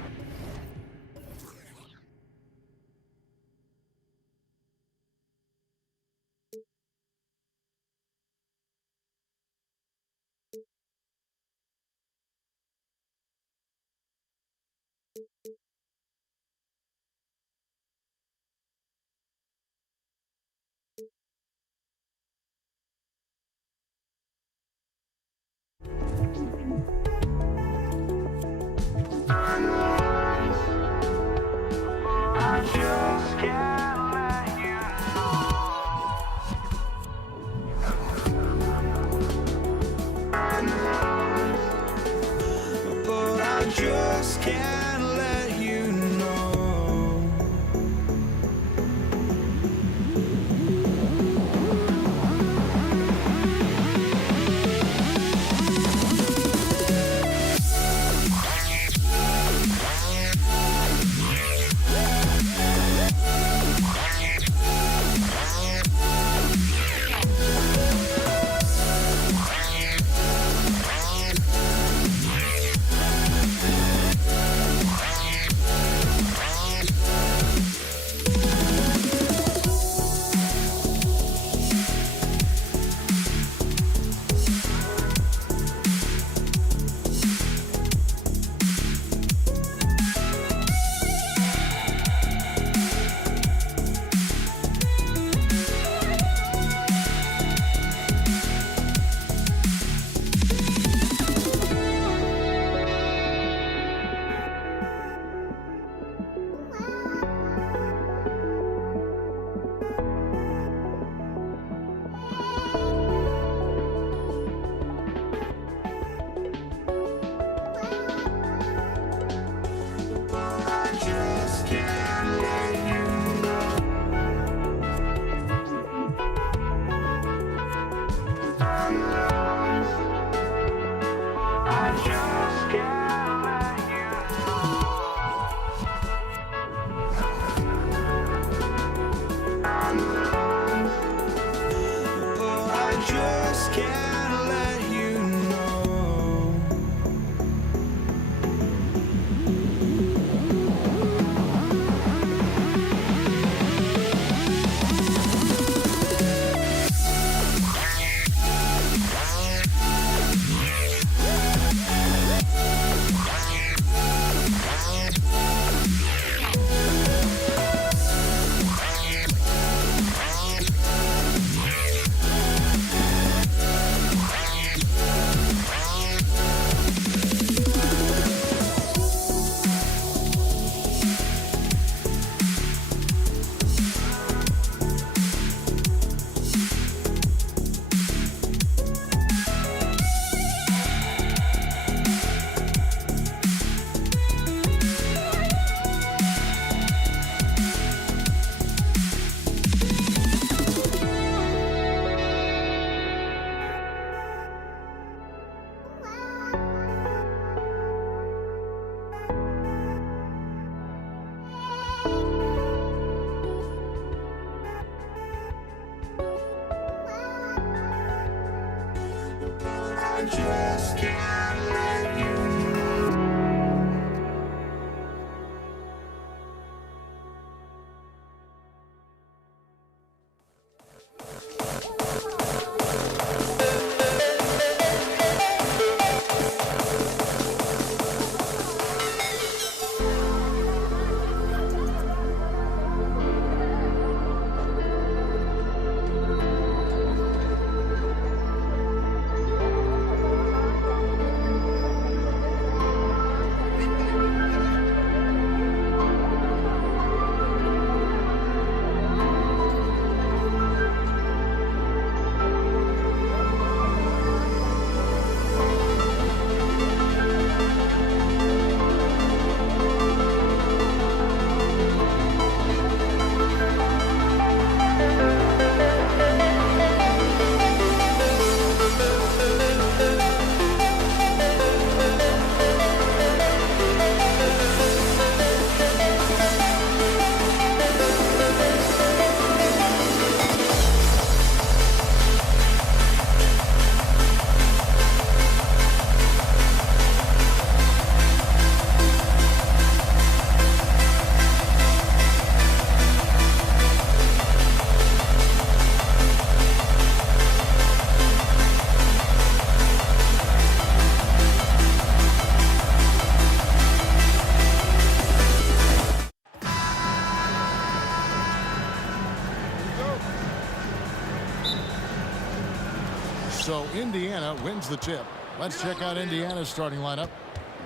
So Indiana wins the tip. Let's check out Indiana's starting lineup.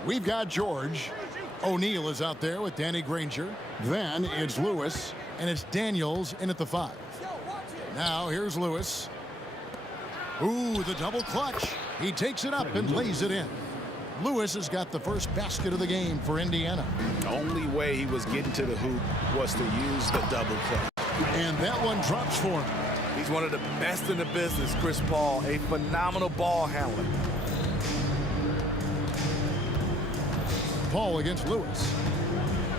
We've got George. O'Neal is out there with Danny Granger. Then it's Lewis, and it's Daniels in at the 5. Now here's Lewis. Ooh, the double clutch. He takes it up and lays it in. Lewis has got the first basket of the game for Indiana. The only way he was getting to the hoop was to use the double clutch. And that one drops for him. He's one of the best in the business, Chris Paul, a phenomenal ball handler. Paul against Lewis.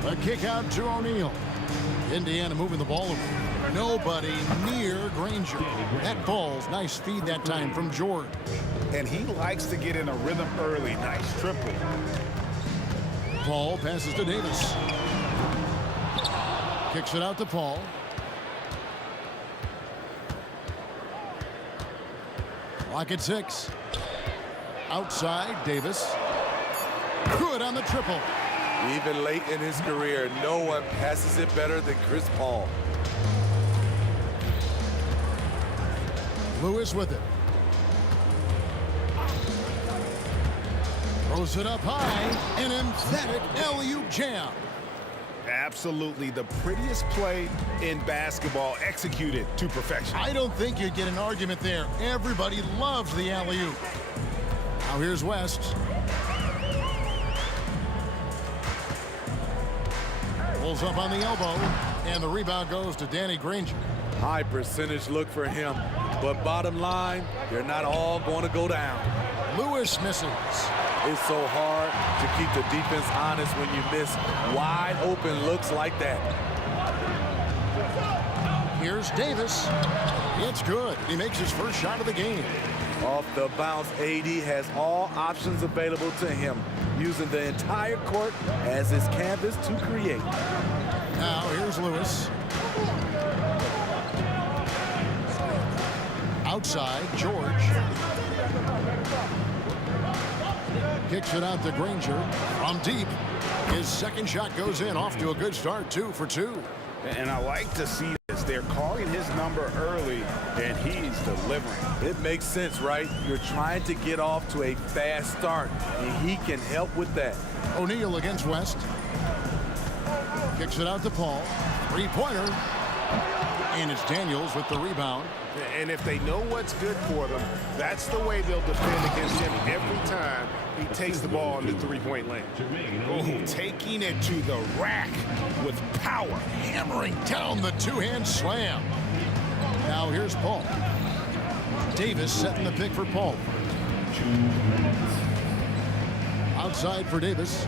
A kick out to O'Neal. Indiana moving the ball over. Nobody near Granger. That falls. Nice feed that time from George. And he likes to get in a rhythm early. Nice triple. Paul passes to Davis. Kicks it out to Paul. Clock at 6. Outside, Davis. Good on the triple. Even late in his career, no one passes it better than Chris Paul. Lewis with it. Throws it up high. An emphatic alley-oop jam. Absolutely the prettiest play in basketball, executed to perfection. I don't think you'd get an argument there. Everybody loves the alley-oop. Now here's West. Pulls up on the elbow, and the rebound goes to Danny Granger. High percentage look for him, but bottom line, they're not all going to go down. Lewis misses. It's so hard to keep the defense honest when you miss wide open looks like that. Here's Davis. It's good. He makes his first shot of the game. Off the bounce, AD has all options available to him, using the entire court as his canvas to create. Now here's Lewis. Outside, George. Kicks it out to Granger from deep. His second shot goes in, off to a good start, 2 for 2. And I like to see this. They're calling his number early, and he's delivering. It makes sense, right? You're trying to get off to a fast start, and he can help with that. O'Neal against West. Kicks it out to Paul. Three-pointer. And it's Daniels with the rebound. And if they know what's good for them, that's the way they'll defend against him every time he takes the ball in the three-point lane. Oh, taking it to the rack with power. Hammering down the two-hand slam. Now here's Paul. Davis setting the pick for Paul. Outside for Davis.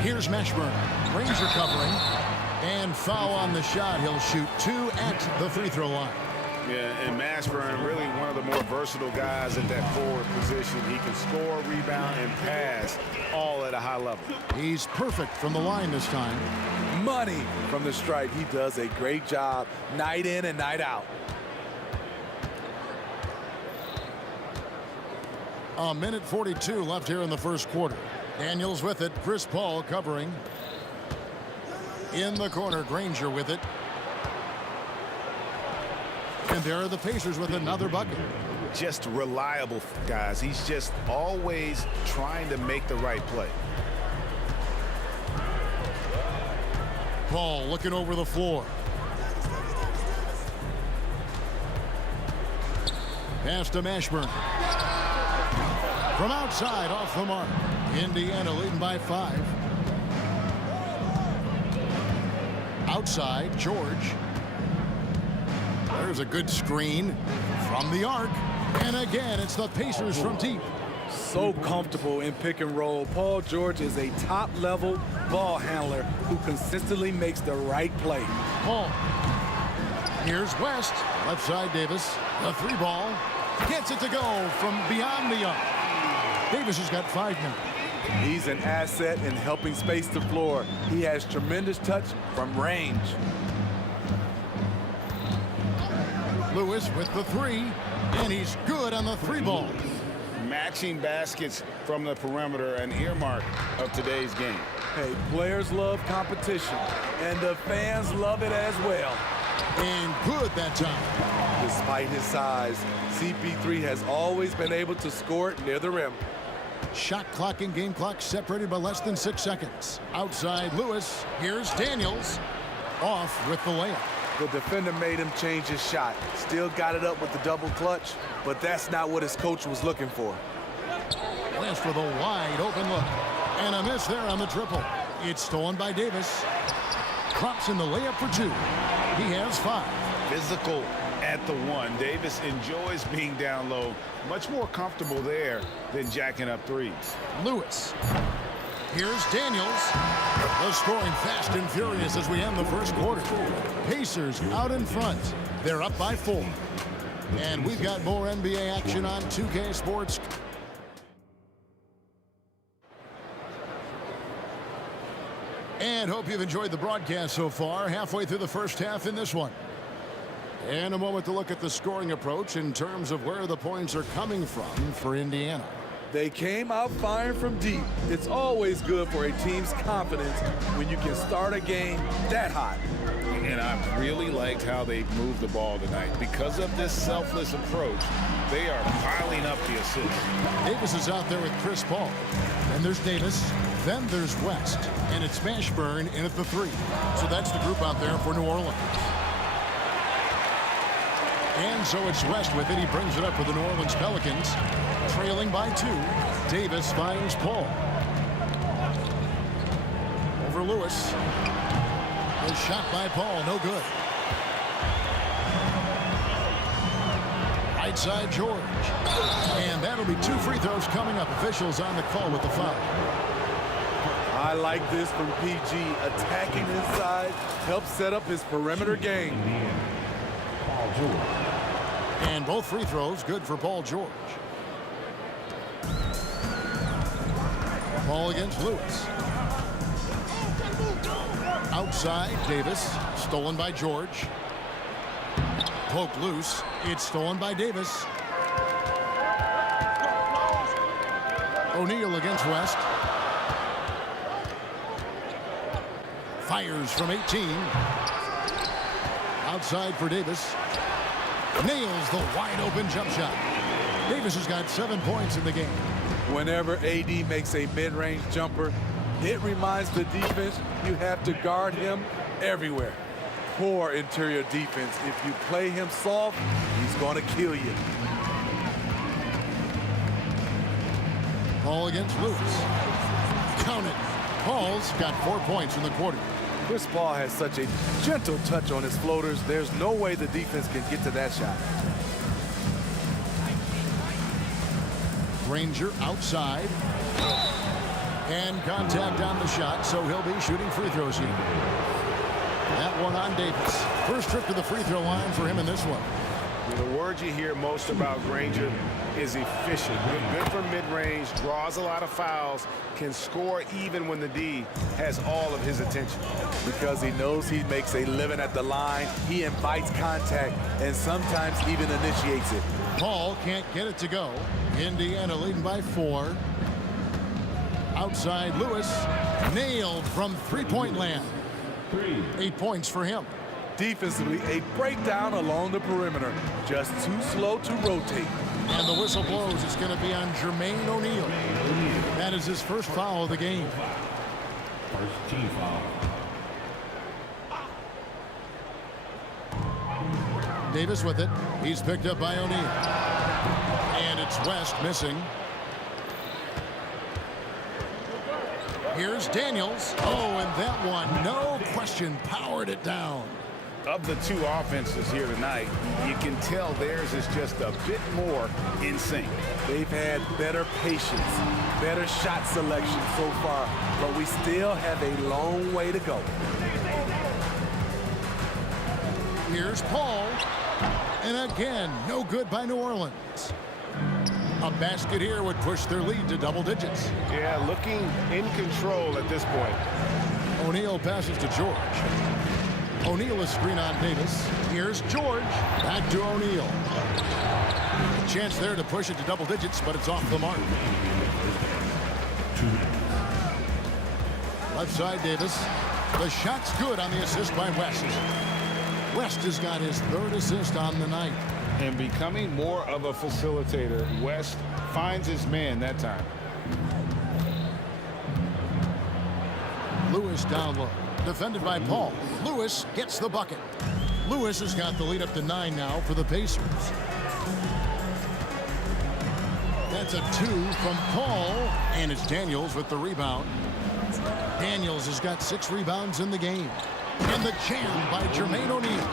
Here's Mashburn. Granger covering. And foul on the shot. He'll shoot 2 at the free throw line. Yeah, and Mashburn, really one of the more versatile guys at that forward position. He can score, rebound, and pass all at a high level. He's perfect from the line this time. Money from the stripe. He does a great job night in and night out. A minute 42 left here in the first quarter. Daniels with it. Chris Paul covering. In the corner, Granger with it. And there are the Pacers with another bucket. Just reliable, guys. He's just always trying to make the right play. Paul looking over the floor. Pass to Mashburn. From outside, off the mark. Indiana leading by 5. Outside, George. There's a good screen from the arc. And again, it's the Pacers from deep. So comfortable in pick and roll. Paul George is a top-level ball handler who consistently makes the right play. Paul. Here's West. Left side, Davis. The 3 ball. Gets it to go from beyond the arc. Davis has got 5 now. He's an asset in helping space the floor. He has tremendous touch from range. Lewis with the 3, and he's good on the 3 ball. Matching baskets from the perimeter, an earmark of today's game. Hey, players love competition, and the fans love it as well. And good that time. Despite his size, CP3 has always been able to score it near the rim. Shot clock and game clock separated by less than 6 seconds. Outside Lewis. Here's Daniels. Off with the layup. The defender made him change his shot. Still got it up with the double clutch, but that's not what his coach was looking for. West with a wide open look. And a miss there on the triple. It's stolen by Davis. Drops in the layup for 2. He has 5. Physical at the 1. Davis enjoys being down low. Much more comfortable there than jacking up threes. Lewis. Here's Daniels. The scoring fast and furious as we end the first quarter. Pacers out in front. They're up by 4. And we've got more NBA action on 2K Sports. And hope you've enjoyed the broadcast so far. Halfway through the first half in this one. And a moment to look at the scoring approach in terms of where the points are coming from for Indiana. They came out firing from deep. It's always good for a team's confidence when you can start a game that hot. And I really liked how they moved the ball tonight. Because of this selfless approach, they are piling up the assists. Davis is out there with Chris Paul. And there's Davis. Then there's West. And it's Mashburn in at the 3. So that's the group out there for New Orleans. And so it's West with it. He brings it up for the New Orleans Pelicans. Trailing by 2. Davis finds Paul. Over Lewis. A shot by Paul. No good. Right side George. And that'll be 2 free throws coming up. Officials on the call with the foul. I like this from PG. Attacking inside helps set up his perimeter game. And both free throws good for Paul George. Paul against Lewis. Outside Davis. Stolen by George. Poked loose. It's stolen by Davis. O'Neal against West. Fires from 18. Outside for Davis. Nails the wide open jump shot. Davis has got 7 points in the game. Whenever AD makes a mid-range jumper, it reminds the defense you have to guard him everywhere. Poor interior defense. If you play him soft, he's going to kill you. Paul against Lewis. Count it. Paul's got 4 points in the quarter. Chris Paul has such a gentle touch on his floaters. There's no way the defense can get to that shot. Granger outside. And contact on the shot, so he'll be shooting free throws here. That one on Davis. First trip to the free throw line for him in this one. The word you hear most about Granger is efficient. Good for mid-range, draws a lot of fouls, can score even when the D has all of his attention. Because he knows he makes a living at the line, he invites contact and sometimes even initiates it. Paul can't get it to go. Indiana leading by 4. Outside Lewis. Nailed from three-point land. 8 points for him. Defensively, a breakdown along the perimeter. Just too slow to rotate. And the whistle blows. It's going to be on Jermaine O'Neal. That is his first foul of the game. First team foul. Davis with it. He's picked up by O'Neal. And it's West missing. Here's Daniels. Oh, and that one, no question, powered it down. Of the 2 offenses here tonight, you can tell theirs is just a bit more in sync. They've had better patience, better shot selection so far, but we still have a long way to go. Here's Paul. And again, no good by New Orleans. A basket here would push their lead to double digits. Yeah, looking in control at this point. O'Neal passes to George. O'Neal is screen on Davis. Here's George. Back to O'Neal. Chance there to push it to double digits, but it's off the mark. Left side Davis. The shot's good on the assist by West. West has got his 3rd assist on the night. And becoming more of a facilitator, West finds his man that time. Lewis down low. Defended by Paul. Lewis gets the bucket. Lewis has got the lead up to 9 now for the Pacers. That's a 2 from Paul. And it's Daniels with the rebound. Daniels has got 6 rebounds in the game. And the jam by Jermaine O'Neal.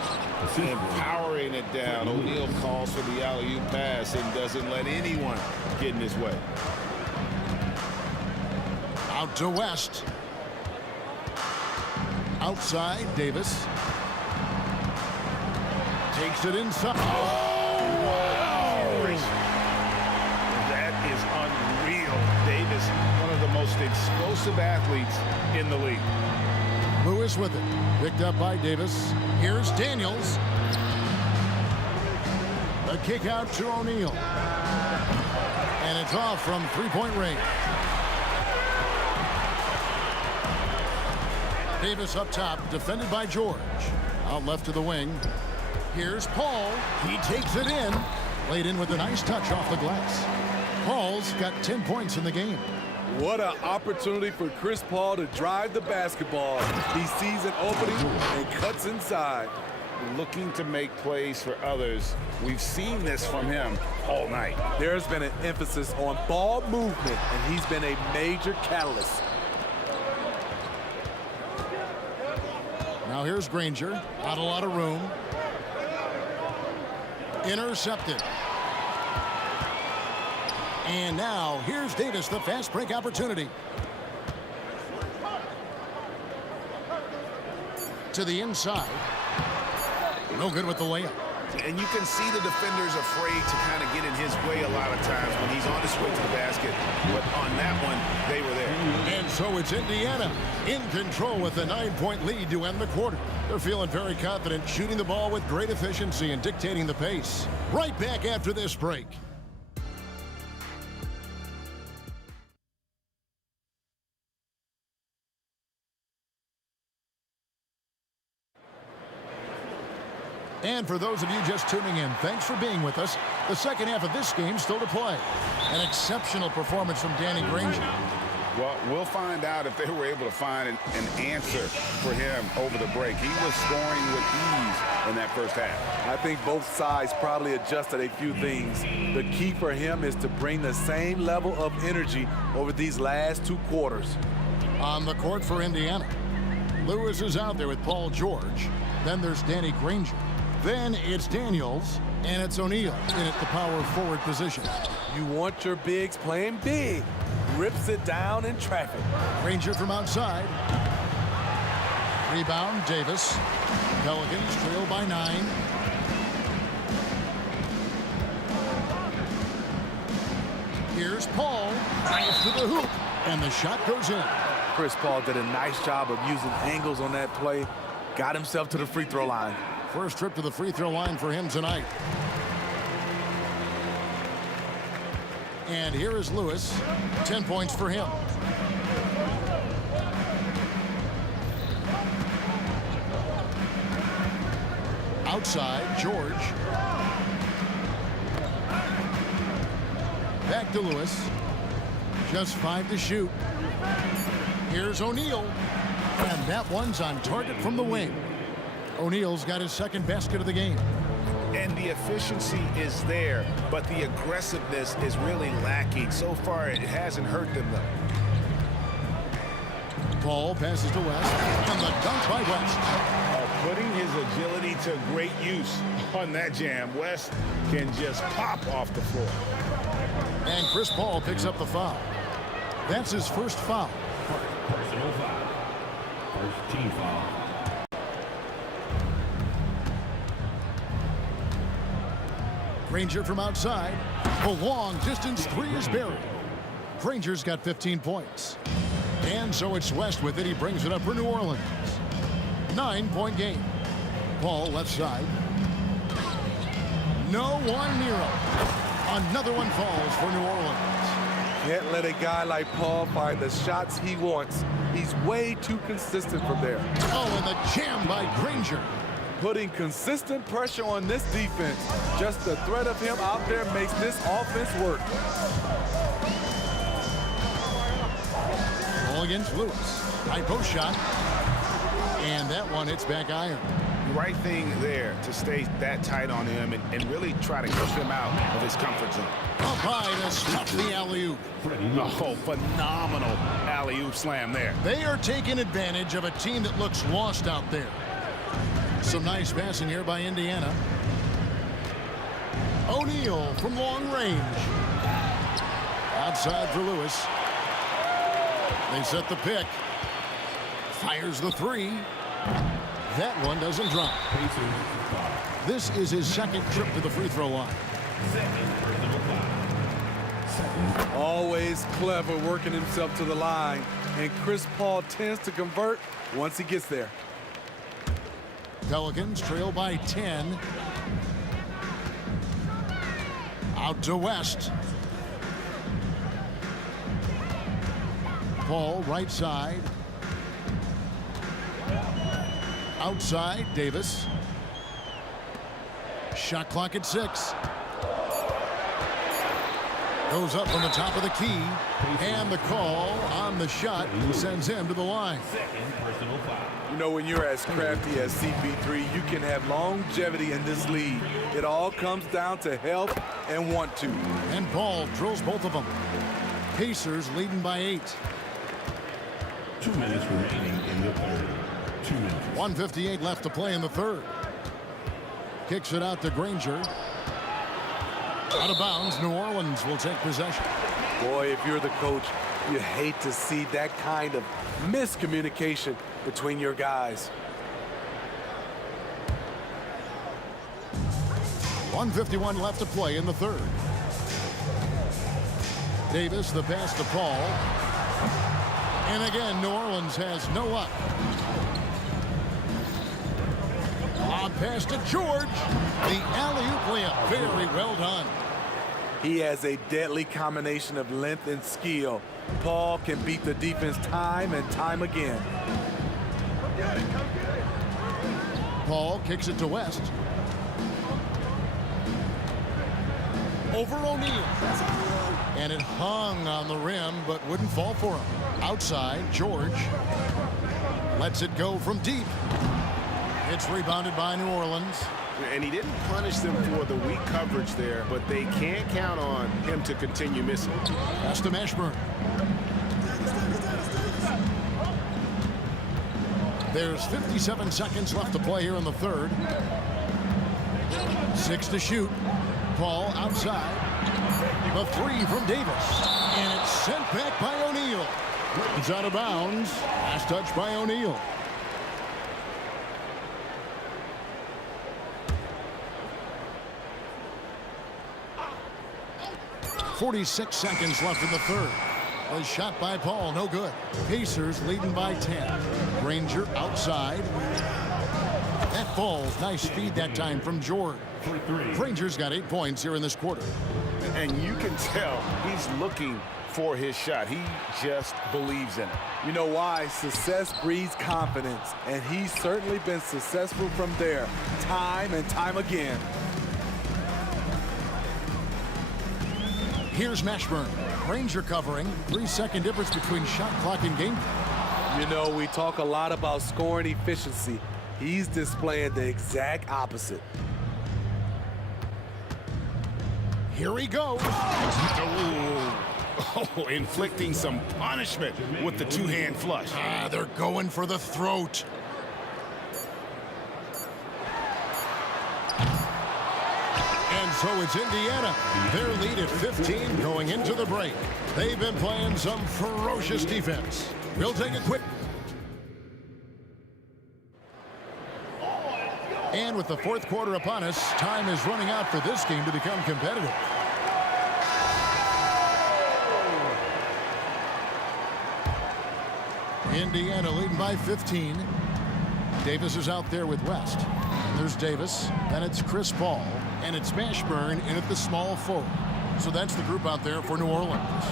And powering it down. O'Neal calls for the alley-oop pass and doesn't let anyone get in his way. Out to West. Outside, Davis. Takes it inside. That is unreal. Davis, one of the most explosive athletes in the league. Lewis with it. Picked up by Davis. Here's Daniels. A kick out to O'Neal. And it's off from three-point range. Davis up top, defended by George. Out left to the wing. Here's Paul. He takes it in. Laid in with a nice touch off the glass. Paul's got 10 points in the game. What an opportunity for Chris Paul to drive the basketball. He sees an opening and cuts inside. Looking to make plays for others. We've seen this from him all night. There's been an emphasis on ball movement, and he's been a major catalyst. Now here's Granger. Not a lot of room. Intercepted. And now here's Davis, the fast break opportunity. To the inside. No good with the layup. And you can see the defenders afraid to kind of get in his way a lot of times when he's on his way to the basket. But on that one, they were there. And so it's Indiana in control with a 9-point lead to end the quarter. They're feeling very confident, shooting the ball with great efficiency and dictating the pace. Right back after this break. And for those of you just tuning in, thanks for being with us. The second half of this game still to play. An exceptional performance from Danny Granger. Well, we'll find out if they were able to find an answer for him over the break. He was scoring with ease in that first half. I think both sides probably adjusted a few things. The key for him is to bring the same level of energy over these last 2 quarters. On the court for Indiana, Lewis is out there with Paul George. Then there's Danny Granger. Then it's Daniels, and it's O'Neal in at the power forward position. You want your bigs playing big. Rips it down in traffic. Granger from outside. Rebound, Davis. Pelicans trail by 9. Here's Paul. Drives to the hoop, and the shot goes in. Chris Paul did a nice job of using angles on that play. Got himself to the free throw line. First trip to the free throw line for him tonight. And here is Lewis. 10 points for him. Outside, George. Back to Lewis. Just 5 to shoot. Here's O'Neal. And that one's on target from the wing. O'Neal's got his second basket of the game. And the efficiency is there, but the aggressiveness is really lacking. So far, it hasn't hurt them, though. Paul passes to West, and the dunk by West. Putting his agility to great use on that jam. West can just pop off the floor. And Chris Paul picks up the foul. That's his first foul. Personal foul. First team foul. Granger from outside. The long distance 3 is buried. Granger's got 15 points. And so it's West with it. He brings it up for New Orleans. 9-point game. Paul left side. No one near him. Another one falls for New Orleans. Can't let a guy like Paul find the shots he wants. He's way too consistent from there. Oh, and the jam by Granger. putting consistent pressure on this defense. Just the threat of him out there makes this offense work. Ball against Lewis. High post shot. And that one hits back iron. The right thing there to stay that tight on him and really try to push him out of his comfort zone. Up high to stop the alley-oop. Oh, phenomenal alley-oop slam there. They are taking advantage of a team that looks lost out there. Some nice passing here by Indiana. O'Neal from long range. Outside for Lewis. They set the pick. Fires the three. That one doesn't drop. This is his second trip to the free throw line. Always clever working himself to the line, and Chris Paul tends to convert once he gets there. Pelicans trail by 10. Out to West. Paul right side. Outside, Davis. Shot clock at 6. Goes up from the top of the key. And the call on the shot sends him to the line. You know, when you're as crafty as CP3, you can have longevity in this league. It all comes down to health and want to. And Paul drills both of them. Pacers leading by 8. 2 minutes remaining in the third. 2 minutes. 1:58 left to play in the third. Kicks it out to Granger. Out of bounds, New Orleans will take possession. Boy, if you're the coach, you hate to see that kind of miscommunication between your guys. 1:51 left to play in the third. Davis, the pass to Paul. And again, New Orleans has no luck. Odd pass to George. The alley-oop layup. Very well done. He has a deadly combination of length and skill. Paul can beat the defense time and time again. Paul kicks it to West. Over O'Neal. And it hung on the rim, but wouldn't fall for him. Outside, George lets it go from deep. It's rebounded by New Orleans. And he didn't punish them for the weak coverage there, but they can't count on him to continue missing. Pass to Mashburn. There's 57 seconds left to play here in the third. 6 to shoot. Paul outside. The three from Davis. And it's sent back by O'Neal. It's out of bounds. Last touch by O'Neal. .46 seconds left in the third. A shot by Paul, no good. Pacers leading by 10. Granger outside. That falls. Nice feed that time from George. Granger's got 8 points here in this quarter. And you can tell he's looking for his shot. He just believes in it. You know why? Success breeds confidence, and he's certainly been successful from there, time and time again. Here's Mashburn. Granger covering. 3-second difference between shot clock and game. You know, we talk a lot about scoring efficiency. He's displaying the exact opposite. Here he goes. Oh, inflicting some punishment with the two-hand flush. They're going for the throat. And so it's Indiana. Their lead at 15 going into the break. They've been playing some ferocious defense. We'll take a quick. And with the fourth quarter upon us, time is running out for this game to become competitive. Indiana leading by 15. Davis is out there with West. There's Davis. Then it's Chris Paul. And it's Mashburn in at the small forward. So that's the group out there for New Orleans.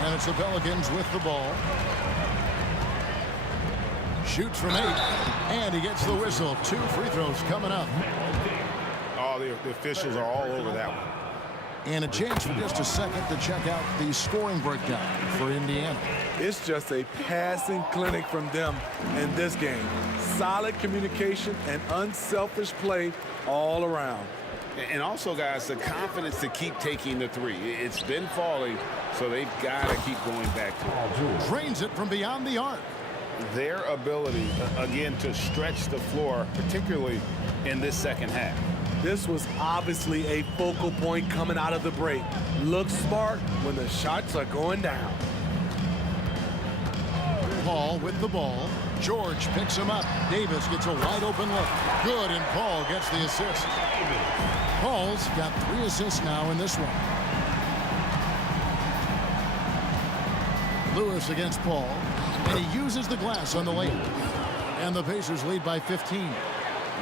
And it's the Pelicans with the ball. Shoots from 8, and he gets the whistle. 2 free throws coming up. Oh, the officials are all over that one. And a chance for just a second to check out the scoring breakdown for Indiana. It's just a passing clinic from them in this game. Solid communication and unselfish play all around. And also, guys, the confidence to keep taking the three. It's been falling, so they've got to keep going back to it. Drains it from beyond the arc. Their ability, again, to stretch the floor, particularly in this second half. This was obviously a focal point coming out of the break. Look smart when the shots are going down. Paul with the ball. George picks him up. Davis gets a wide open look. Good, and Paul gets the assist. Paul's got 3 assists now in this one. Lewis against Paul, and he uses the glass on the lane. And the Pacers lead by 15.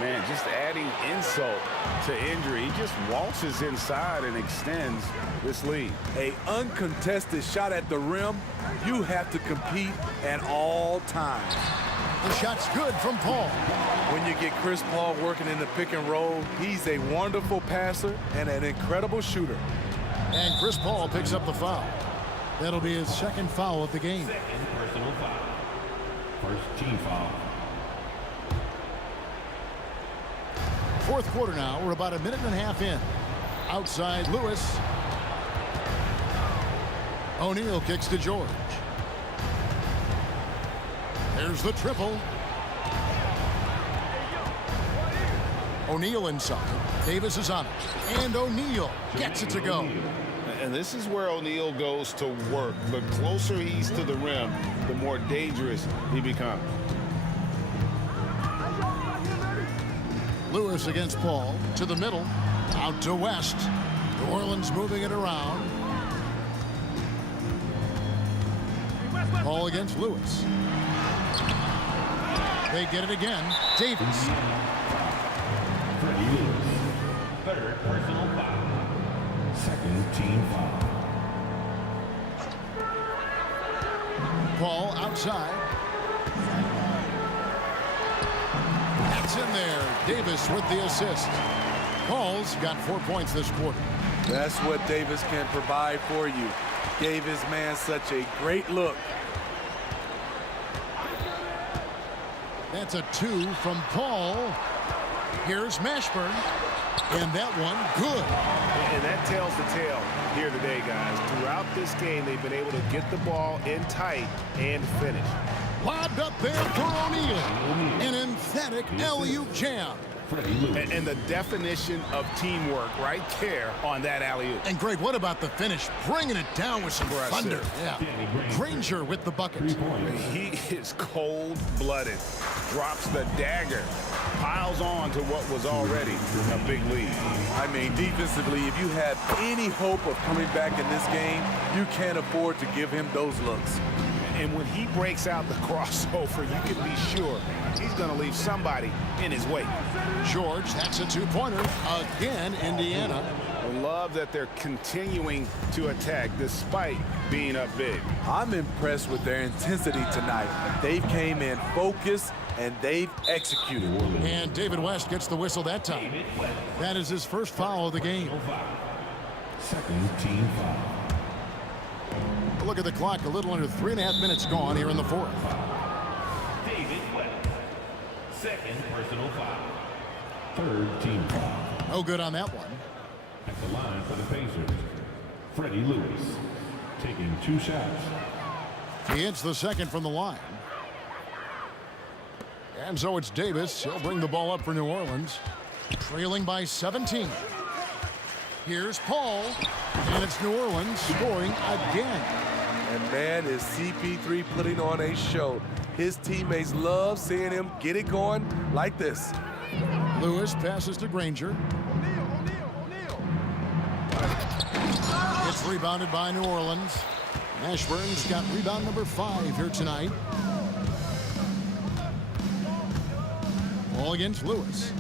Man, just adding insult to injury. He just waltzes inside and extends this lead. A uncontested shot at the rim. You have to compete at all times. The shot's good from Paul. When you get Chris Paul working in the pick and roll, he's a wonderful passer and an incredible shooter. And Chris Paul picks up the foul. That'll be his second foul of the game. Second personal foul. First team foul. Fourth quarter now. We're about a minute and a half in. Outside Lewis. O'Neal kicks to George. There's the triple. O'Neal inside. Davis is on it. And O'Neal gets it to go. And this is where O'Neal goes to work. The closer he's to the rim, the more dangerous he becomes. Lewis against Paul. To the middle. Out to West. New Orleans moving it around. Paul against Lewis. They get it again. Davis. Freddie Lewis. Third personal foul. Second team foul. Paul outside. That's in there. Davis with the assist. Paul's got 4 points this quarter. That's what Davis can provide for you. Gave his man such a great look. That's a 2 from Paul. Here's Mashburn. And that one, good. And that tells the tale here today, guys. Throughout this game, they've been able to get the ball in tight and finish. Lobbed up there for O'Neal. An emphatic alley-oop jam. And the definition of teamwork right there on that alley-oop. And Greg, what about the finish? Bringing it down with some thunder. Yeah. Granger with the bucket. He is cold-blooded. Drops the dagger. Piles on to what was already a big lead. I mean, defensively, if you have any hope of coming back in this game, you can't afford to give him those looks. And when he breaks out the crossover, you can be sure he's going to leave somebody in his wake. George, that's a 2-pointer. Again, Indiana. I love that they're continuing to attack despite being up big. I'm impressed with their intensity tonight. They came in focused and they've executed. And David West gets the whistle that time. That is his first foul of the game. Second team foul. Look at the clock. A little under 3.5 minutes gone here in the fourth. David West. Second personal foul. Third team foul. No good on that one. At the line for the Pacers, Freddie Lewis taking 2 shots. He hits the second from the line. And so it's Davis. He'll bring the ball up for New Orleans. Trailing by 17. Here's Paul. And it's New Orleans scoring again. And man, is CP3 putting on a show. His teammates love seeing him get it going like this. Lewis passes to Granger. It's rebounded by New Orleans. Mashburn's got rebound number 5 here tonight. Paul against Lewis.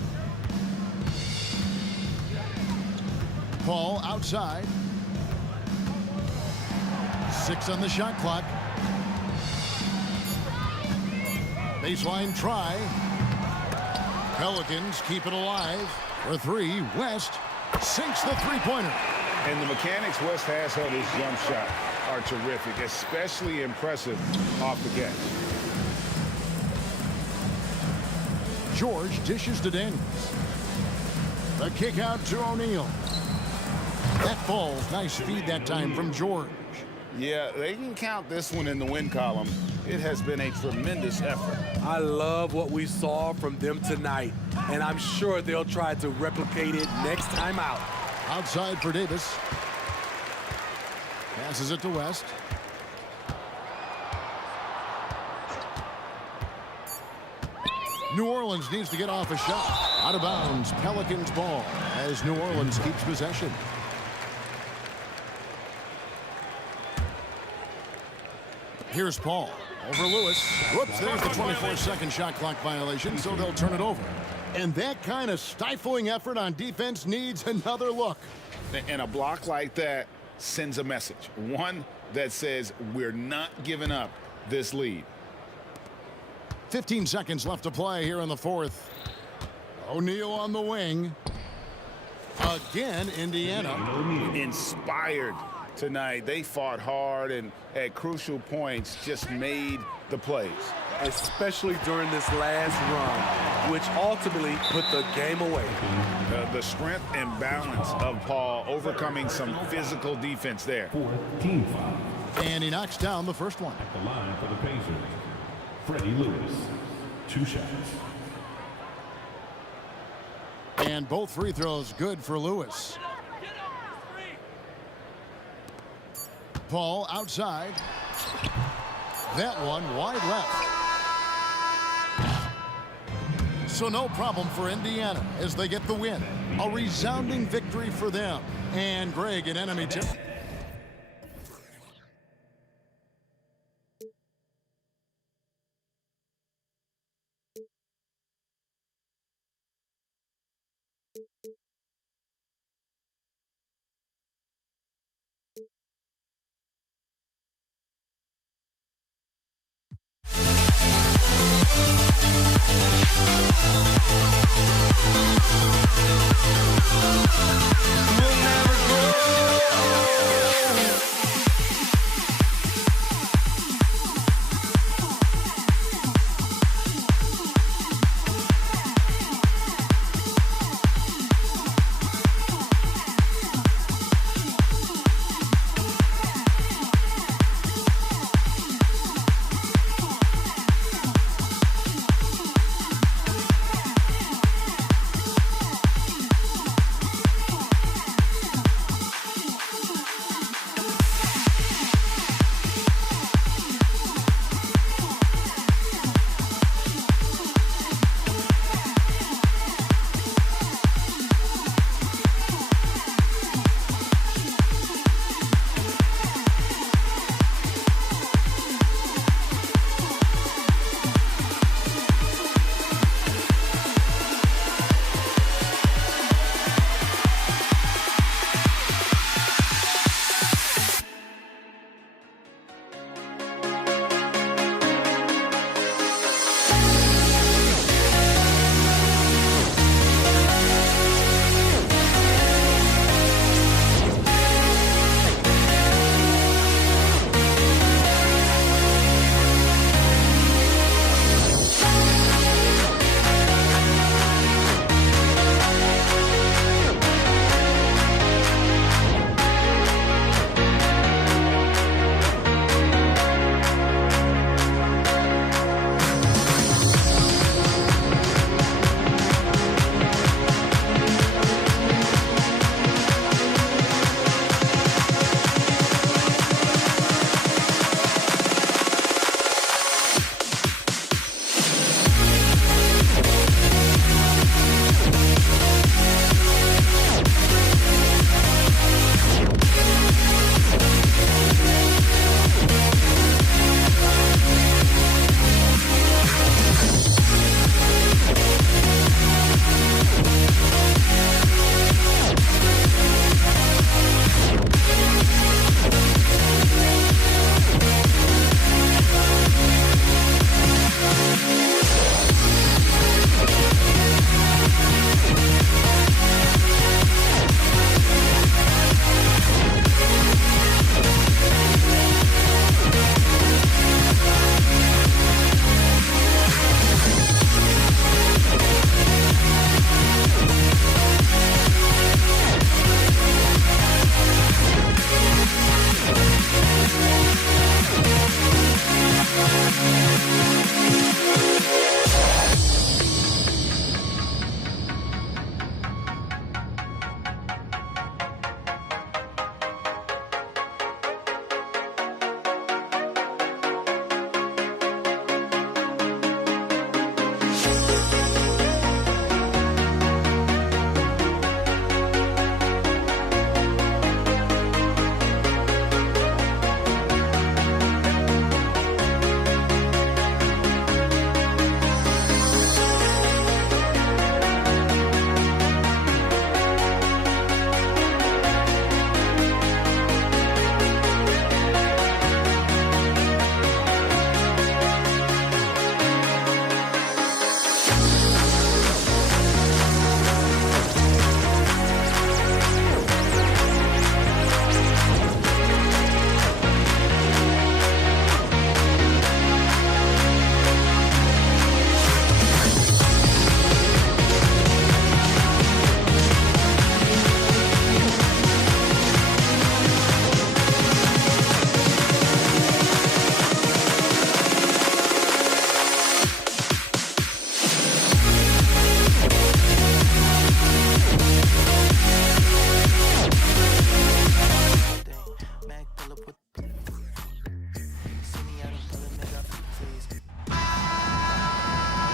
Paul outside. 6 on the shot clock. Baseline try. Pelicans keep it alive. For three, West sinks the three-pointer. And the mechanics West has on his jump shot are terrific, especially impressive off the catch. George dishes to Daniels. The kick out to O'Neal. That falls. Nice feed that time from George. Yeah, they can count this one in the win column. It has been a tremendous effort. I love what we saw from them tonight, and I'm sure they'll try to replicate it next time out. Outside for Davis. Passes it to West. New Orleans needs to get off a shot. Out of bounds, Pelicans ball as New Orleans keeps possession. Here's Paul over Lewis. Whoops, there's the 24-second shot clock violation, so they'll turn it over. And that kind of stifling effort on defense needs another look. And a block like that sends a message. One that says we're not giving up this lead. 15 seconds left to play here in the fourth. O'Neal on the wing. Again, Indiana. Inspired tonight. They fought hard and at crucial points just made the plays. Especially during this last run, which ultimately put the game away. The strength and balance of Paul overcoming some physical defense there. Team foul. And he knocks down the first one. At the line for the Pacers, Freddie Lewis. 2 shots. And both free throws good for Lewis. Paul outside. That one wide left. So no problem for Indiana as they get the win. A resounding victory for them. And Greg, an enemy tip.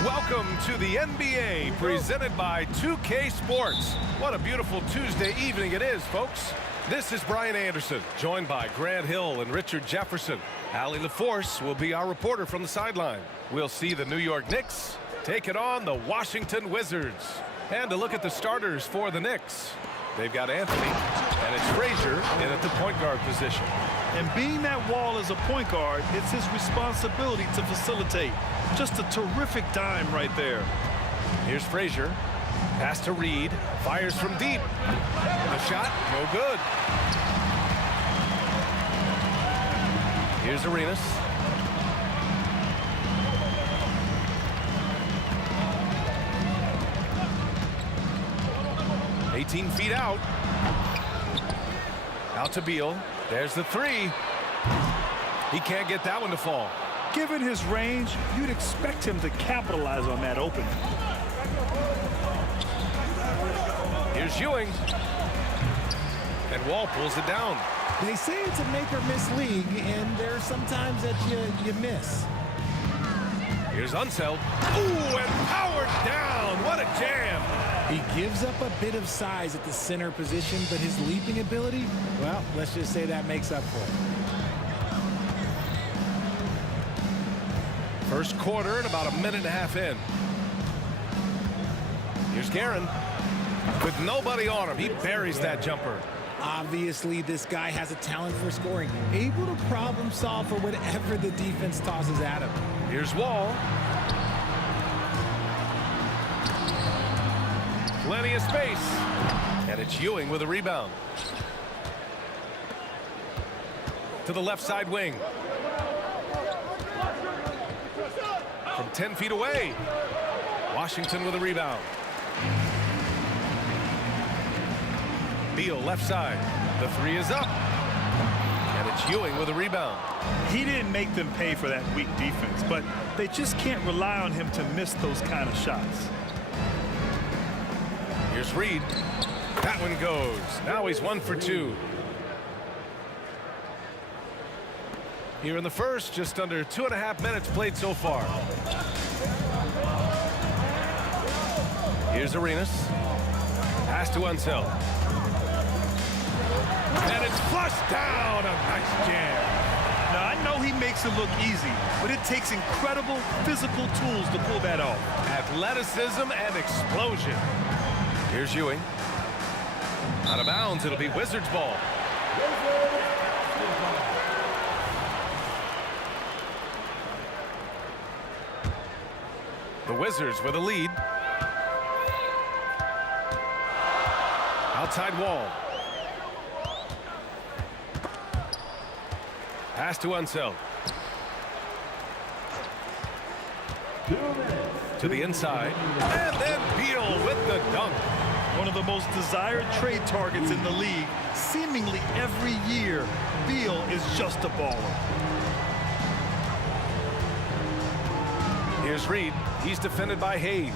Welcome to the NBA, presented by 2K Sports. What a beautiful Tuesday evening it is, folks. This is Brian Anderson, joined by Grant Hill and Richard Jefferson. Allie LaForce will be our reporter from the sideline. We'll see the New York Knicks take it on the Washington Wizards. And to look at the starters for the Knicks. They've got Anthony, and it's Frazier in at the point guard position. And being that wall as a point guard, it's his responsibility to facilitate. Just a terrific dime right there. Here's Frazier. Pass to Reed. Fires from deep. A shot, no good. Here's Arenas. $18 feet out. Out to Beal. There's the three. He can't get that one to fall. Given his range, you'd expect him to capitalize on that opening. Here's Ewing. And Wall pulls it down. They say it's a make or miss league, and there's sometimes that you miss. Here's Unseld. Ooh, and powered down. What a jam. He gives up a bit of size at the center position, but his leaping ability, well, let's just say that makes up for it. First quarter and about a minute and a half in. Here's Guerin. With nobody on him, he buries that jumper. Obviously, this guy has a talent for scoring, able to problem solve for whatever the defense tosses at him. Here's Wall. Plenty of space. And it's Ewing with a rebound. To the left side wing. From 10 feet away. Washington with a rebound. Beal left side. The three is up. And it's Ewing with a rebound. He didn't make them pay for that weak defense, but they just can't rely on him to miss those kind of shots. Here's Reed. That one goes. Now he's 1 for 2. Here in the first, just under 2.5 minutes played so far. Here's Arenas. Pass to Unseld. And it's flushed down. A nice jam. Now, I know he makes it look easy, but it takes incredible physical tools to pull that off. Athleticism and explosion. Here's Ewing. Out of bounds, it'll be Wizards ball. The Wizards with a lead. Outside Wall. Pass to Unseld. To the inside. And then Beal with the dunk. One of the most desired trade targets in the league. Seemingly every year, Beal is just a baller. Here's Reed. He's defended by Hayes.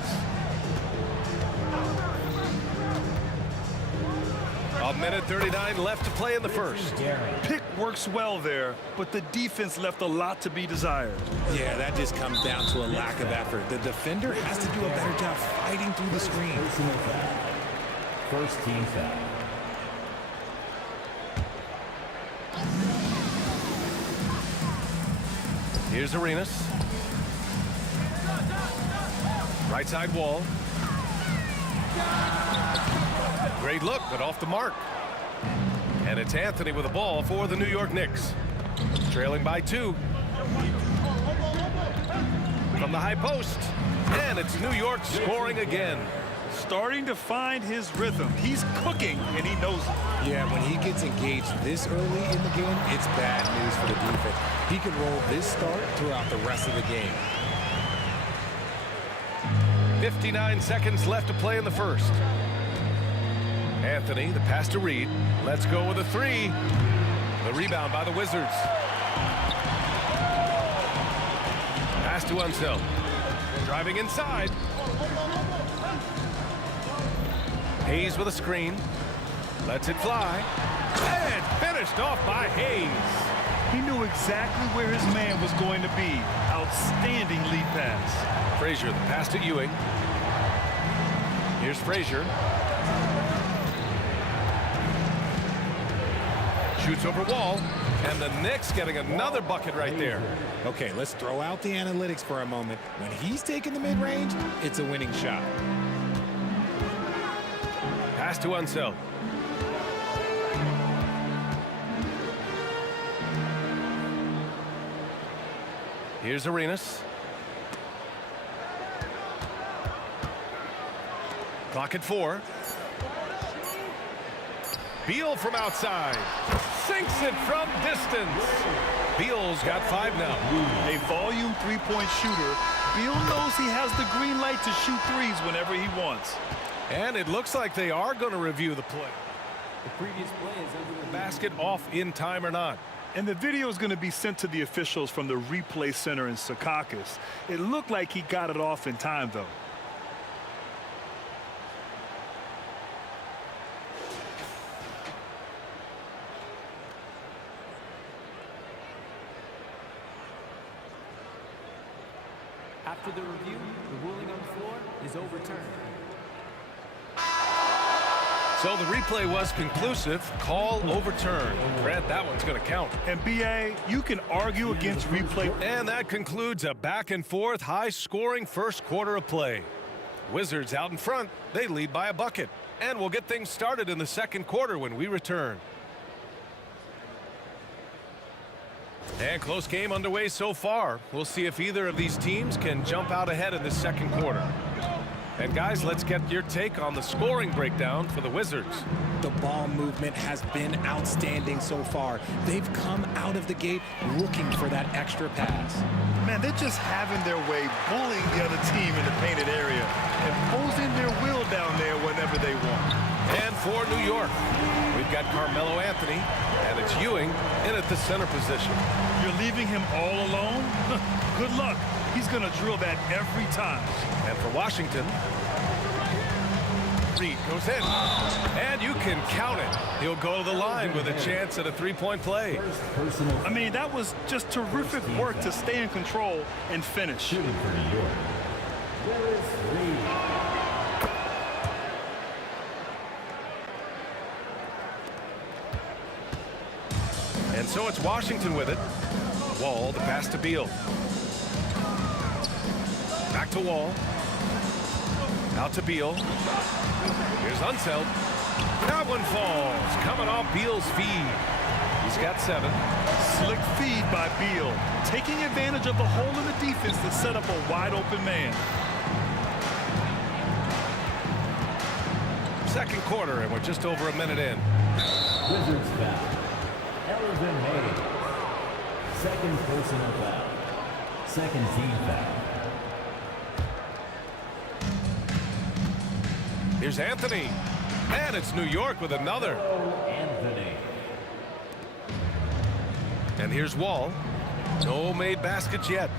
A minute 39 left to play in the first. Pick works well there, but the defense left a lot to be desired. Yeah, that just comes down to a lack of effort. The defender has to do a better job fighting through the screen. First team foul. Here's Arenas. Right side wall. Great look, but off the mark. And it's Anthony with the ball for the New York Knicks. Trailing by 2. From the high post. And it's New York scoring again. Starting to find his rhythm. He's cooking, and he knows it. Yeah, when he gets engaged this early in the game, it's bad news for the defense. He can roll this start throughout the rest of the game. 59 seconds left to play in the first. Anthony, the pass to Reed. Let's go with a 3. The rebound by the Wizards. Pass to Unseld. Driving inside. Hayes with a screen. Lets it fly. And finished off by Hayes. He knew exactly where his man was going to be. Outstanding lead pass. Frazier, the pass to Ewing. Here's Frazier. Shoots over Wall. And the Knicks getting another bucket right there. Okay, let's throw out the analytics for a moment. When he's taking the mid-range, it's a winning shot. Pass to Unseld. Here's Arenas. Clock at 4. Beal from outside. Sinks it from distance. Beal's got 5 now. A volume three-point shooter. Beal knows he has the green light to shoot threes whenever he wants. And it looks like they are going to review the play. The previous play is under the basket off in time or not. And the video is going to be sent to the officials from the replay center in Secaucus. It looked like he got it off in time, though. After the review, the ruling on the floor is overturned. So the replay was conclusive. Call overturned. Grant, that one's going to count. And BA, you can argue against replay. And that concludes a back-and-forth, high-scoring first quarter of play. Wizards out in front. They lead by a bucket. And we'll get things started in the second quarter when we return. And close game underway so far. We'll see if either of these teams can jump out ahead in the second quarter. And guys, let's get your take on the scoring breakdown for the Wizards. The ball movement has been outstanding so far. They've come out of the gate looking for that extra pass. Man, they're just having their way, bullying the other team in the painted area, and posing their will down there whenever they want. And for New York, we've got Carmelo Anthony, and it's Ewing in at the center position. You're leaving him all alone? Good luck. He's going to drill that every time. And for Washington, Reed goes in. And you can count it. He'll go to the line with a chance at a three-point play. I mean, that was just terrific work to stay in control and finish. Shooting for New York. There is Reed. And so it's Washington with it. Wall, the pass to Beal. Back to Wall. Out to Beal. Here's Unseld. That one falls. Coming off Beal's feed. He's got 7. Slick feed by Beal. Taking advantage of the hole in the defense to set up a wide open man. Second quarter, and we're just over a minute in. Wizards foul. Elvin Hayes. Second personal foul. Second team foul. Here's Anthony. And it's New York with another. Anthony. And here's Wall. No made baskets yet.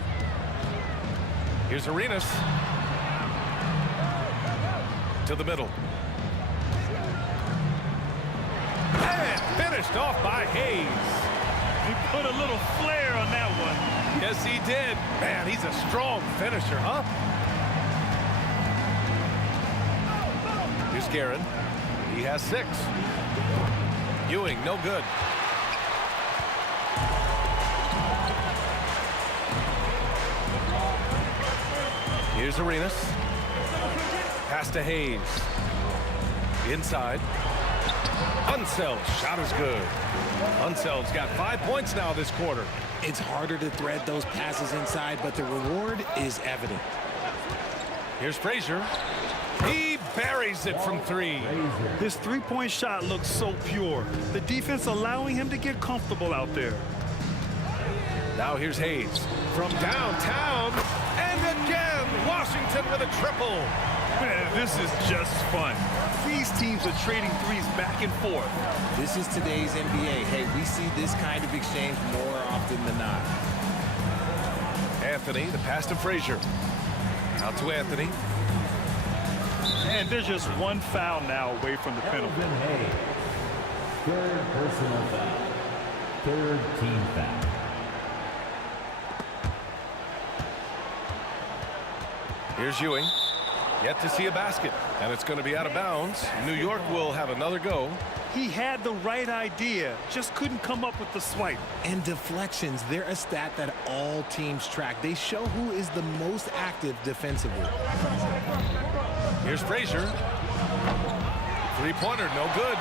Here's Arenas. To the middle. And finished off by Hayes. He put a little flair on that one. Yes, he did. Man, he's a strong finisher, huh? Here's Guerin. He has 6. Ewing, no good. Here's Arenas. Pass to Hayes. Inside. Unseld's shot is good. Unseld's got 5 points now this quarter. It's harder to thread those passes inside, but the reward is evident. Here's Frazier. He buries it from 3. His three-point shot looks so pure. The defense allowing him to get comfortable out there. Now here's Hayes from downtown. And again, Washington with a triple. Man, this is just fun. These teams are trading threes back and forth. This is today's NBA. Hey, we see this kind of exchange more often than not. Anthony, the pass to Frazier. Out to Anthony. And they're just one foul now away from the penalty. Elvin Hayes. 3rd personal foul. 3rd team foul. Here's Ewing. Yet to see a basket. And it's going to be out of bounds. New York will have another go. He had the right idea, just couldn't come up with the swipe. And deflections, they're a stat that all teams track. They show who is the most active defensively. Here's Frazier. Three-pointer, no good.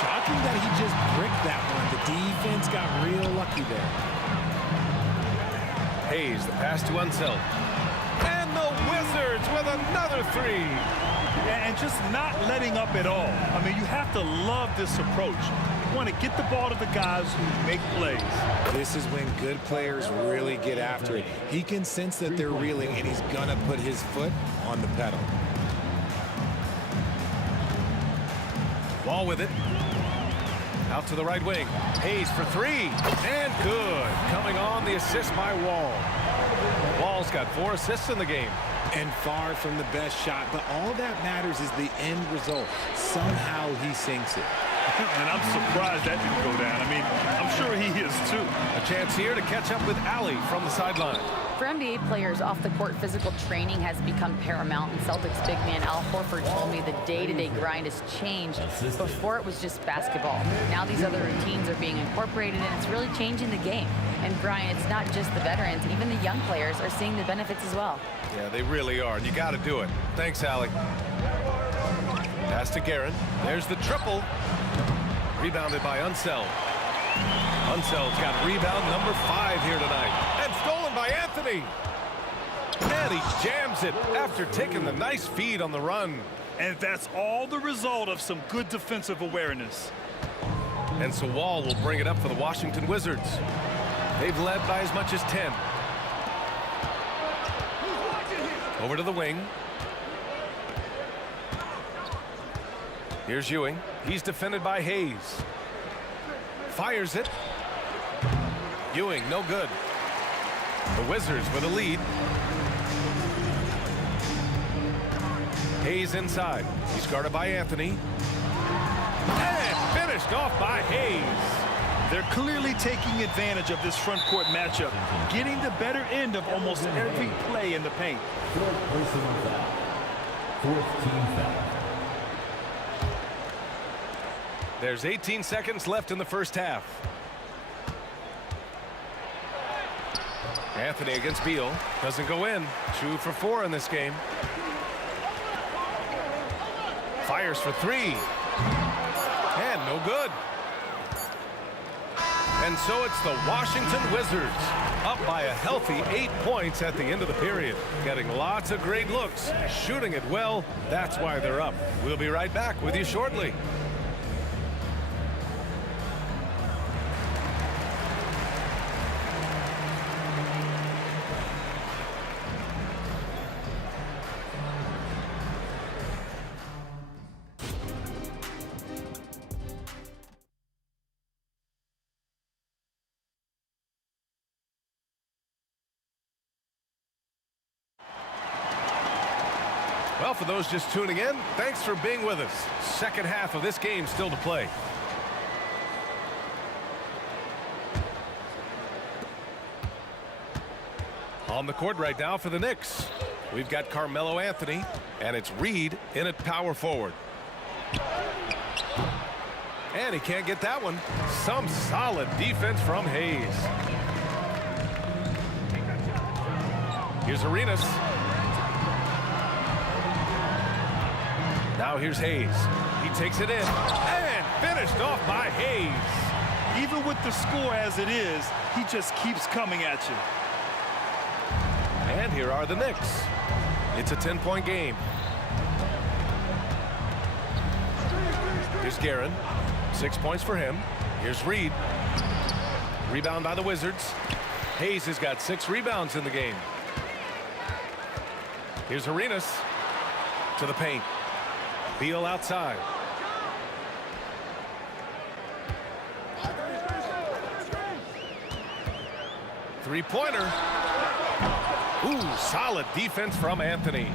Shocking that he just bricked that one. The defense got real lucky there. Hayes, the pass to Unseld. And the Wizards with another 3. And just not letting up at all. I mean, you have to love this approach. You want to get the ball to the guys who make plays. This is when good players really get after it. He can sense that they're reeling, and he's going to put his foot on the pedal. Wall with it. Out to the right wing. Hayes for 3. And good. Coming on the assist by Wall. Wall's got 4 assists in the game. And far from the best shot, but all that matters is the end result. Somehow he sinks it. And I'm surprised that didn't go down. I mean, I'm sure he is too. A chance here to catch up with Allie from the sideline. For NBA players, off-the-court physical training has become paramount, and Celtics big man Al Horford told me the day-to-day grind has changed. Before, it was just basketball. Now these other routines are being incorporated, and it's really changing the game. And Brian, it's not just the veterans, even the young players are seeing the benefits as well. Yeah, they really are, and you got to do it. Thanks, Allie. Pass to Guerin. There's the triple. Rebounded by Unseld. Unseld's got rebound number 5 here tonight. And stolen by Anthony. And he jams it after taking the nice feed on the run. And that's all the result of some good defensive awareness. And so Wall will bring it up for the Washington Wizards. They've led by as much as 10. Over to the wing. Here's Ewing. He's defended by Hayes. Fires it. Ewing, no good. The Wizards with a lead. Hayes inside. He's guarded by Anthony. And finished off by Hayes. They're clearly taking advantage of this front court matchup, getting the better end of almost every play in the paint. 4th personal foul. 4th team foul. There's 18 seconds left in the first half. Anthony against Beal. Doesn't go in. 2 for 4 in this game. Fires for 3. And no good. And so it's the Washington Wizards up by a healthy 8 points at the end of the period. Getting lots of great looks, shooting it well. That's why they're up. We'll be right back with you shortly. Well, for those just tuning in, thanks for being with us. Second half of this game still to play. On the court right now for the Knicks, we've got Carmelo Anthony, and it's Reed in at power forward. And he can't get that one. Some solid defense from Hayes. Here's Arenas. Now here's Hayes. He takes it in and finished off by Hayes. Even with the score as it is, he just keeps coming at you. And here are the Knicks. It's a 10-point game. Here's Guerin. 6 points for him. Here's Reed. Rebound by the Wizards. Hayes has got 6 rebounds in the game. Here's Arenas to the paint. Beal outside. Three-pointer. Ooh, solid defense from Anthony.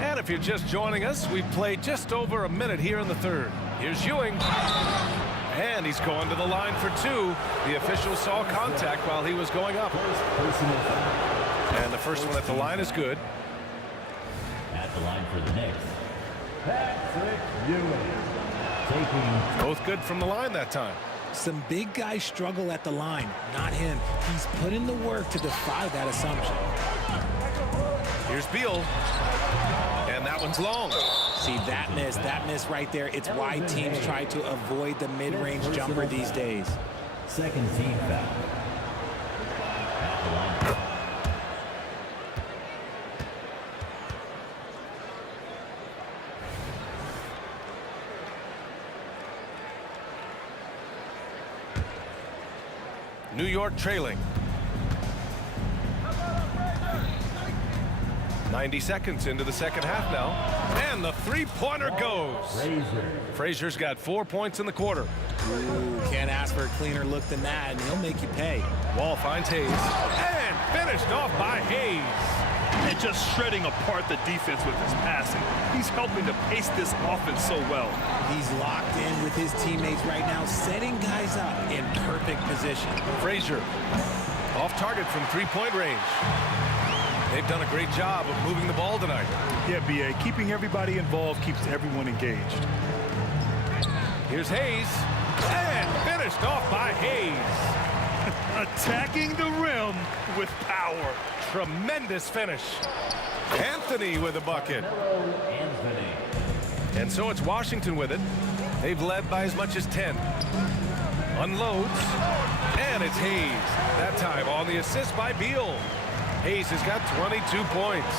And if you're just joining us, we've played just over a minute here in the third. Here's Ewing. And he's going to the line for 2. The official saw contact while he was going up. And the first one at the line is good. At the line for the Knicks, Patrick Ewing. Taking both good from the line that time. Some big guys struggle at the line, not him. He's put in the work to defy that assumption. Here's Beal. And that one's long. See, that miss right there. It's why teams try to avoid the mid-range jumper these days. Second team foul. At the line. New York trailing. 90 seconds into the second half now. And the three-pointer goes. Frazier's got 4 points in the quarter. Ooh, can't ask for a cleaner look than that, and he'll make you pay. Wall finds Hayes. And finished off by Hayes. And just shredding apart the defense with his passing. He's helping to pace this offense so well. He's locked in with his teammates right now, setting guys up in perfect position. Frazier off target from three-point range. They've done a great job of moving the ball tonight. Yeah, B.A. Keeping everybody involved keeps everyone engaged. Here's Hayes. And finished off by Hayes. Attacking the rim with power. Tremendous finish. Anthony with a bucket. And so it's Washington with it. They've led by as much as 10. Unloads. And it's Hayes. That time on the assist by Beal. Hayes has got 22 points.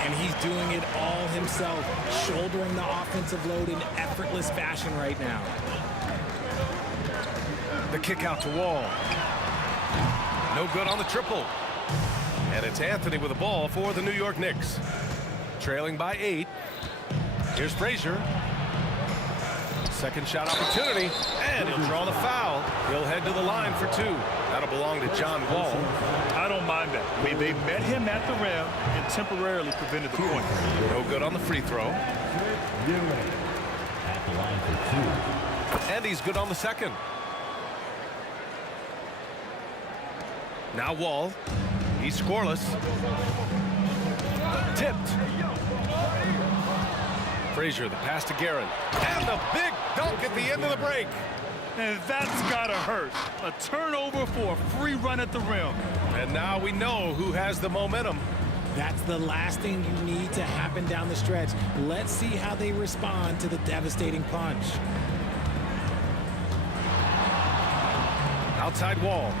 And he's doing it all himself, shouldering the offensive load in effortless fashion right now. The kick out to Wall. No good on the triple. And it's Anthony with the ball for the New York Knicks. Trailing by 8. Here's Frazier. Second shot opportunity. And he'll draw the foul. He'll head to the line for 2. That'll belong to John Wall. I don't mind that. I mean, they met him at the rim and temporarily prevented the point. No good on the free throw. At the line for 2. And he's good on the second. Now Wall. He's scoreless. Tipped. Frazier, the pass to Guerin. And the big dunk at the end of the break. And that's gotta hurt. A turnover for a free run at the rim. And now we know who has the momentum. That's the last thing you need to happen down the stretch. Let's see how they respond to the devastating punch. Outside Wall.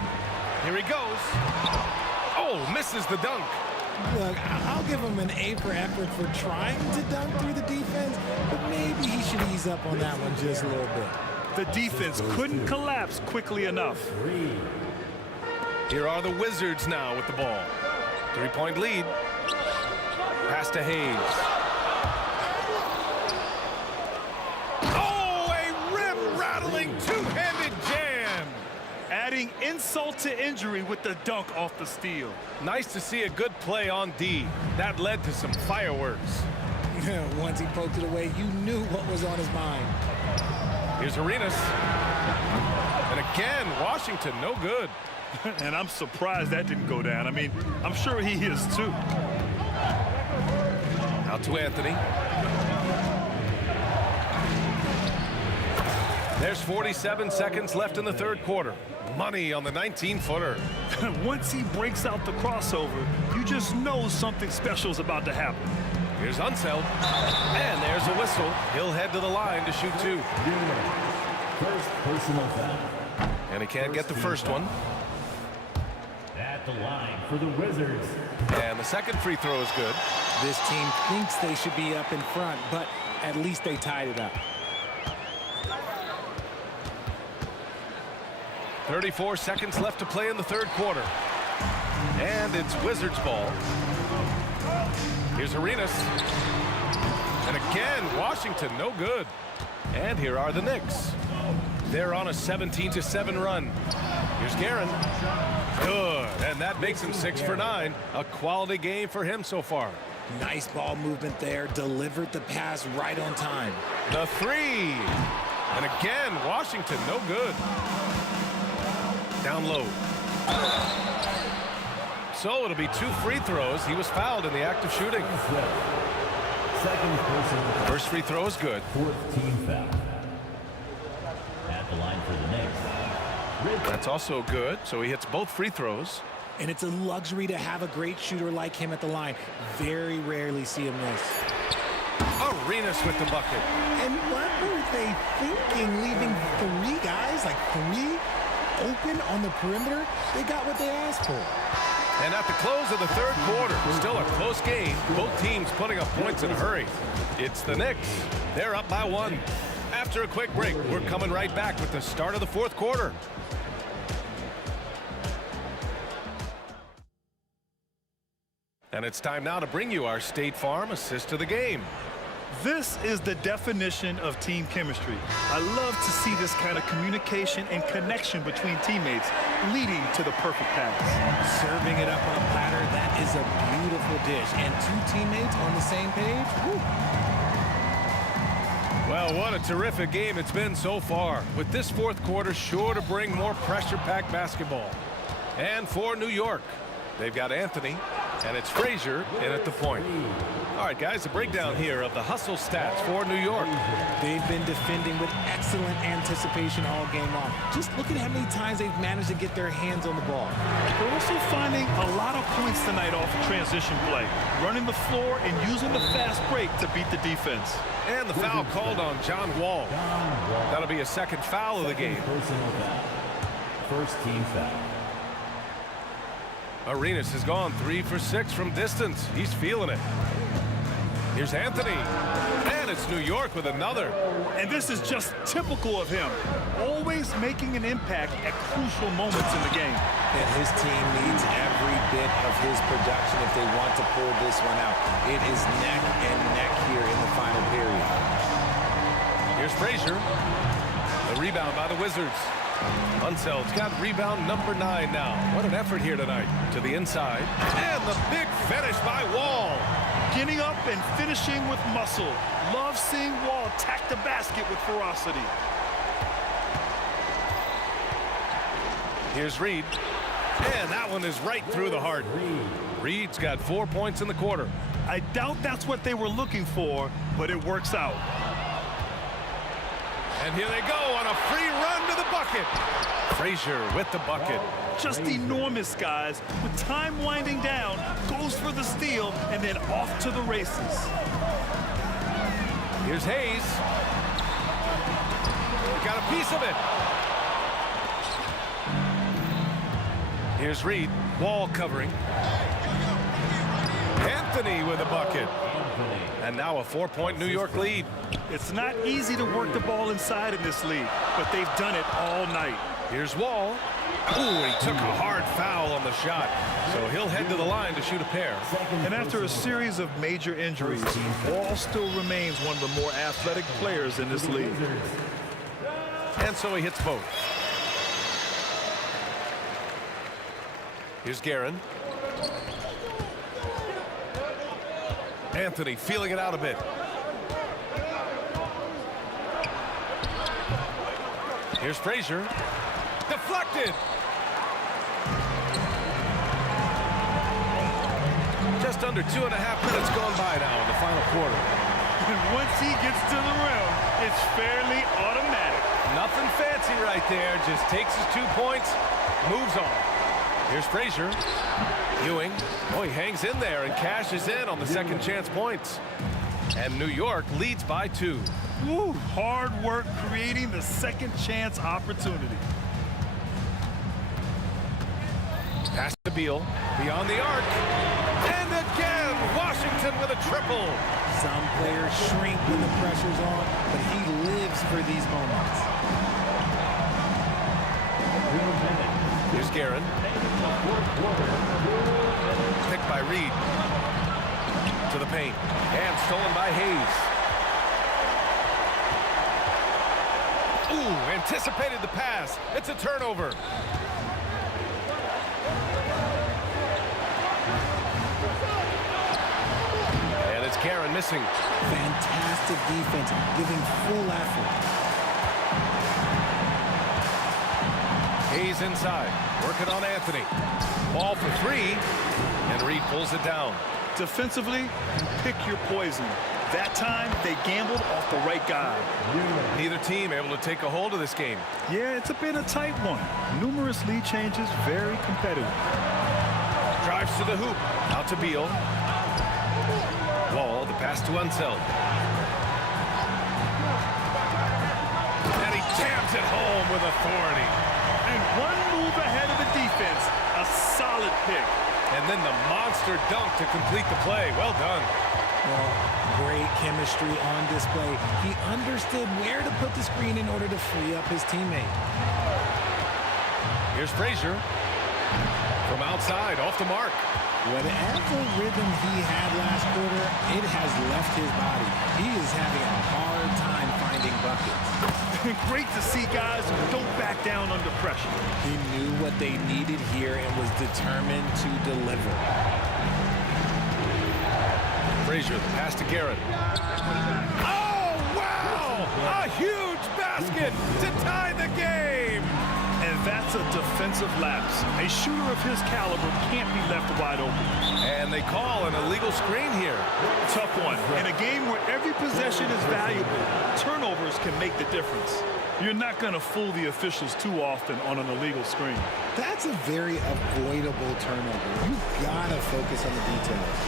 Here he goes. Oh, misses the dunk. Look, I'll give him an A for effort for trying to dunk through the defense, but maybe he should ease up on that one just a little bit. The defense couldn't collapse quickly enough. Here are the Wizards now with the ball. 3-point lead. Pass to Hayes. Oh, a rim-rattling two-handed jam. Adding insult to injury with the dunk off the steal. Nice to see a good play on D. That led to some fireworks. Once he poked it away, you knew what was on his mind. Here's Arenas. And again, Washington, no good. And I'm surprised that didn't go down. I mean, I'm sure he is too. Out to Anthony. There's 47 seconds left in the third quarter. Money on the 19-footer. Once he breaks out the crossover, you just know something special is about to happen. Here's Unseld. And there's a whistle. He'll head to the line to shoot two. First personal foul. And he can't get the first one. At the line for the Wizards. And the second free throw is good. This team thinks they should be up in front, but at least they tied it up. 34 seconds left to play in the third quarter. And it's Wizards ball. Here's Arenas. And again, Washington, no good. And here are the Knicks. They're on a 17-7 run. Here's Guerin. Good. And that makes him 6 for 9. A quality game for him so far. Nice ball movement there. Delivered the pass right on time. The three. And again, Washington, no good. Down low. So it'll be 2 free throws. He was fouled in the act of shooting. Second personal. First free throw is good. 14 foul. At the line for the Knicks. That's also good. So he hits both free throws. And it's a luxury to have a great shooter like him at the line. Very rarely see him miss. Arenas with the bucket. And what were they thinking, leaving 3 guys, like 3 open on the perimeter? They got what they asked for. And at the close of the third quarter, still a close game. Both teams putting up points in a hurry. It's the Knicks. They're up by 1. After a quick break, we're coming right back with the start of the fourth quarter. And it's time now to bring you our State Farm assist of the game. This is the definition of team chemistry. I love to see this kind of communication and connection between teammates leading to the perfect pass. Serving it up on a platter, that is a beautiful dish. And 2 teammates on the same page. Woo. Well, what a terrific game it's been so far. With this fourth quarter sure to bring more pressure-packed basketball. And for New York, they've got Anthony, and it's Frazier in at the point. All right, guys, a breakdown here of the hustle stats for New York. They've been defending with excellent anticipation all game long. Just look at how many times they've managed to get their hands on the ball. They're also finding a lot of points tonight off of transition play, running the floor and using the fast break to beat the defense. And the foul called on John Wall. That'll be a second foul of the game. Personal foul. First team foul. Arenas has gone 3 for 6 from distance. He's feeling it. Here's Anthony. And it's New York with another. And this is just typical of him. Always making an impact at crucial moments in the game. And his team needs every bit of his production if they want to pull this one out. It is neck and neck here in the final period. Here's Frazier. The rebound by the Wizards. Unseld's got rebound number 9 now. What an effort here tonight. To the inside. And the big finish by Wall. Getting up and finishing with muscle. Love seeing Wall attack the basket with ferocity. Here's Reed. And that one is right through the heart. Reed's got 4 points in the quarter. I doubt that's what they were looking for, but it works out. And here they go on a free run to the bucket. Frazier with the bucket. Just enormous, guys. With time winding down, goes for the steal, and then off to the races. Here's Hayes. Got a piece of it. Here's Reed. Wall covering. Anthony with a bucket. And now a 4-point New York lead. It's not easy to work the ball inside in this league, but they've done it all night. Here's Wall. Ooh, he took a hard foul on the shot. So he'll head to the line to shoot a pair. And after a series of major injuries, Wall still remains one of the more athletic players in this league. And so he hits both. Here's Guerin. Anthony feeling it out a bit. Here's Frazier. Deflected. Just under 2.5 minutes gone by now in the final quarter. And once he gets to the rim, it's fairly automatic. Nothing fancy right there. Just takes his 2 points, moves on. Here's Frazier. Ewing. Oh, he hangs in there and cashes in on the second chance points. And New York leads by 2. Woo, hard work creating the second chance opportunity. Pass to Beal. Beyond the arc. And again, Washington with a triple. Some players shrink when the pressure's on, but he lives for these moments. Here's Guerin. Picked by Reed. To the paint. And stolen by Hayes. Ooh, anticipated the pass. It's a turnover. And it's Guerin missing. Fantastic defense, giving full effort. Hayes inside. Working on Anthony. Ball for 3. And Reed pulls it down. Defensively, you pick your poison. That time, they gambled off the right guy. Neither team able to take a hold of this game. Yeah, it's been a tight one. Numerous lead changes, very competitive. Drives to the hoop. Out to Beal. Wall, the pass to Unseld. And he jams it home with authority. And one move ahead of the defense. A solid pick. And then the monster dunk to complete the play. Well done. Well, great chemistry on display. He understood where to put the screen in order to free up his teammate. Here's Frazier. From outside, off the mark. Whatever rhythm he had last quarter, it has left his body. He is having a hard time finding buckets. Great to see guys who don't back down under pressure. He knew what they needed here and was determined to deliver. Frazier, the pass to Guerin. Oh, wow! A huge basket to tie the game! And that's a defensive lapse. A shooter of his caliber can't be left wide open. And they call an illegal screen here. Tough one. In a game where every possession is valuable, turnovers can make the difference. You're not going to fool the officials too often on an illegal screen. That's a very avoidable turnover. You gotta focus on the details.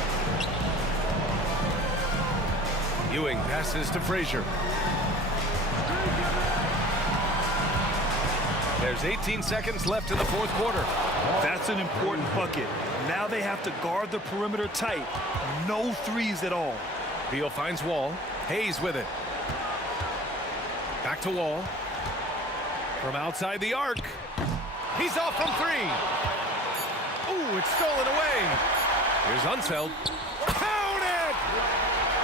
Ewing passes to Frazier. There's 18 seconds left in the fourth quarter. That's an important bucket. Now they have to guard the perimeter tight. No threes at all. Beal finds Wall. Hayes with it. Back to Wall. From outside the arc. He's off from 3. Ooh, it's stolen away. Here's Unseld. Count it!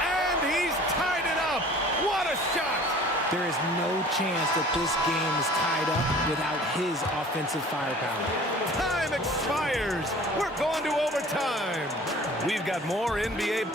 And he's tied it up. What a shot! There is no chance that this game is tied up without his offensive firepower. Time expires. We're going to overtime. We've got more NBA.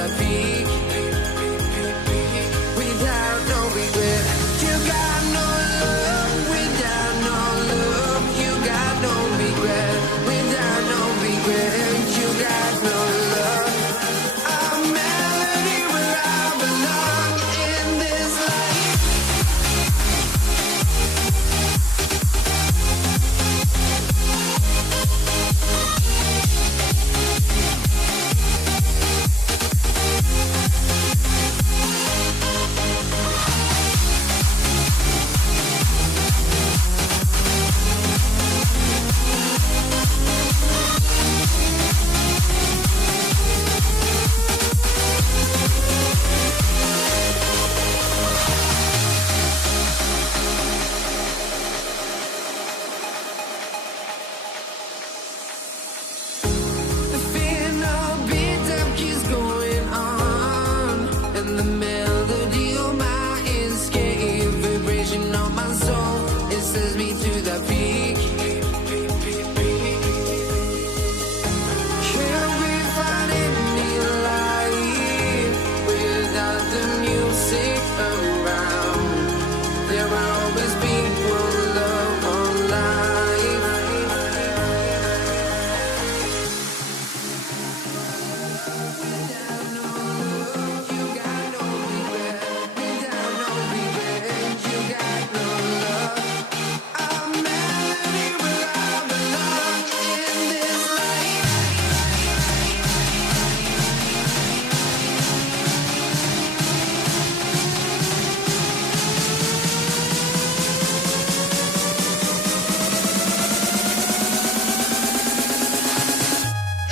the peak without no regret. You got no love without no love. You got no regret without no regret. You got no love. A melody where I belong in this life. The final beat up keeps going on, and the melody on my escape, vibration on my soul, it sends me to the peak. Can't we find any light without the music around? There will always be one love on life.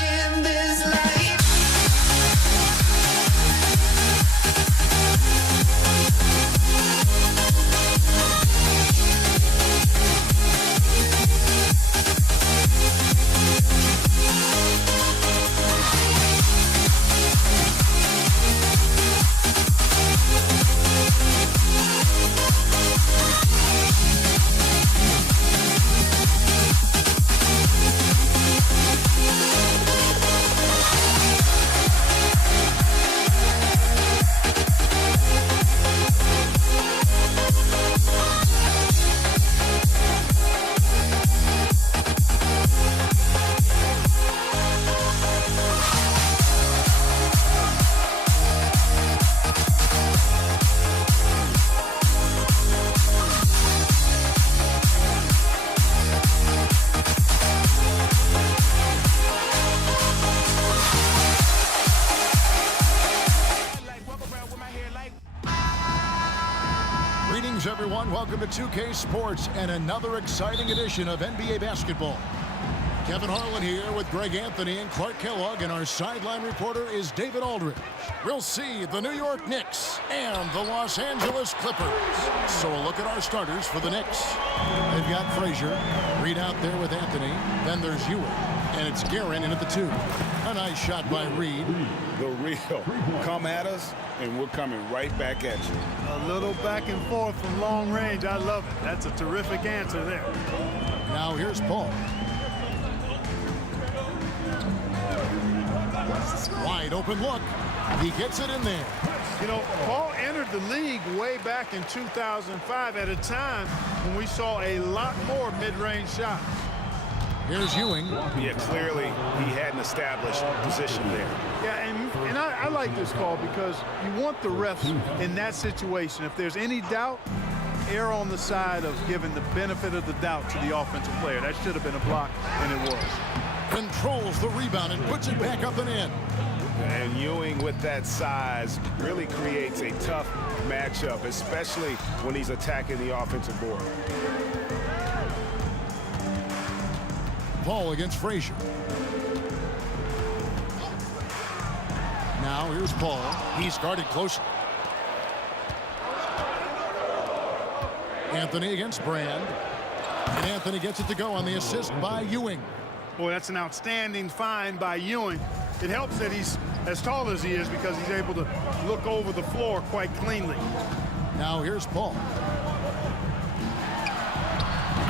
In this life. Greetings, everyone. Welcome to 2K Sports and another exciting edition of NBA basketball. Kevin Harlan here with Greg Anthony and Clark Kellogg, and our sideline reporter is David Aldridge. We'll see the New York Knicks and the Los Angeles Clippers. So a look at our starters for the Knicks. They've got Frazier, Reed out there with Anthony. Then there's Ewing, and it's Guerin in at the 2. A nice shot by Reed. The real. Come at us, and we're coming right back at you. A little back and forth from long range. I love it. That's a terrific answer there. Now here's Paul. Wide open look. He gets it in there. You know, Paul entered the league way back in 2005 at a time when we saw a lot more mid-range shots. Here's Ewing. Yeah, clearly he had an established position there. Yeah, and I like this call because you want the refs in that situation. If there's any doubt, err on the side of giving the benefit of the doubt to the offensive player. That should have been a block, and it was. Controls the rebound and puts it back up and in. And Ewing with that size really creates a tough matchup, especially when he's attacking the offensive board. Paul against Frazier. Now here's Paul. He started closely. Anthony against Brand. And Anthony gets it to go on the assist by Ewing. Boy, that's an outstanding find by Ewing. It helps that he's as tall as he is because he's able to look over the floor quite cleanly. Now here's Paul.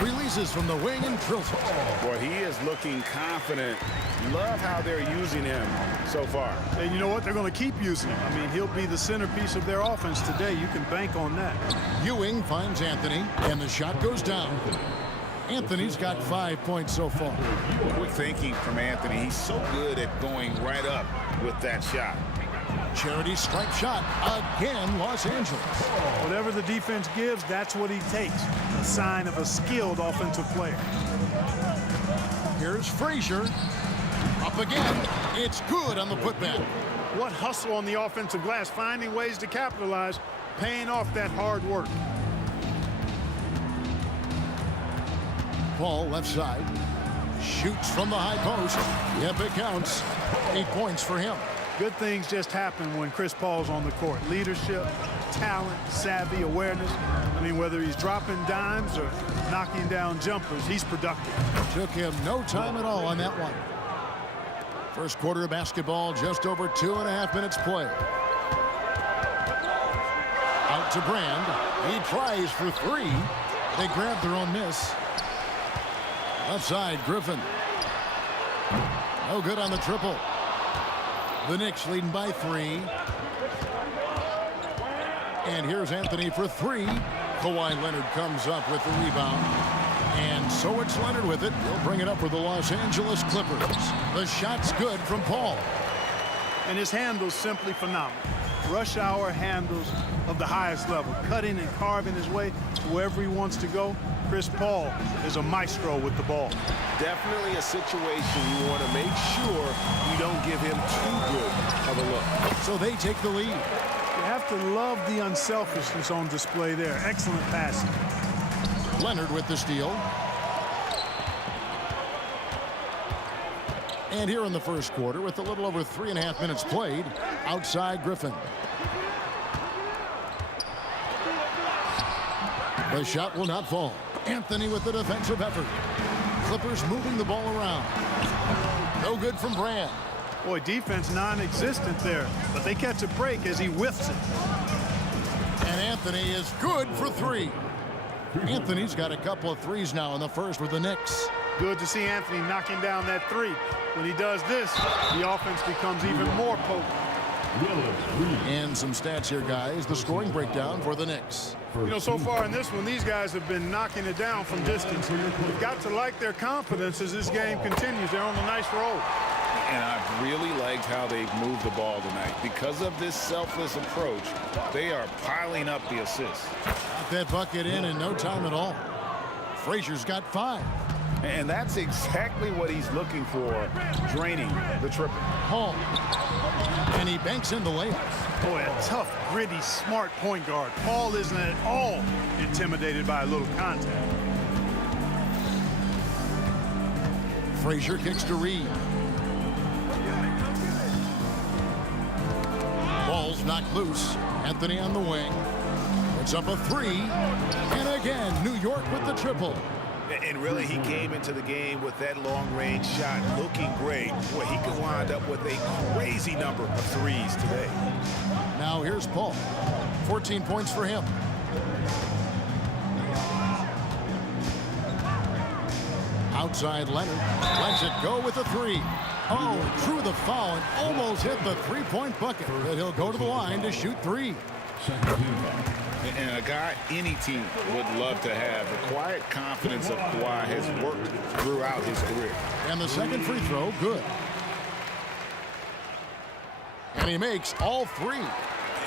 Releases from the wing and drills it. Boy, he is looking confident Love how they're using him so far. And you know what? They're going to keep using him. I mean, he'll be the centerpiece of their offense today. You can bank on that. Ewing finds Anthony, and the shot goes down. Anthony's got 5 points so far. Quick thinking from Anthony. He's so good at going right up with that shot. Charity stripe shot again, Los Angeles. Whatever the defense gives, that's what he takes. A sign of a skilled offensive player. Here's Frazier. Up again. It's good on the putback. What hustle on the offensive glass, finding ways to capitalize, paying off that hard work. Paul left side. Shoots from the high post. Yep, it counts. 8 points for him. Good things just happen when Chris Paul's on the court. Leadership, talent, savvy, awareness. I mean, whether he's dropping dimes or knocking down jumpers, he's productive. Took him no time at all on that one. First quarter of basketball, just over 2.5 minutes played. Out to Brand. He tries for three. They grab their own miss. Left side, Griffin. No good on the triple. The Knicks leading by 3. And here's Anthony for 3. Kawhi Leonard comes up with the rebound. And so it's Leonard with it. He'll bring it up for the Los Angeles Clippers. The shot's good from Paul. And his handle's simply phenomenal. Rush hour handles of the highest level. Cutting and carving his way to wherever he wants to go. Chris Paul is a maestro with the ball. Definitely a situation you want to make sure you don't give him too good of a look. So they take the lead. You have to love the unselfishness on display there. Excellent passing. Leonard with the steal. And here in the first quarter, with a little over 3.5 minutes played, outside Griffin. The shot will not fall. Anthony with the defensive effort. Clippers moving the ball around. No good from Brand. Boy, defense non-existent there, but they catch a break as he whiffs it. And Anthony is good for 3. Anthony's got a couple of threes now in the first with the Knicks. Good to see Anthony knocking down that 3. When he does this, the offense becomes even more potent. And some stats here, guys. The scoring breakdown for the Knicks. You know, so far in this one, these guys have been knocking it down from distance. You've got to like their confidence as this game continues. They're on a nice roll. And I've really liked how they've moved the ball tonight. Because of this selfless approach, they are piling up the assists. Got that bucket in no time at all. Frazier's got 5. And that's exactly what he's looking for, draining the triple. Hall. And he banks in the layup. Boy, a tough, gritty, smart point guard. Paul isn't at all intimidated by a little contact. Frazier kicks to Reed. Ball's knocked loose. Anthony on the wing. Puts up a 3. And again, New York with the triple. And really, he came into the game with that long-range shot looking great. Boy, he could wind up with a crazy number of threes today. Now here's Paul. 14 points for him. Outside Leonard. Lets it go with a 3. Oh, drew the foul and almost hit the 3-point bucket. But he'll go to the line to shoot 3. And a guy any team would love to have. The quiet confidence of Kawhi has worked throughout his career. And the second free throw, good. And he makes all 3.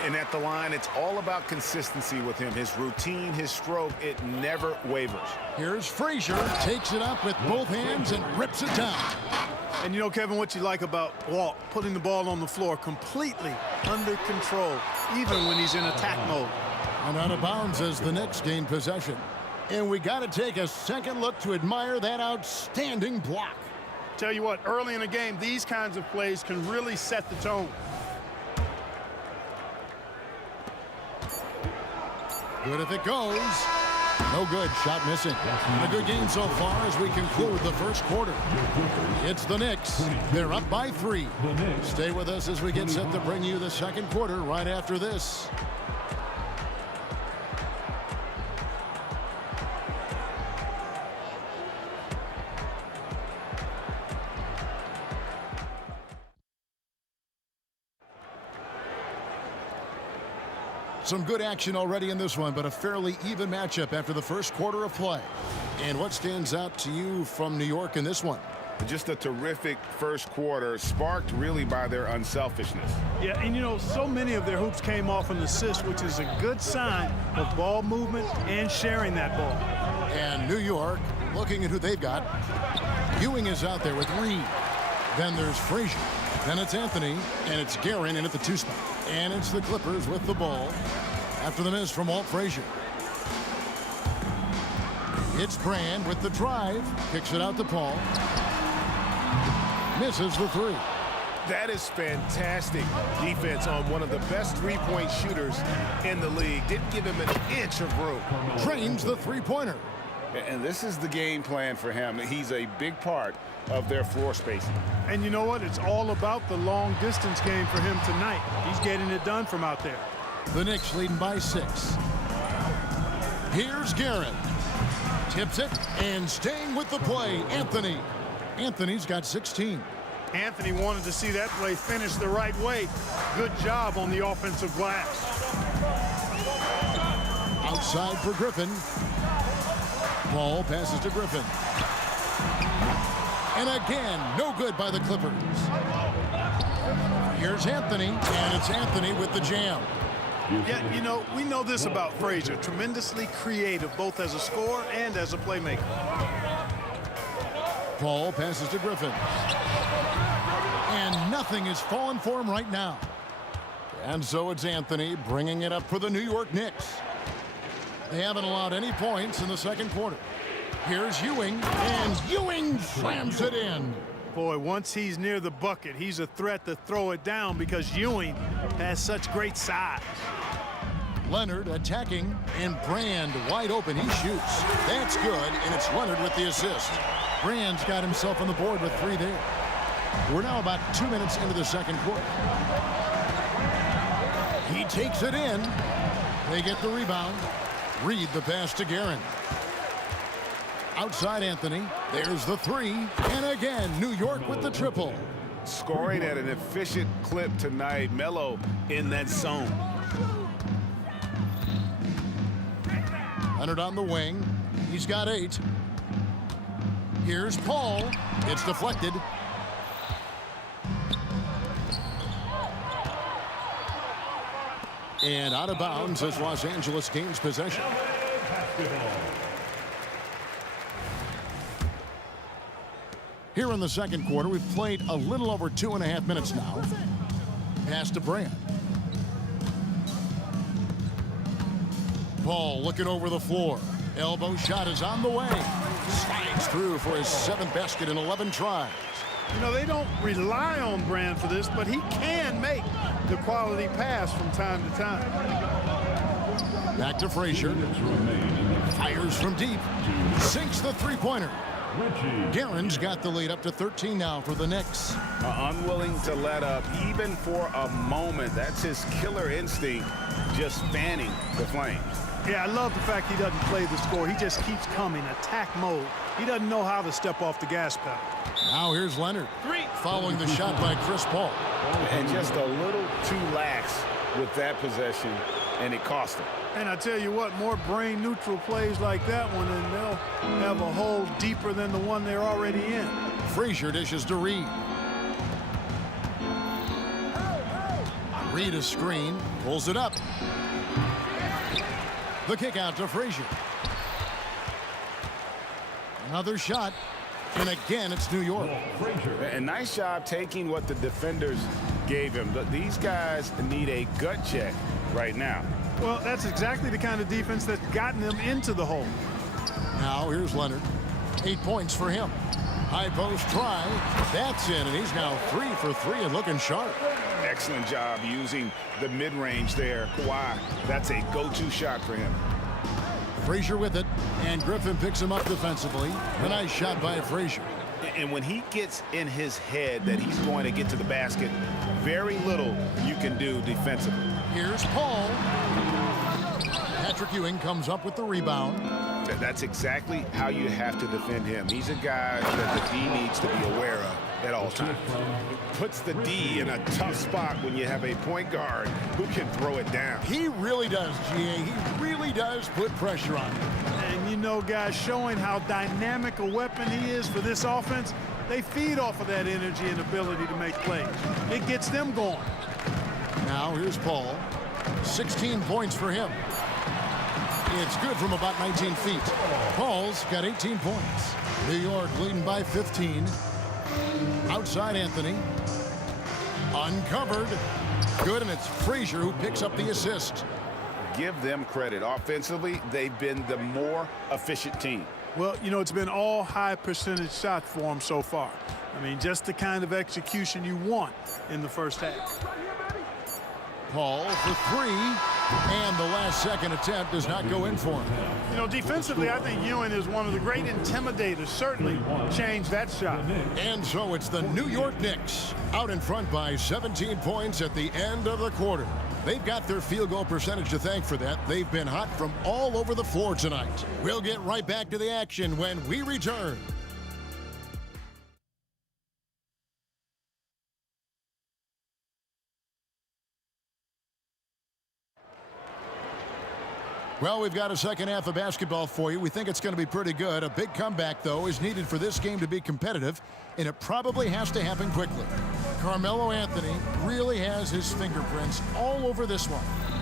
And at the line, it's all about consistency with him. His routine, his stroke, it never wavers. Here's Frazier. Takes it up with both hands and rips it down. And you know, Kevin, what you like about Walt, putting the ball on the floor completely under control, even when he's in attack mode. And out of bounds as the Knicks gain possession. And we got to take a second look to admire that outstanding block. Tell you what, early in the game, these kinds of plays can really set the tone. Good if it goes. No good. Shot missing. And a good game so far as we conclude the first quarter. It's the Knicks. They're up by 3. Stay with us as we get set to bring you the second quarter right after this. Some good action already in this one, but a fairly even matchup after the first quarter of play. And what stands out to you from New York in this one? Just a terrific first quarter, sparked really by their unselfishness. Yeah, and you know, so many of their hoops came off an assist, which is a good sign of ball movement and sharing that ball. And New York, looking at who they've got, Ewing is out there with Reed. Then there's Frazier. Then it's Anthony, and it's Guerin in at the 2 spot. And it's the Clippers with the ball after the miss from Walt Frazier. It's Brand with the drive. Kicks it out to Paul. Misses the 3. That is fantastic defense on one of the best three-point shooters in the league. Didn't give him an inch of room. Drains the three-pointer. And this is the game plan for him. He's a big part of their floor spacing. And you know what? It's all about the long distance game for him tonight. He's getting it done from out there. The Knicks leading by 6. Here's Guerin. Tips it and staying with the play, Anthony. Anthony's got 16. Anthony wanted to see that play finish the right way. Good job on the offensive glass. Outside for Griffin. Ball passes to Griffin. And again, no good by the Clippers. Here's Anthony, and it's Anthony with the jam. Yeah, you know, we know this about Frazier. Tremendously creative, both as a scorer and as a playmaker. Ball passes to Griffin. And nothing is falling for him right now. And so it's Anthony bringing it up for the New York Knicks. They haven't allowed any points in the second quarter. Here's Ewing, and Ewing slams it in. Boy, once he's near the bucket, he's a threat to throw it down because Ewing has such great size. Leonard attacking, and Brand wide open. He shoots. That's good, and it's Leonard with the assist. Brand's got himself on the board with 3 there. We're now about 2 minutes into the second quarter. He takes it in. They get the rebound. Reed the pass to Guerin. Outside Anthony. There's the 3. And again, New York with the triple. Scoring at an efficient clip tonight. Melo in that zone. Leonard on the wing. He's got 8. Here's Paul. It's deflected. And out of bounds as Los Angeles gains possession. Here in the second quarter, we've played a little over 2.5 minutes now. Pass to Brand. Paul looking over the floor. Elbow shot is on the way. Slides through for his 7th basket in 11 tries. You know, they don't rely on Brand for this, but he can make the quality pass from time to time. Back to Frazier. Fires from deep. Sinks the three-pointer. Guerin's got the lead up to 13 now for the Knicks. Unwilling to let up even for a moment. That's his killer instinct, just fanning the flames. Yeah, I love the fact he doesn't play the score. He just keeps coming, attack mode. He doesn't know how to step off the gas pedal. Now here's Leonard. Following the shot by Chris Paul. And just a little too lax with that possession, and it cost him. And I tell you what, more brain-neutral plays like that one, and they'll have a hole deeper than the one they're already in. Frazier dishes to Reed. Reed a screen, pulls it up. The kick out to Frazier. Another shot, and again it's New York. A nice job taking what the defenders gave him. But these guys need a gut check right now. Well, that's exactly the kind of defense that's gotten them into the hole. Now here's Leonard. 8 points for him. High post try. That's in, and he's now 3 for 3 and looking sharp. Excellent job using the mid-range there. Kawhi, that's a go-to shot for him. Frazier with it, and Griffin picks him up defensively. A nice shot by Frazier. And when he gets in his head that he's going to get to the basket, very little you can do defensively. Here's Paul. Patrick Ewing comes up with the rebound. That's exactly how you have to defend him. He's a guy that the D needs to be aware of. at all times. Puts the D in a tough spot when you have a point guard who can throw it down. He really does, GA. He really does put pressure on him. And you know, guys, showing how dynamic a weapon he is for this offense, they feed off of that energy and ability to make plays. It gets them going. Now here's Paul. 16 points for him. It's good from about 19 feet. Paul's got 18 points. New York leading by 15. Outside Anthony. Uncovered. Good, and it's Frazier who picks up the assist. Give them credit. Offensively, they've been the more efficient team. Well, you know, it's been all high percentage shots for them so far. I mean, just the kind of execution you want in the first half. Paul for three, and the last second attempt does not go in for him. You know, defensively, I think Ewing is one of the great intimidators. Certainly changed that shot. And so it's the New York Knicks out in front by 17 points at the end of the quarter. They've got their field goal percentage to thank for that. They've been hot from all over the floor tonight. We'll get right back to the action when we return. Well, we've got a second half of basketball for you. We think it's going to be pretty good. A big comeback, though, is needed for this game to be competitive, and it probably has to happen quickly. Carmelo Anthony really has his fingerprints all over this one.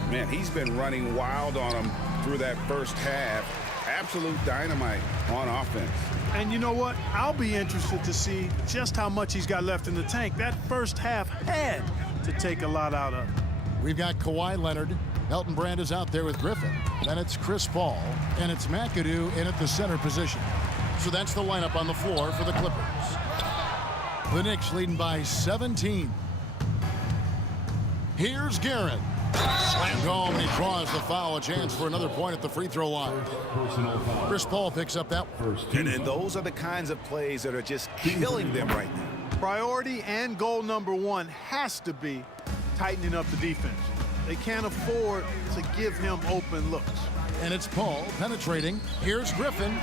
Man, he's been running wild on them through that first half. Absolute dynamite on offense. And you know what? I'll be interested to see just how much he's got left in the tank. That first half had to take a lot out of it. We've got Kawhi Leonard. Elton Brand is out there with Griffin. Then it's Chris Paul, and it's McAdoo in at the center position. So that's the lineup on the floor for the Clippers. The Knicks leading by 17. Here's Guerin. Slammed home, and he draws the foul. A chance for another point at the free throw line. Chris Paul picks up that one. And those are the kinds of plays that are just killing them right now. Priority and goal number one has to be tightening up the defense. They can't afford to give him open looks. And it's Paul penetrating. Here's Griffin.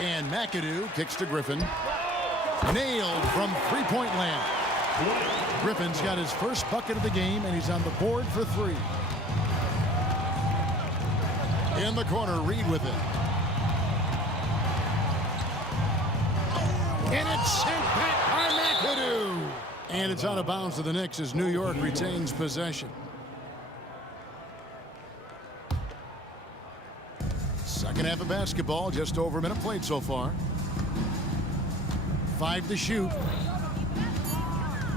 And McAdoo kicks to Griffin. Nailed from three-point land. Griffin's got his first bucket of the game, and he's on the board for three. In the corner, Reed with it. And it's sent back by McAdoo. And it's out of bounds to the Knicks as New York retains possession. Second half of basketball, just over a minute played so far. 5 to shoot.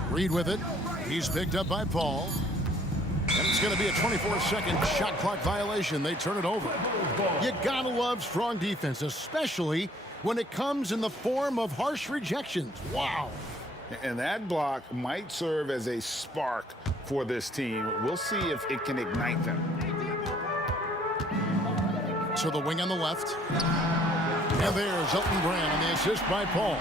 Reed with it. He's picked up by Paul. And it's going to be a 24-second shot clock violation. They turn it over. You gotta love strong defense, especially when it comes in the form of harsh rejections. Wow. And that block might serve as a spark for this team. We'll see if it can ignite them. So the wing on the left. And there's Elton Brand on the assist by Paul.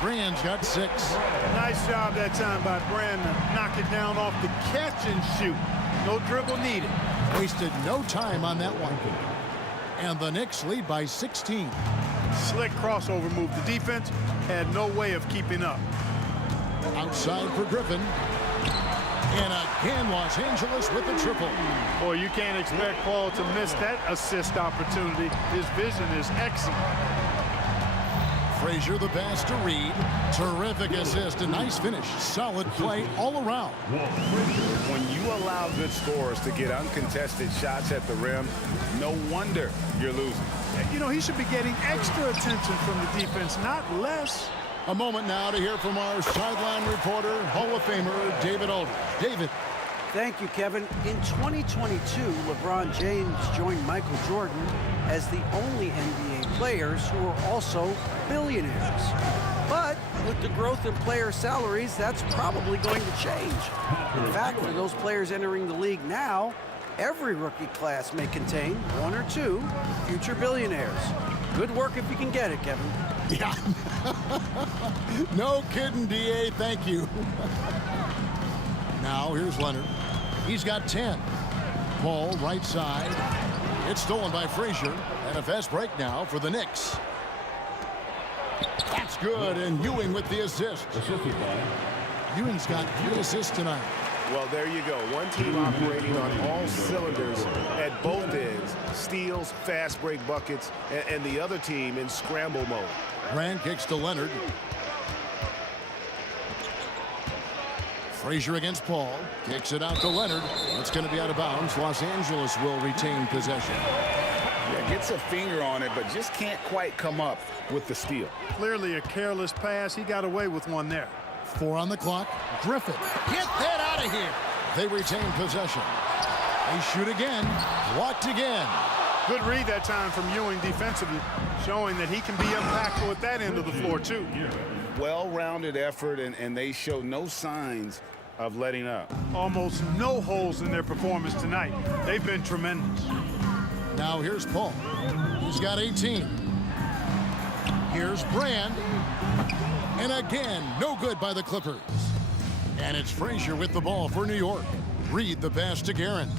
Brand's got 6. Nice job that time by Brand to knock it down off the catch and shoot. No dribble needed. Wasted no time on that one. And the Knicks lead by 16. Slick crossover move. The defense had no way of keeping up. Outside for Griffin. And again, Los Angeles with the triple. Boy, you can't expect Paul to miss that assist opportunity. His vision is excellent. Frazier the pass to Reed. Terrific assist. A nice finish. Solid play all around. When you allow good scorers to get uncontested shots at the rim, no wonder you're losing. You know, he should be getting extra attention from the defense, not less. A moment now to hear from our sideline reporter, Hall of Famer David Aldridge. David. Thank you, Kevin. In 2022, LeBron James joined Michael Jordan as the only NBA players who are also billionaires. But with the growth in player salaries, that's probably going to change. In fact, for those players entering the league now, every rookie class may contain 1 or 2 future billionaires. Good work if you can get it, Kevin. Yeah. No kidding, DA. Thank you. Now, here's Leonard. He's got 10. Paul, right side. It's stolen by Frazier. And a fast break now for the Knicks. That's good, and Ewing with the assist. Ewing's got 3 assists tonight. Well, there you go. One team operating on all cylinders at both ends. Steals, fast break buckets, and the other team in scramble mode. Grant kicks to Leonard. Frazier against Paul. Kicks it out to Leonard. It's going to be out of bounds. Los Angeles will retain possession. Yeah, gets a finger on it, but just can't quite come up with the steal. Clearly a careless pass. He got away with one there. 4 on the clock. Griffin. Get that out of here. They retain possession. They shoot again. Blocked again. Good read that time from Ewing defensively, showing that he can be impactful at that end of the floor, too. Well-rounded effort, and they show no signs of letting up. Almost no holes in their performance tonight. They've been tremendous. Now here's Paul. He's got 18. Here's Brand. And again, no good by the Clippers. And it's Frazier with the ball for New York. Reed the pass to Guerin.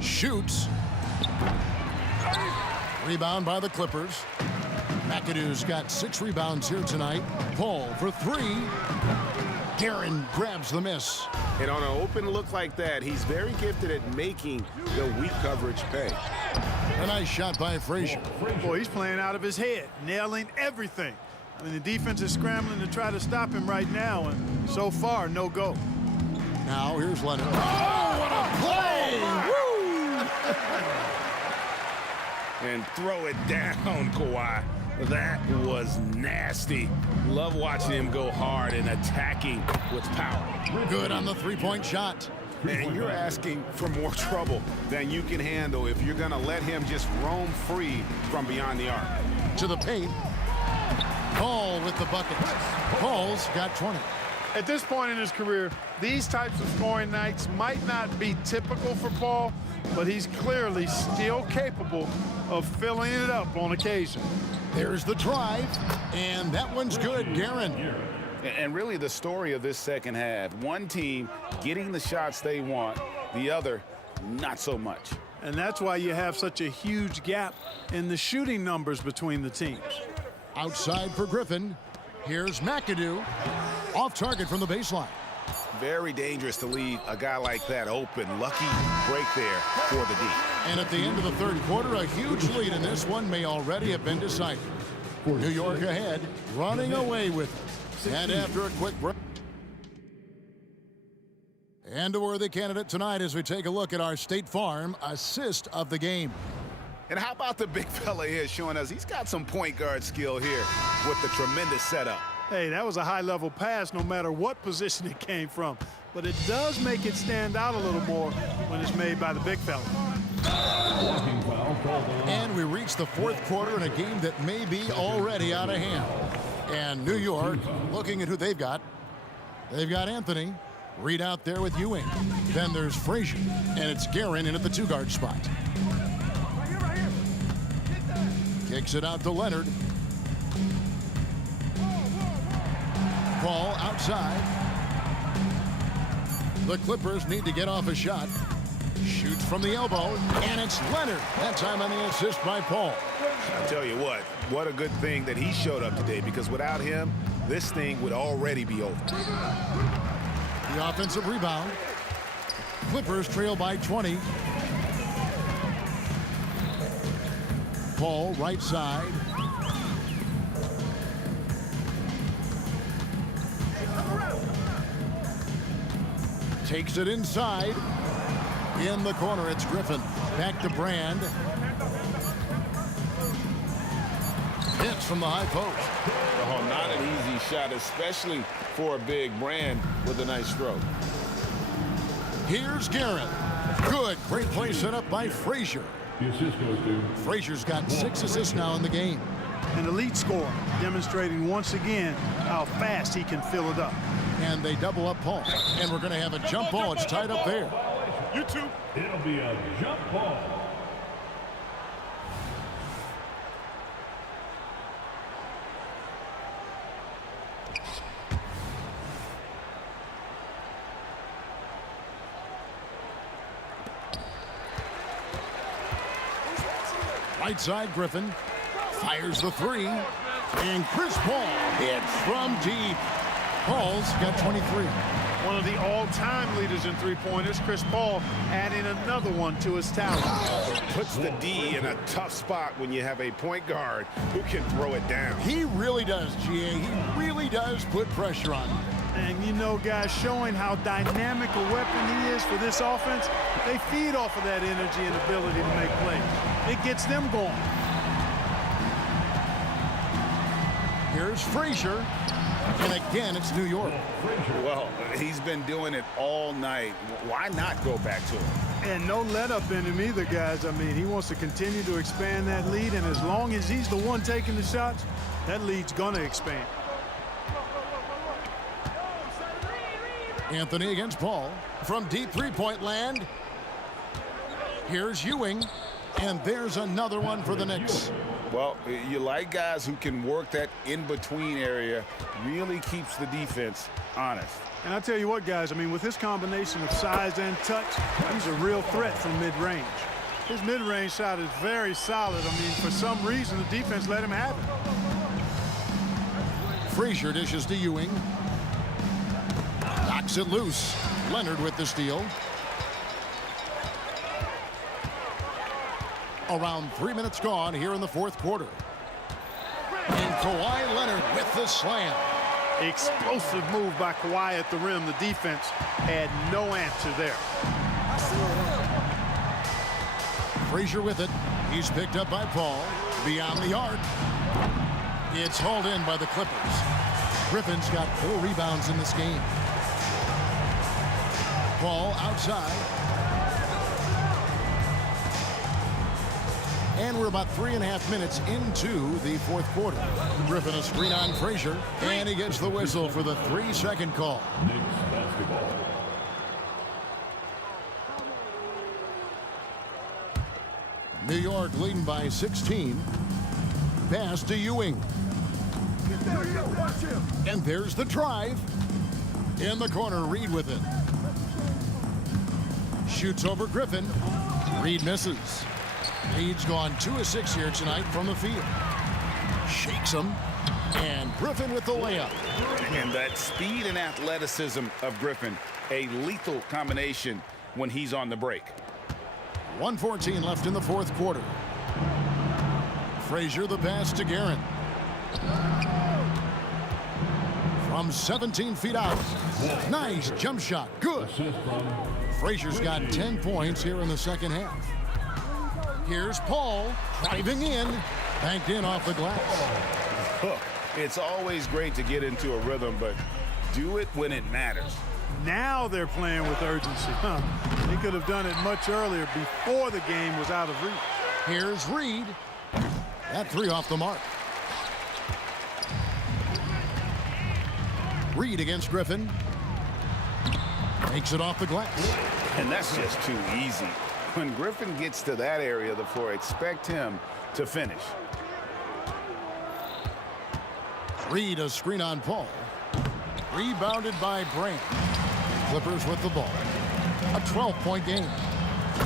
Shoots. Rebound by the Clippers. McAdoo's got 6 rebounds here tonight. Paul for 3. Guerin grabs the miss. And on an open look like that, he's very gifted at making the weak coverage pay. A nice shot by Frazier. Boy, he's playing out of his head, nailing everything. I mean, the defense is scrambling to try to stop him right now, and so far, no go. Now here's Leonard. Oh, what a play! And throw it down, Kawhi. That was nasty. Love watching him go hard and attacking with power. Good on the three-point shot. Man, you're asking for more trouble than you can handle if you're going to let him just roam free from beyond the arc. To the paint. Paul with the bucket. Paul's got 20. At this point in his career, these types of scoring nights might not be typical for Paul, but he's clearly still capable of filling it up on occasion. There's the drive, and that one's good, Guerin. And really the story of this second half, one team getting the shots they want, the other not so much. And that's why you have such a huge gap in the shooting numbers between the teams. Outside for Griffin. Here's McAdoo. Off target from the baseline. Very dangerous to leave a guy like that open. Lucky break there for the D. And at the end of the third quarter, a huge lead in this one may already have been decided. New York ahead, running away with it. And after a quick break. And a worthy candidate tonight as we take a look at our State Farm assist of the game. And how about the big fella here showing us he's got some point guard skill here with the tremendous setup. Hey, that was a high-level pass no matter what position it came from. But it does make it stand out a little more when it's made by the big fella. And we reach the fourth quarter in a game that may be already out of hand. And New York, looking at who they've got. They've got Anthony. Reed out there with Ewing. Then there's Frazier. And it's Guerin in at the 2-guard spot. Kicks it out to Leonard. Paul outside. The Clippers need to get off a shot. Shoots from the elbow, and it's Leonard. That time on the assist by Paul. I tell you what a good thing that he showed up today, because without him, this thing would already be over. The offensive rebound. Clippers trail by 20. Paul right side. Takes it inside. In the corner, it's Griffin. Back to Brand. Hits from the high post. Oh, not an easy shot, especially for a big Brand with a nice stroke. Here's Guerin. Good. Great play set up by Frazier. Frazier's got 6 assists now in the game. An elite scorer, demonstrating once again how fast he can fill it up. And they double up Paul. And we're going to have a jump ball. It's tied up there. You two. It'll be a jump ball. Right side, Griffin fires the 3. And Chris Paul hits from deep. Paul's got 23. One of the all-time leaders in three-pointers, Chris Paul, adding another one to his talent. Puts the D in a tough spot when you have a point guard who can throw it down. He really does, GA. He really does put pressure on him. And you know, guys, showing how dynamic a weapon he is for this offense, they feed off of that energy and ability to make plays. It gets them going. Here's Frazier. And again, it's New York. Well, he's been doing it all night. Why not go back to him? And no let-up in him either, guys. I mean, he wants to continue to expand that lead, and as long as he's the one taking the shots, that lead's going to expand. Anthony against Paul from deep three-point land. Here's Ewing, and there's another one for the Knicks. Well, you like guys who can work that in-between area, really keeps the defense honest. And I tell you what, guys, I mean, with his combination of size and touch, he's a real threat from mid-range. His mid-range shot is very solid. I mean, for some reason, the defense let him have it. Frazier dishes to Ewing. Knocks it loose. Leonard with the steal. Around 3 minutes gone here in the fourth quarter. And Kawhi Leonard with the slam. Explosive move by Kawhi at the rim. The defense had no answer there. Frazier with it. He's picked up by Paul. Beyond the arc. It's hauled in by the Clippers. Griffin's got 4 rebounds in this game. Paul outside. And we're about 3.5 minutes into the fourth quarter. Griffin a screen on Frazier, and he gets the whistle for the 3-second call. New York leading by 16. Pass to Ewing. And there's the drive. In the corner, Reed with it. Shoots over Griffin. Reed misses. Reed's gone 2 of 6 here tonight from the field. Shakes him. And Griffin with the layup. And that speed and athleticism of Griffin, a lethal combination when he's on the break. 1:14 left in the fourth quarter. Frazier the pass to Guerin. From 17 feet out. Nice jump shot. Good. Frazier's got 10 points here in the second half. Here's Paul driving in. Banked in off the glass. Look, it's always great to get into a rhythm, but do it when it matters. Now they're playing with urgency. They could have done it much earlier before the game was out of reach. Here's Reed. That 3 off the mark. Reed against Griffin. Takes it off the glass. And that's just too easy. When Griffin gets to that area of the floor, expect him to finish. Reed a screen on Paul. Rebounded by Brand. Clippers with the ball. A 12-point game.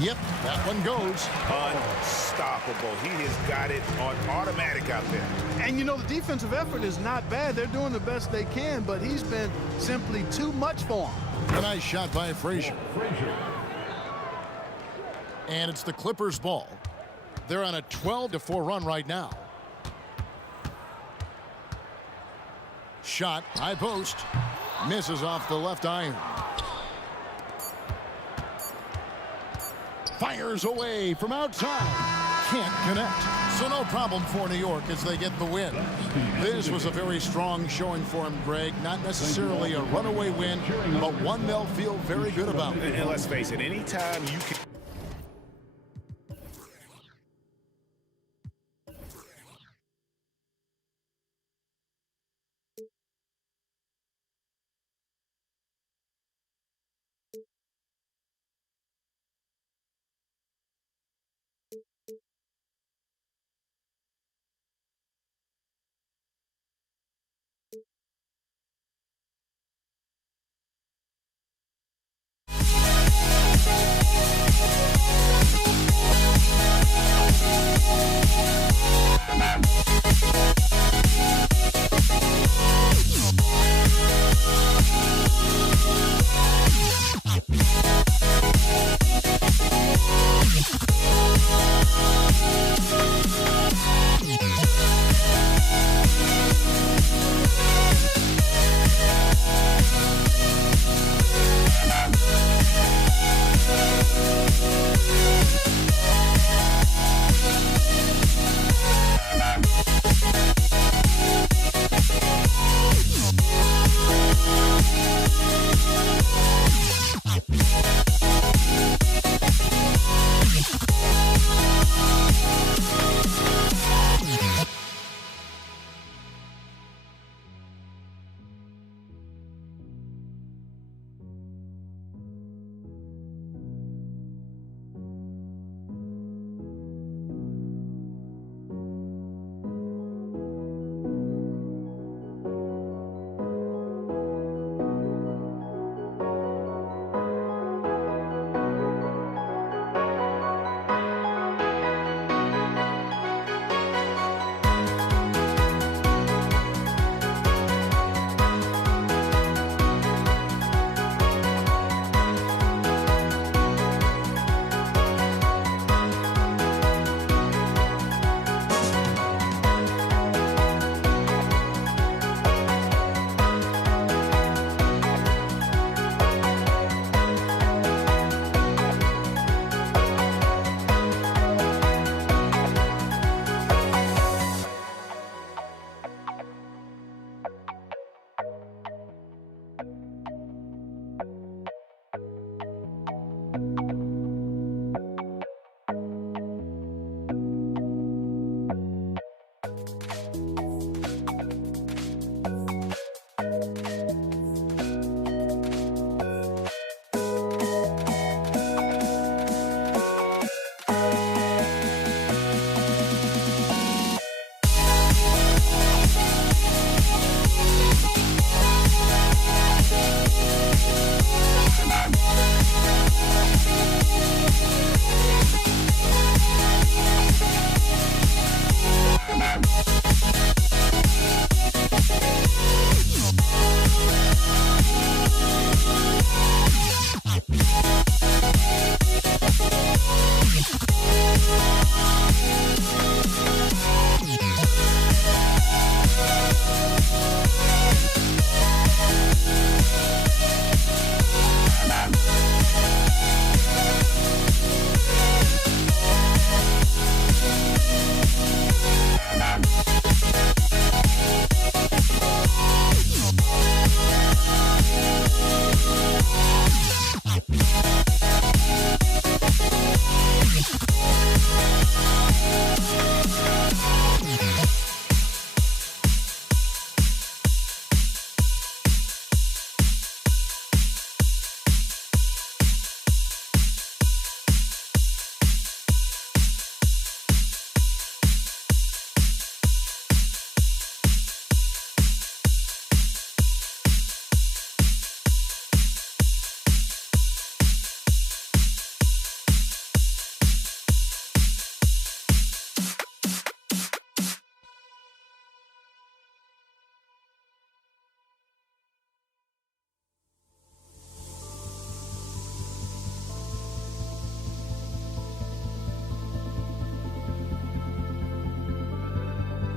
Yep, that one goes. Unstoppable. He has got it on automatic out there. And you know, the defensive effort is not bad. They're doing the best they can, but he's been simply too much for him. A nice shot by Frazier. And it's the Clippers' ball. They're on a 12-4 run right now. Shot, high post. Misses off the left iron. Fires away from outside. Can't connect. So no problem for New York as they get the win. This was a very strong showing for him, Greg. Not necessarily a runaway win, but one they'll feel very good about. And let's face it, anytime you can... We'll be right back.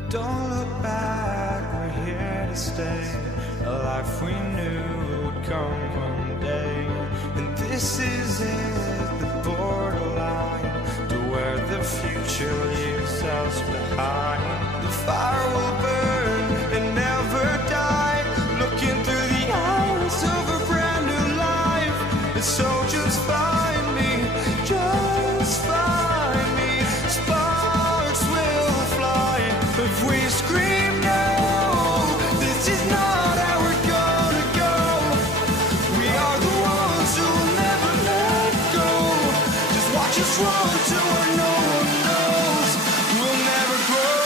Don't look back, we're here to stay. A life we knew would come one day. And this is it, the borderline to where the future leaves us behind. The fire will burn and never die. Looking through the eyes of a brand new life. And so just find me, just find me. Sparks will fly if we scream no. This is not how we're gonna go. We are the ones who will never let go. Just watch us run to where no one knows. We'll never grow.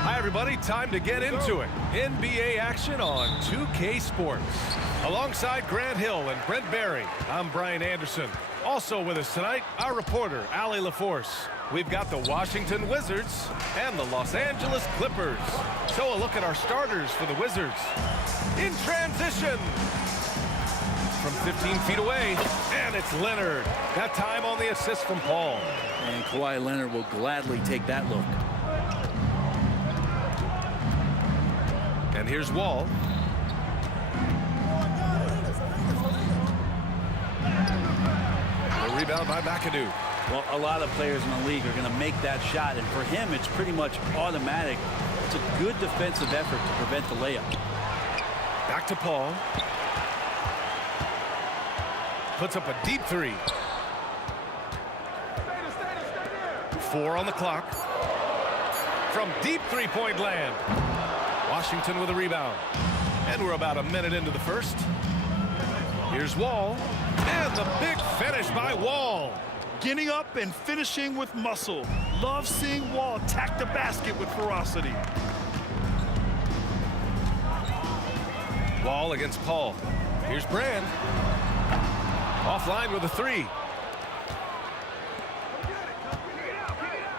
Hi, everybody. Time to get into it. NBA action on 2K Sports. Alongside Grant Hill and Brent Barry, I'm Brian Anderson. Also with us tonight, our reporter, Allie LaForce. We've got the Washington Wizards and the Los Angeles Clippers. So a look at our starters for the Wizards. In transition. From 15 feet away, and it's Leonard. That time on the assist from Paul. And Kawhi Leonard will gladly take that look. And here's Wall. The rebound by McAdoo. Well, a lot of players in the league are going to make that shot, and for him, it's pretty much automatic. It's a good defensive effort to prevent the layup. Back to Paul. Puts up a deep three. 4 on the clock. From deep three-point land. Washington with a rebound. And we're about a minute into the first. Here's Wall. And the big finish by Wall. Getting up and finishing with muscle. Love seeing Wall attack the basket with ferocity. Wall against Paul. Here's Brand. Offline with a three.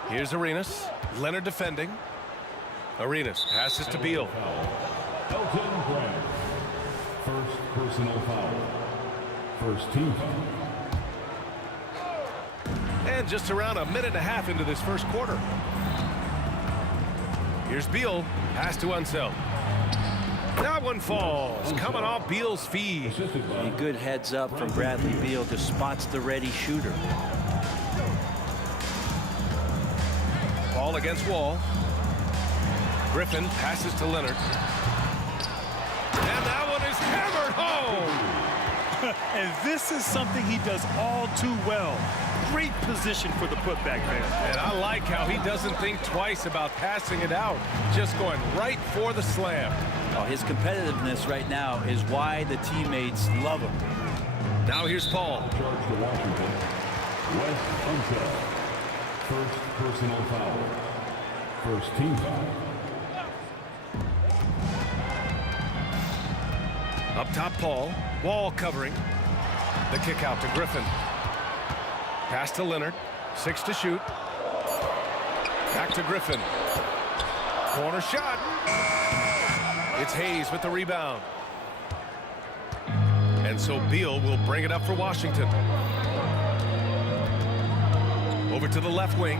Here's Arenas. Leonard defending. Arenas passes to Beal. Elton Brand. First personal foul. First team foul. And just around a minute and a half into this first quarter. Here's Beal. Pass to Unseld. That one falls. Coming off Beal's feed. A good heads up from Bradley Beal. Just spots the ready shooter. Ball against Wall. Griffin passes to Leonard. And that one is hammered home. And this is something he does all too well. Great position for the putback there. And I like how he doesn't think twice about passing it out. Just going right for the slam. Oh, his competitiveness right now is why the teammates love him. Now here's Paul. Charge to Washington. Wes Unseld. First personal foul. First team foul. Up top, Paul. Wall covering. The kick out to Griffin. Pass to Leonard. 6 to shoot. Back to Griffin. Corner shot. It's Hayes with the rebound. And so Beal will bring it up for Washington. Over to the left wing.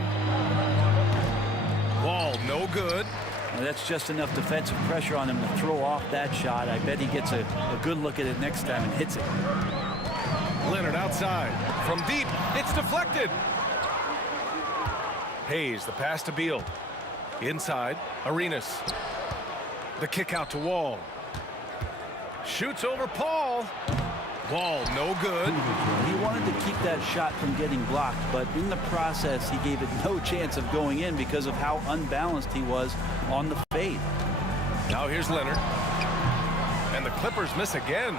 Wall, no good. Now that's just enough defensive pressure on him to throw off that shot. I bet he gets a good look at it next time and hits it. Leonard outside. From deep, it's deflected. Hayes, the pass to Beal. Inside, Arenas. The kick out to Wall. Shoots over Paul. Wall, no good. He wanted to keep that shot from getting blocked, but in the process, he gave it no chance of going in because of how unbalanced he was on the fade. Now here's Leonard. And the Clippers miss again.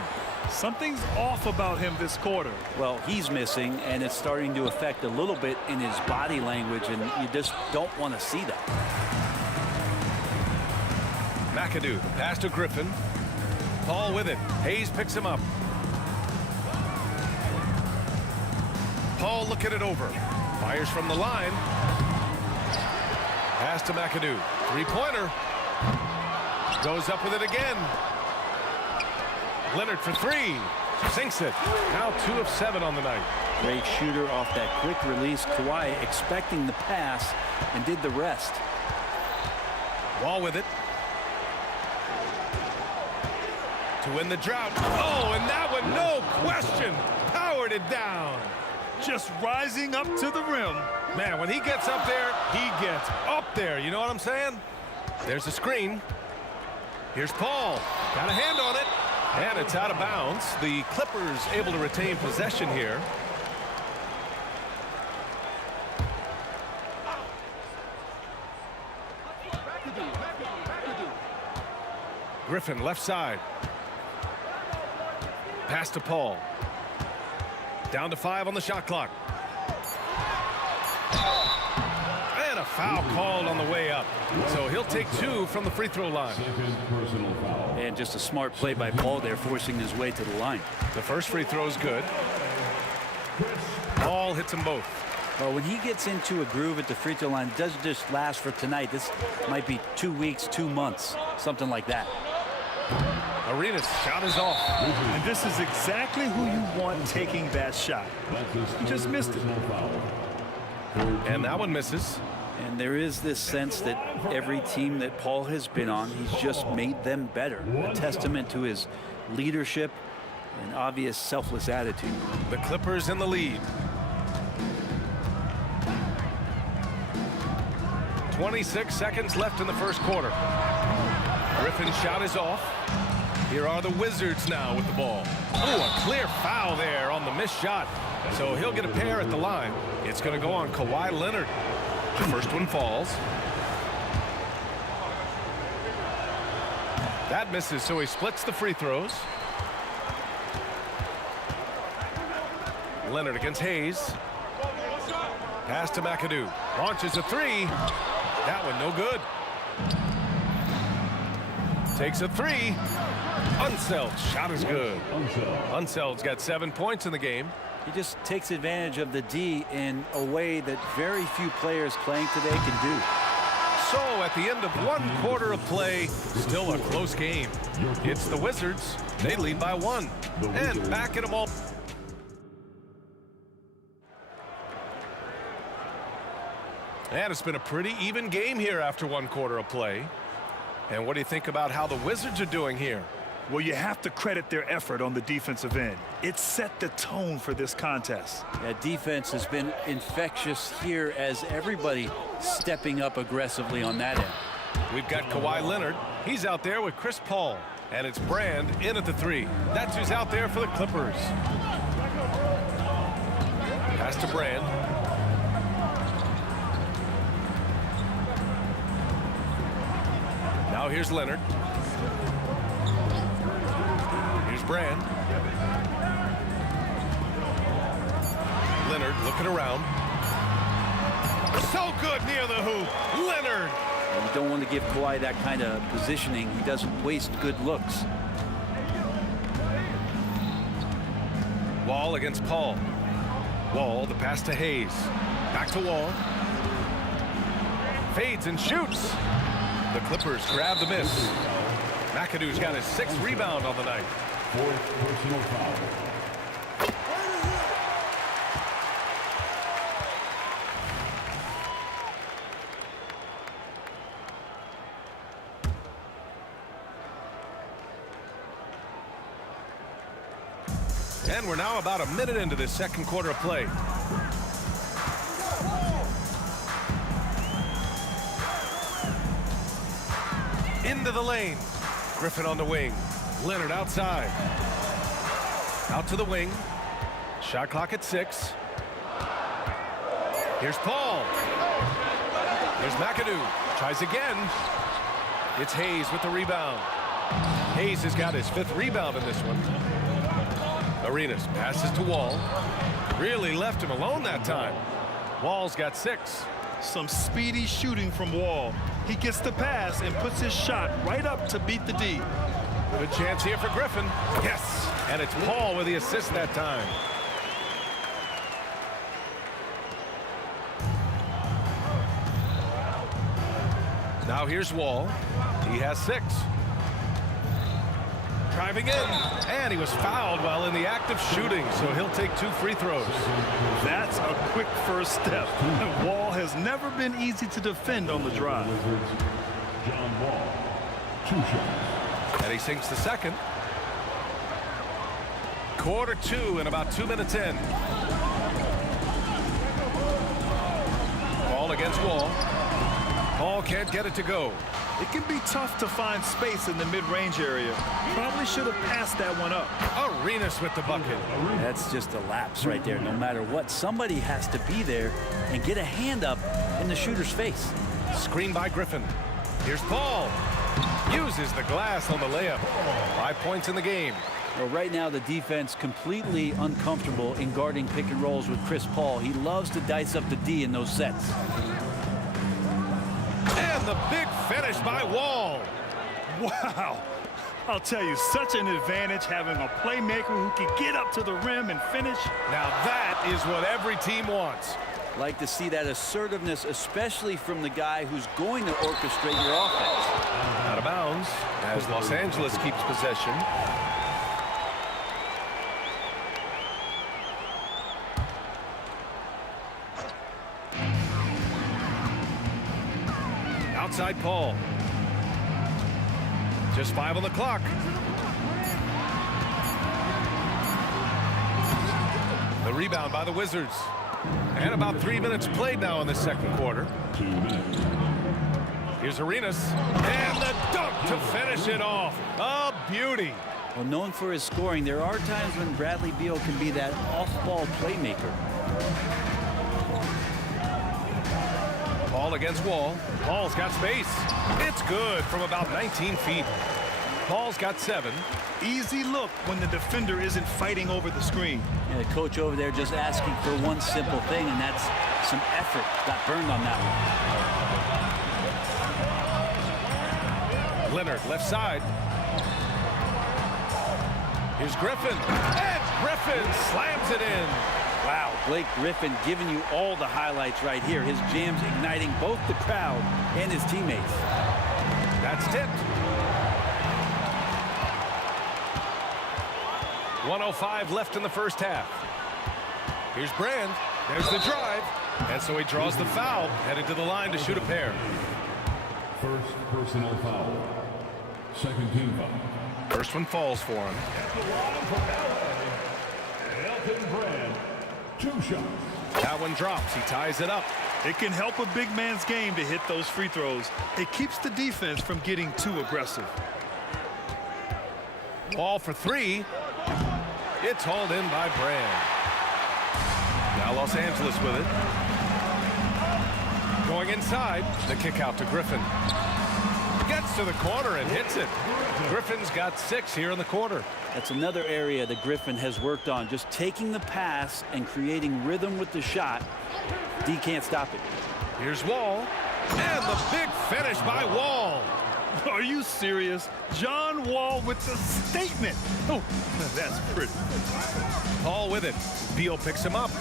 Something's off about him this quarter. Well, he's missing, and it's starting to affect a little bit in his body language, and you just don't want to see that. McAdoo, pass to Griffin. Paul with it. Hayes picks him up. Paul looking it over. Fires from the line. Pass to McAdoo. Three-pointer. Goes up with it again. Leonard for three. Sinks it. Now 2 of 7 on the night. Great shooter off that quick release. Kawhi expecting the pass and did the rest. Wall with it. To win the drought. Oh, and that one, no question, powered it down. Just rising up to the rim. Man, when he gets up there, he gets up there. You know what I'm saying? There's a screen. Here's Paul. Got a hand on it. And it's out of bounds. The Clippers able to retain possession here. Griffin left side. Pass to Paul. Down to 5 on the shot clock. And a foul called on the way up. So he'll take 2 from the free throw line. And just a smart play by Paul there, forcing his way to the line. The first free throw is good. Paul hits them both. Well, when he gets into a groove at the free throw line, it doesn't just last for tonight. This might be 2 weeks, 2 months, something like that. Arenas shot is off. And this is exactly who you want taking that shot. He just missed it. And that one misses. And there is this sense that every team that Paul has been on, he's just made them better. A testament to his leadership and obvious selfless attitude. The Clippers in the lead. 26 seconds left in the first quarter. Griffin's shot is off. Here are the Wizards now with the ball. Oh, a clear foul there on the missed shot. So he'll get a pair at the line. It's going to go on Kawhi Leonard. The first one falls. That misses, so he splits the free throws. Leonard against Hayes. Pass to McAdoo. Launches a three. That one no good. Takes a three. Unseld. Shot is good. Unseld's got 7 points in the game. He just takes advantage of the D in a way that very few players playing today can do. So at the end of 1 quarter of play, still a close game. It's the Wizards. They lead by 1. And back at them all. And it's been a pretty even game here after 1 quarter of play. And what do you think about how the Wizards are doing here? Well, you have to credit their effort on the defensive end. It set the tone for this contest. Yeah, defense has been infectious here as everybody stepping up aggressively on that end. We've got Kawhi Leonard. He's out there with Chris Paul. And it's Brand in at the 3. That's who's out there for the Clippers. Pass to Brand. Now here's Leonard. Here's Brand. Leonard looking around. So good near the hoop. Leonard. And you don't want to give Kawhi that kind of positioning. He doesn't waste good looks. Wall against Paul. Wall, the pass to Hayes. Back to Wall. Fades and shoots. The Clippers grab the miss. McAdoo's got his 6th rebound on the night. 4th personal foul. And we're now about a minute into this 2nd quarter of play. Into the lane. Griffin on the wing. Leonard outside. Out to the wing. Shot clock at 6. Here's Paul. Here's McAdoo. Tries again. It's Hayes with the rebound. Hayes has got his 5th rebound in this one. Arenas passes to Wall. Really left him alone that time. Wall's got 6. Some speedy shooting from Wall. He gets the pass and puts his shot right up to beat the D. Good chance here for Griffin. Yes, and it's Paul with the assist that time. Now here's Wall. He has 6. Driving in, and he was fouled while in the act of shooting, so he'll take 2 free throws. That's a quick first step. Wall has never been easy to defend on the drive. John Wall, 2 shots. And he sinks the second. Quarter 2 and about 2 minutes in. Ball against Wall. Paul can't get it to go. It can be tough to find space in the mid-range area. Probably should have passed that one up. Arenas with the bucket. That's just a lapse right there. No matter what, somebody has to be there and get a hand up in the shooter's face. Screen by Griffin. Here's Paul. Uses the glass on the layup. 5 points in the game. Well, right now the defense completely uncomfortable in guarding pick and rolls with Chris Paul. He loves to dice up the D in those sets. And the big finish by Wall. Wow. I'll tell you, such an advantage having a playmaker who can get up to the rim and finish. Now that is what every team wants. Like to see that assertiveness, especially from the guy who's going to orchestrate your offense. Out of bounds as Los Angeles keeps possession. Outside Paul. Just 5 on the clock. The rebound by the Wizards. And about 3 minutes played now in the second quarter. 2 minutes. Here's Arenas. And the dunk to finish it off. A beauty. Well, known for his scoring, there are times when Bradley Beal can be that off-ball playmaker. Ball against Wall. Paul's got space. It's good from about 19 feet. Paul's got 7. Easy look when the defender isn't fighting over the screen. And the coach over there just asking for one simple thing, and that's some effort. Got burned on that one. Leonard, left side. Here's Griffin. And Griffin slams it in. Wow, Blake Griffin giving you all the highlights right here. His jams igniting both the crowd and his teammates. That's tipped. 1:05 left in the first half. Here's Brand. There's the drive. And so he draws the foul, headed to the line to shoot a pair. First personal foul. Second team foul. First one falls for him. Elton Brand, 2 shots. That one drops. He ties it up. It can help a big man's game to hit those free throws. It keeps the defense from getting too aggressive. Ball for 3. It's hauled in by Brand. Now Los Angeles with it. Going inside. The kick out to Griffin. Gets to the corner and hits it. Griffin's got 6 here in the quarter. That's another area that Griffin has worked on, just taking the pass and creating rhythm with the shot. D can't stop it. Here's Wall. And the big finish by Wall. Are you serious? John Wall with the statement. Oh, that's pretty. Paul with it. Beal picks him up.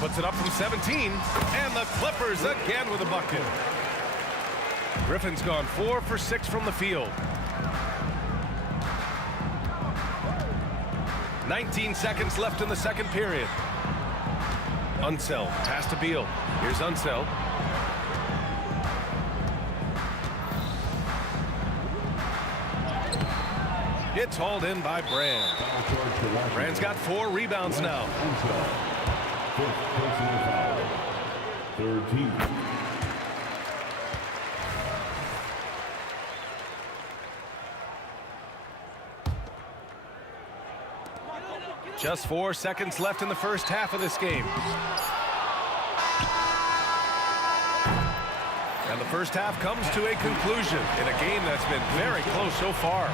Puts it up from 17. And the Clippers again with a bucket. Griffin's gone 4 for 6 from the field. 19 seconds left in the second period. Unseld. Pass to Beal. Here's Unseld. It's hauled in by Brand. Brand's got 4 rebounds now. Fifth personal foul. Third team. Just 4 seconds left in the first half of this game. And the first half comes to a conclusion in a game that's been very close so far.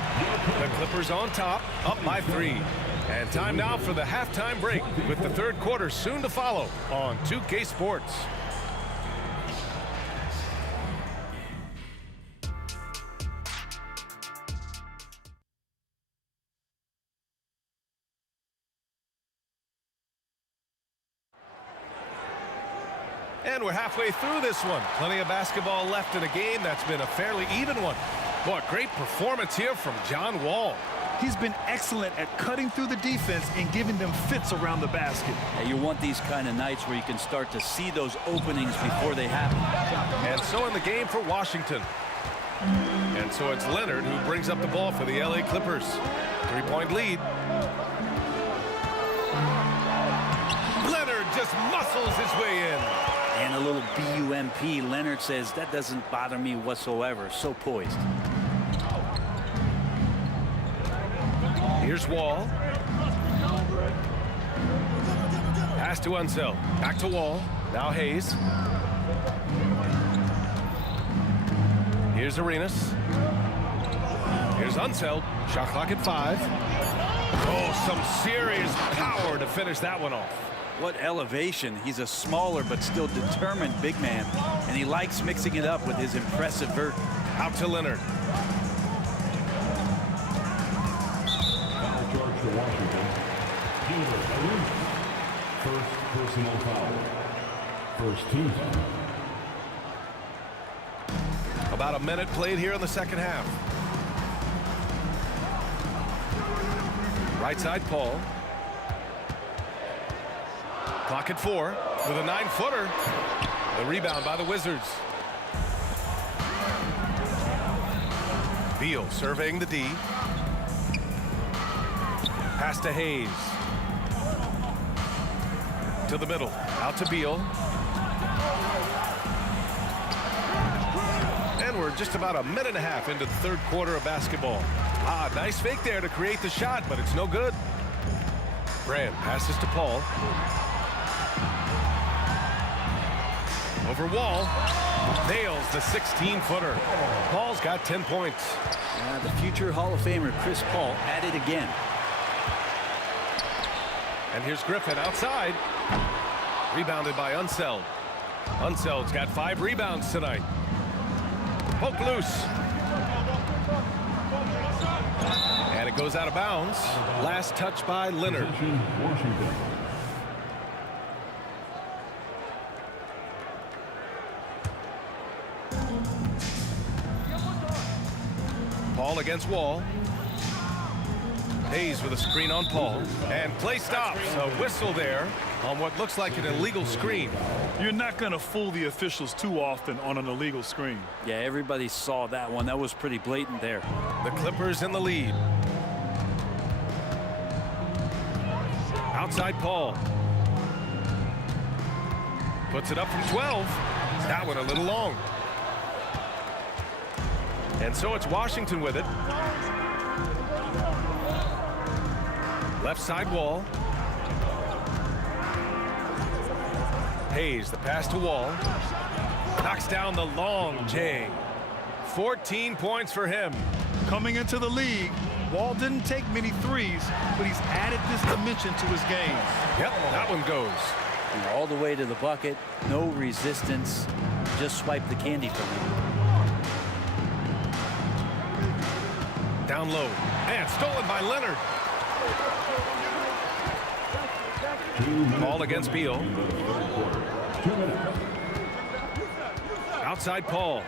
The Clippers on top, up by 3. And time now for the halftime break with the third quarter soon to follow on 2K Sports. And we're halfway through this one. Plenty of basketball left in a game that's been a fairly even one. Boy, great performance here from John Wall. He's been excellent at cutting through the defense and giving them fits around the basket. Yeah, you want these kind of nights where you can start to see those openings before they happen. And so in the game for Washington. And so it's Leonard who brings up the ball for the LA Clippers. 3-point lead. Leonard just muscles his way in. And a little BUMP. Leonard says, that doesn't bother me whatsoever. So poised. Here's Wall. Pass to Unseld. Back to Wall. Now Hayes. Here's Arenas. Here's Unseld. Shot clock at 5. Oh, some serious power to finish that one off. What elevation. He's a smaller but still determined big man. And he likes mixing it up with his impressive vert. Out to Leonard. Foul charge to Washington. Gilbert Arenas. First personal foul. First team foul. About a minute played here in the second half. Right side, Paul. Clock at 4 with a 9-footer. The rebound by the Wizards. Beal surveying the D. Pass to Hayes. To the middle. Out to Beal. And we're just about a minute and a half into the third quarter of basketball. Ah, nice fake there to create the shot, but it's no good. Grant passes to Paul. Over Wall. Nails the 16-footer. Paul's got 10 points. The future Hall of Famer Chris Paul at it again. And here's Griffin outside. Rebounded by Unseld. Unseld's got 5 rebounds tonight. Poke loose. And it goes out of bounds. Last touch by Leonard. Washington. Paul against Wall. Hayes with a screen on Paul. And play stops. A whistle there on what looks like an illegal screen. You're not going to fool the officials too often on an illegal screen. Yeah, everybody saw that one. That was pretty blatant there. The Clippers in the lead. Outside Paul. Puts it up from 12. That one a little long. And so it's Washington with it. Left side Wall. Hayes, the pass to Wall. Knocks down the long J. 14 points for him. Coming into the league, Wall didn't take many threes, but he's added this dimension to his game. Yep, that one goes. And all the way to the bucket. No resistance. Just swipe the candy from him. Down low. And stolen by Leonard. Ball against Beal. Outside Paul.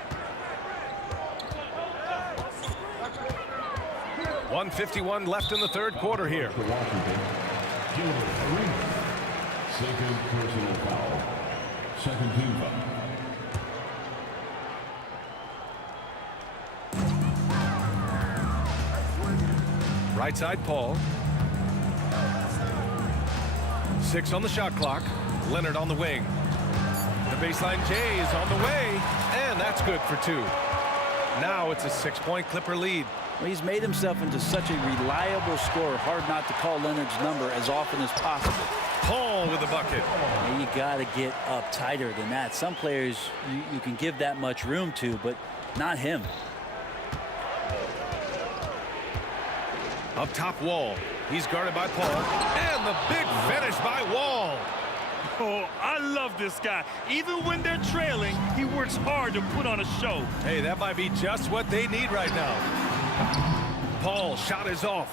1:51 left in the third quarter here. Second personal foul. Second team foul. Right side Paul. 6 on the shot clock. Leonard on the wing. The baseline J is on the way, and that's good for 2. Now it's a 6-point Clipper lead. Well, he's made himself into such a reliable scorer. Hard not to call Leonard's number as often as possible. Paul with the bucket. And you got to get up tighter than that. Some players you can give that much room to, but not him. Up top Wall. He's guarded by Paul. And the big finish by Wall. Oh, I love this guy. Even when they're trailing, he works hard to put on a show. Hey, that might be just what they need right now. Paul shot is off.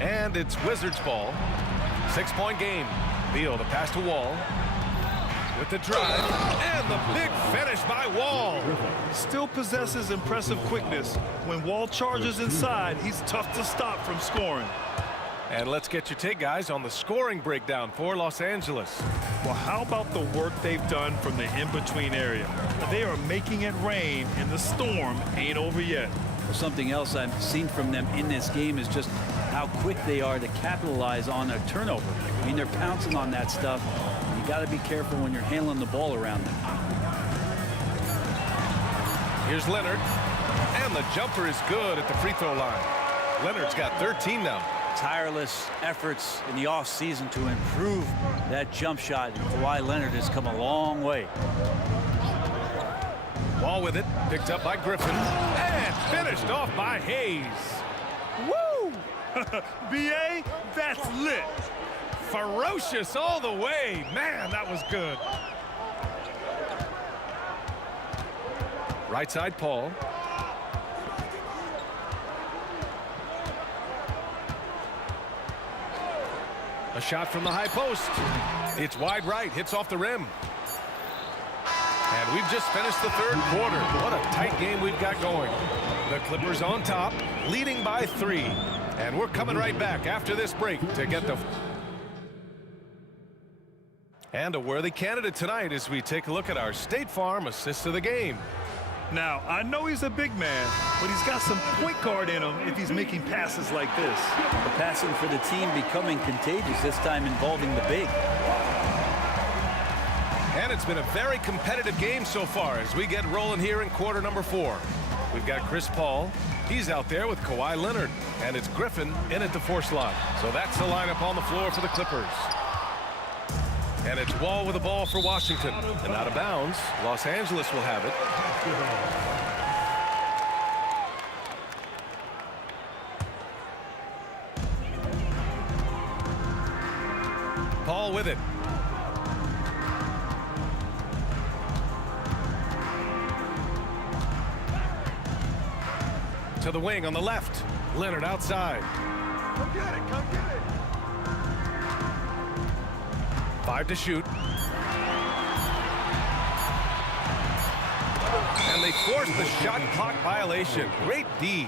And it's Wizards ball. 6-point game. Beal, the pass to Wall. with the drive and the big finish by Wall. Still possesses impressive quickness. When Wall charges inside, he's tough to stop from scoring. And let's get your take, guys, on the scoring breakdown for Los Angeles. Well, how about the work they've done from the in-between area? They are making it rain, and the storm ain't over yet. Well, something else I've seen from them in this game is just how quick they are to capitalize on a turnover. I mean, they're pouncing on that stuff. You got to be careful when you're handling the ball around them. Here's Leonard, and the jumper is good at the free throw line. Leonard's got 13 now. Tireless efforts in the offseason to improve that jump shot. And Kawhi Leonard has come a long way. Ball with it, picked up by Griffin, and finished off by Hayes. Woo! B.A., that's lit. Ferocious all the way. Man, that was good. Right side, Paul. A shot from the high post. It's wide right, hits off the rim. And we've just finished the third quarter. What a tight game we've got going. The Clippers on top, leading by 3. And we're coming right back after this break to get the... And a worthy candidate tonight as we take a look at our State Farm assist of the game. Now, I know he's a big man, but he's got some point guard in him if he's making passes like this. The passing for the team becoming contagious, this time involving the big. And it's been a very competitive game so far as we get rolling here in quarter number 4. We've got Chris Paul. He's out there with Kawhi Leonard. And it's Griffin in at the 4 slot. So that's the lineup on the floor for the Clippers. And it's Wall with the ball for Washington. And out of bounds, Los Angeles will have it. Paul with it. To the wing on the left. Leonard outside. Come get it, come get it. 5 to shoot. And they force the shot clock violation. Great D.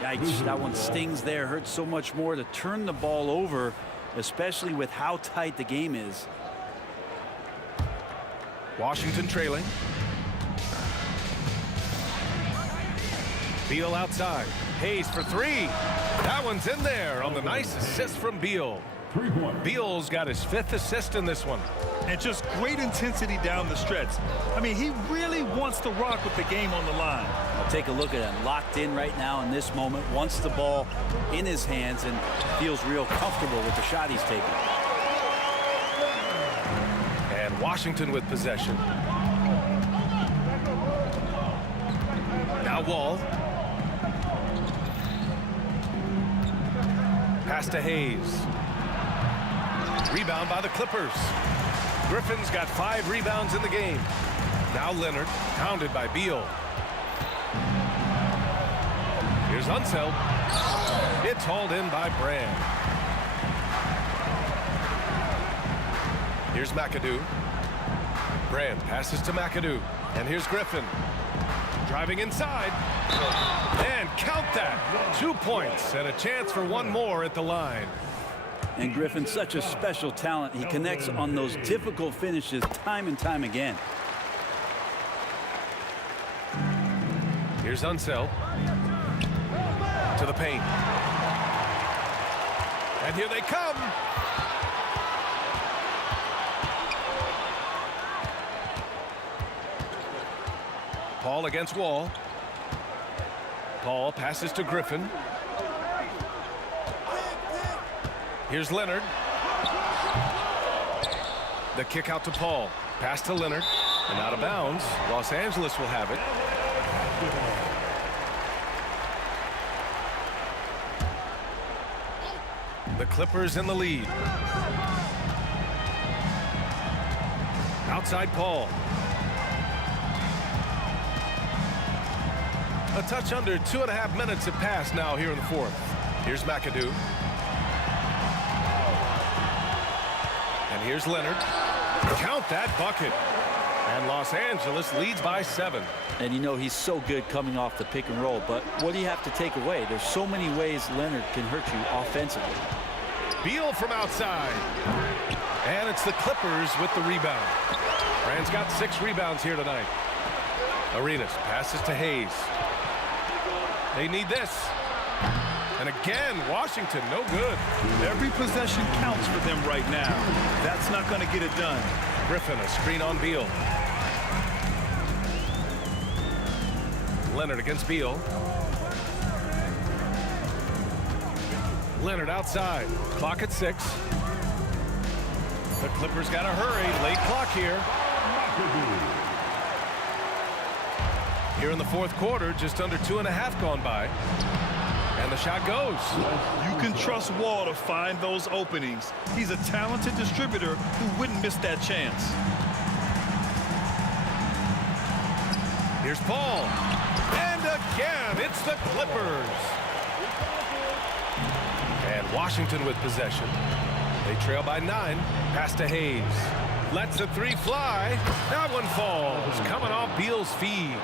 Yikes, that one stings there. Hurts so much more to turn the ball over, especially with how tight the game is. Washington trailing. Beal outside. Hayes for 3. That one's in there on the nice assist from Beal. Beal's got his 5th assist in this one. And just great intensity down the stretch. I mean, he really wants to rock with the game on the line. I'll take a look at him. Locked in right now in this moment. Wants the ball in his hands and feels real comfortable with the shot he's taking. And Washington with possession. Now Wall. Pass to Hayes. Rebound by the Clippers. Griffin's got 5 rebounds in the game. Now Leonard, pounded by Beal. Here's Unseld. It's hauled in by Brand. Here's McAdoo. Brand passes to McAdoo. And here's Griffin. Driving inside. And count that. 2 points and a chance for one more at the line. And Griffin's such a special talent. He connects on those difficult finishes time and time again. Here's Unseld. To the paint. And here they come. Paul against Wall. Paul passes to Griffin. Here's Leonard. The kick out to Paul. Pass to Leonard. And out of bounds. Los Angeles will have it. The Clippers in the lead. Outside Paul. A touch under 2.5 minutes have passed now here in the 4th. Here's McAdoo. And here's Leonard. Count that bucket. And Los Angeles leads by 7. And you know he's so good coming off the pick and roll, but what do you have to take away? There's so many ways Leonard can hurt you offensively. Beal from outside. And it's the Clippers with the rebound. Brand's got 6 rebounds here tonight. Arenas passes to Hayes. They need this. And again, Washington, no good. Every possession counts for them right now. That's not going to get it done. Griffin, a screen on Beal. Leonard against Beal. Leonard outside. Clock at 6. The Clippers got to hurry. Late clock here. Here in the fourth quarter, just under 2.5 gone by. And the shot goes. You can trust Wall to find those openings. He's a talented distributor who wouldn't miss that chance. Here's Paul. And again, it's the Clippers. And Washington with possession. They trail by 9. Pass to Hayes. Lets the 3 fly. That one falls. Coming off Beal's feed.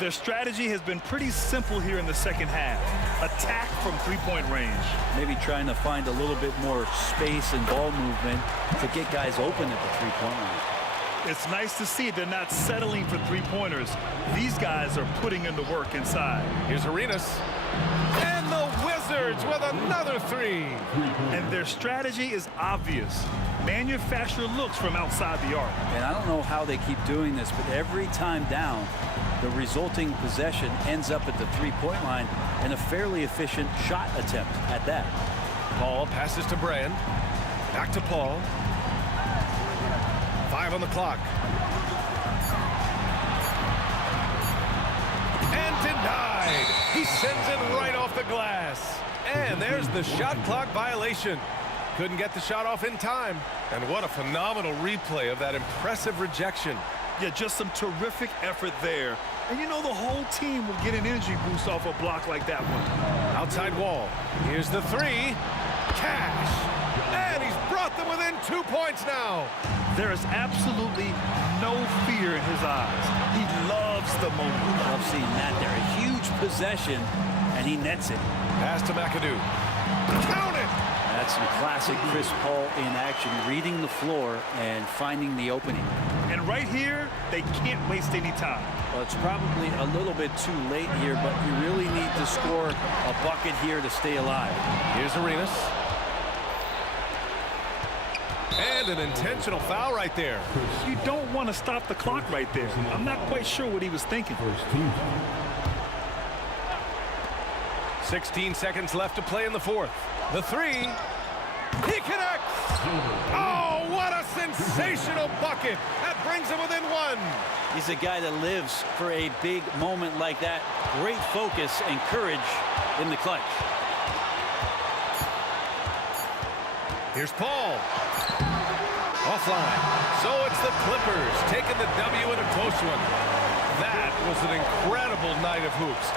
Their strategy has been pretty simple here in the second half. Attack from three-point range. Maybe trying to find a little bit more space and ball movement to get guys open at the three-point line. It's nice to see they're not settling for three-pointers. These guys are putting in the work inside. Here's Arenas. And the Wizards with another 3. And their strategy is obvious. Manufacture looks from outside the arc. And I don't know how they keep doing this, but every time down, the resulting possession ends up at the three-point line and a fairly efficient shot attempt at that. Paul passes to Brand. Back to Paul. 5 on the clock. And denied. He sends it right off the glass. And there's the shot clock violation. Couldn't get the shot off in time. And what a phenomenal replay of that impressive rejection. Yeah, just some terrific effort there. And you know the whole team will get an energy boost off a block like that one. Outside Wall. Here's the 3. Cash. And he's brought them within 2 points now. There is absolutely no fear in his eyes. He loves the moment. I've seen that there. A huge possession, and he nets it. Pass to McAdoo. Count it! That's some classic Chris Paul in action, reading the floor and finding the opening. And right here, they can't waste any time. Well, it's probably a little bit too late here, but you really need to score a bucket here to stay alive. Here's Arenas. And an intentional foul right there. You don't want to stop the clock right there. I'm not quite sure what he was thinking. 16 seconds left to play in the fourth. The 3. He connects. Oh, what a sensational bucket. That brings him within 1. He's a guy that lives for a big moment like that. Great focus and courage in the clutch. Here's Paul. Offline. So it's the Clippers taking the W in a close one. That was an incredible night of hoops.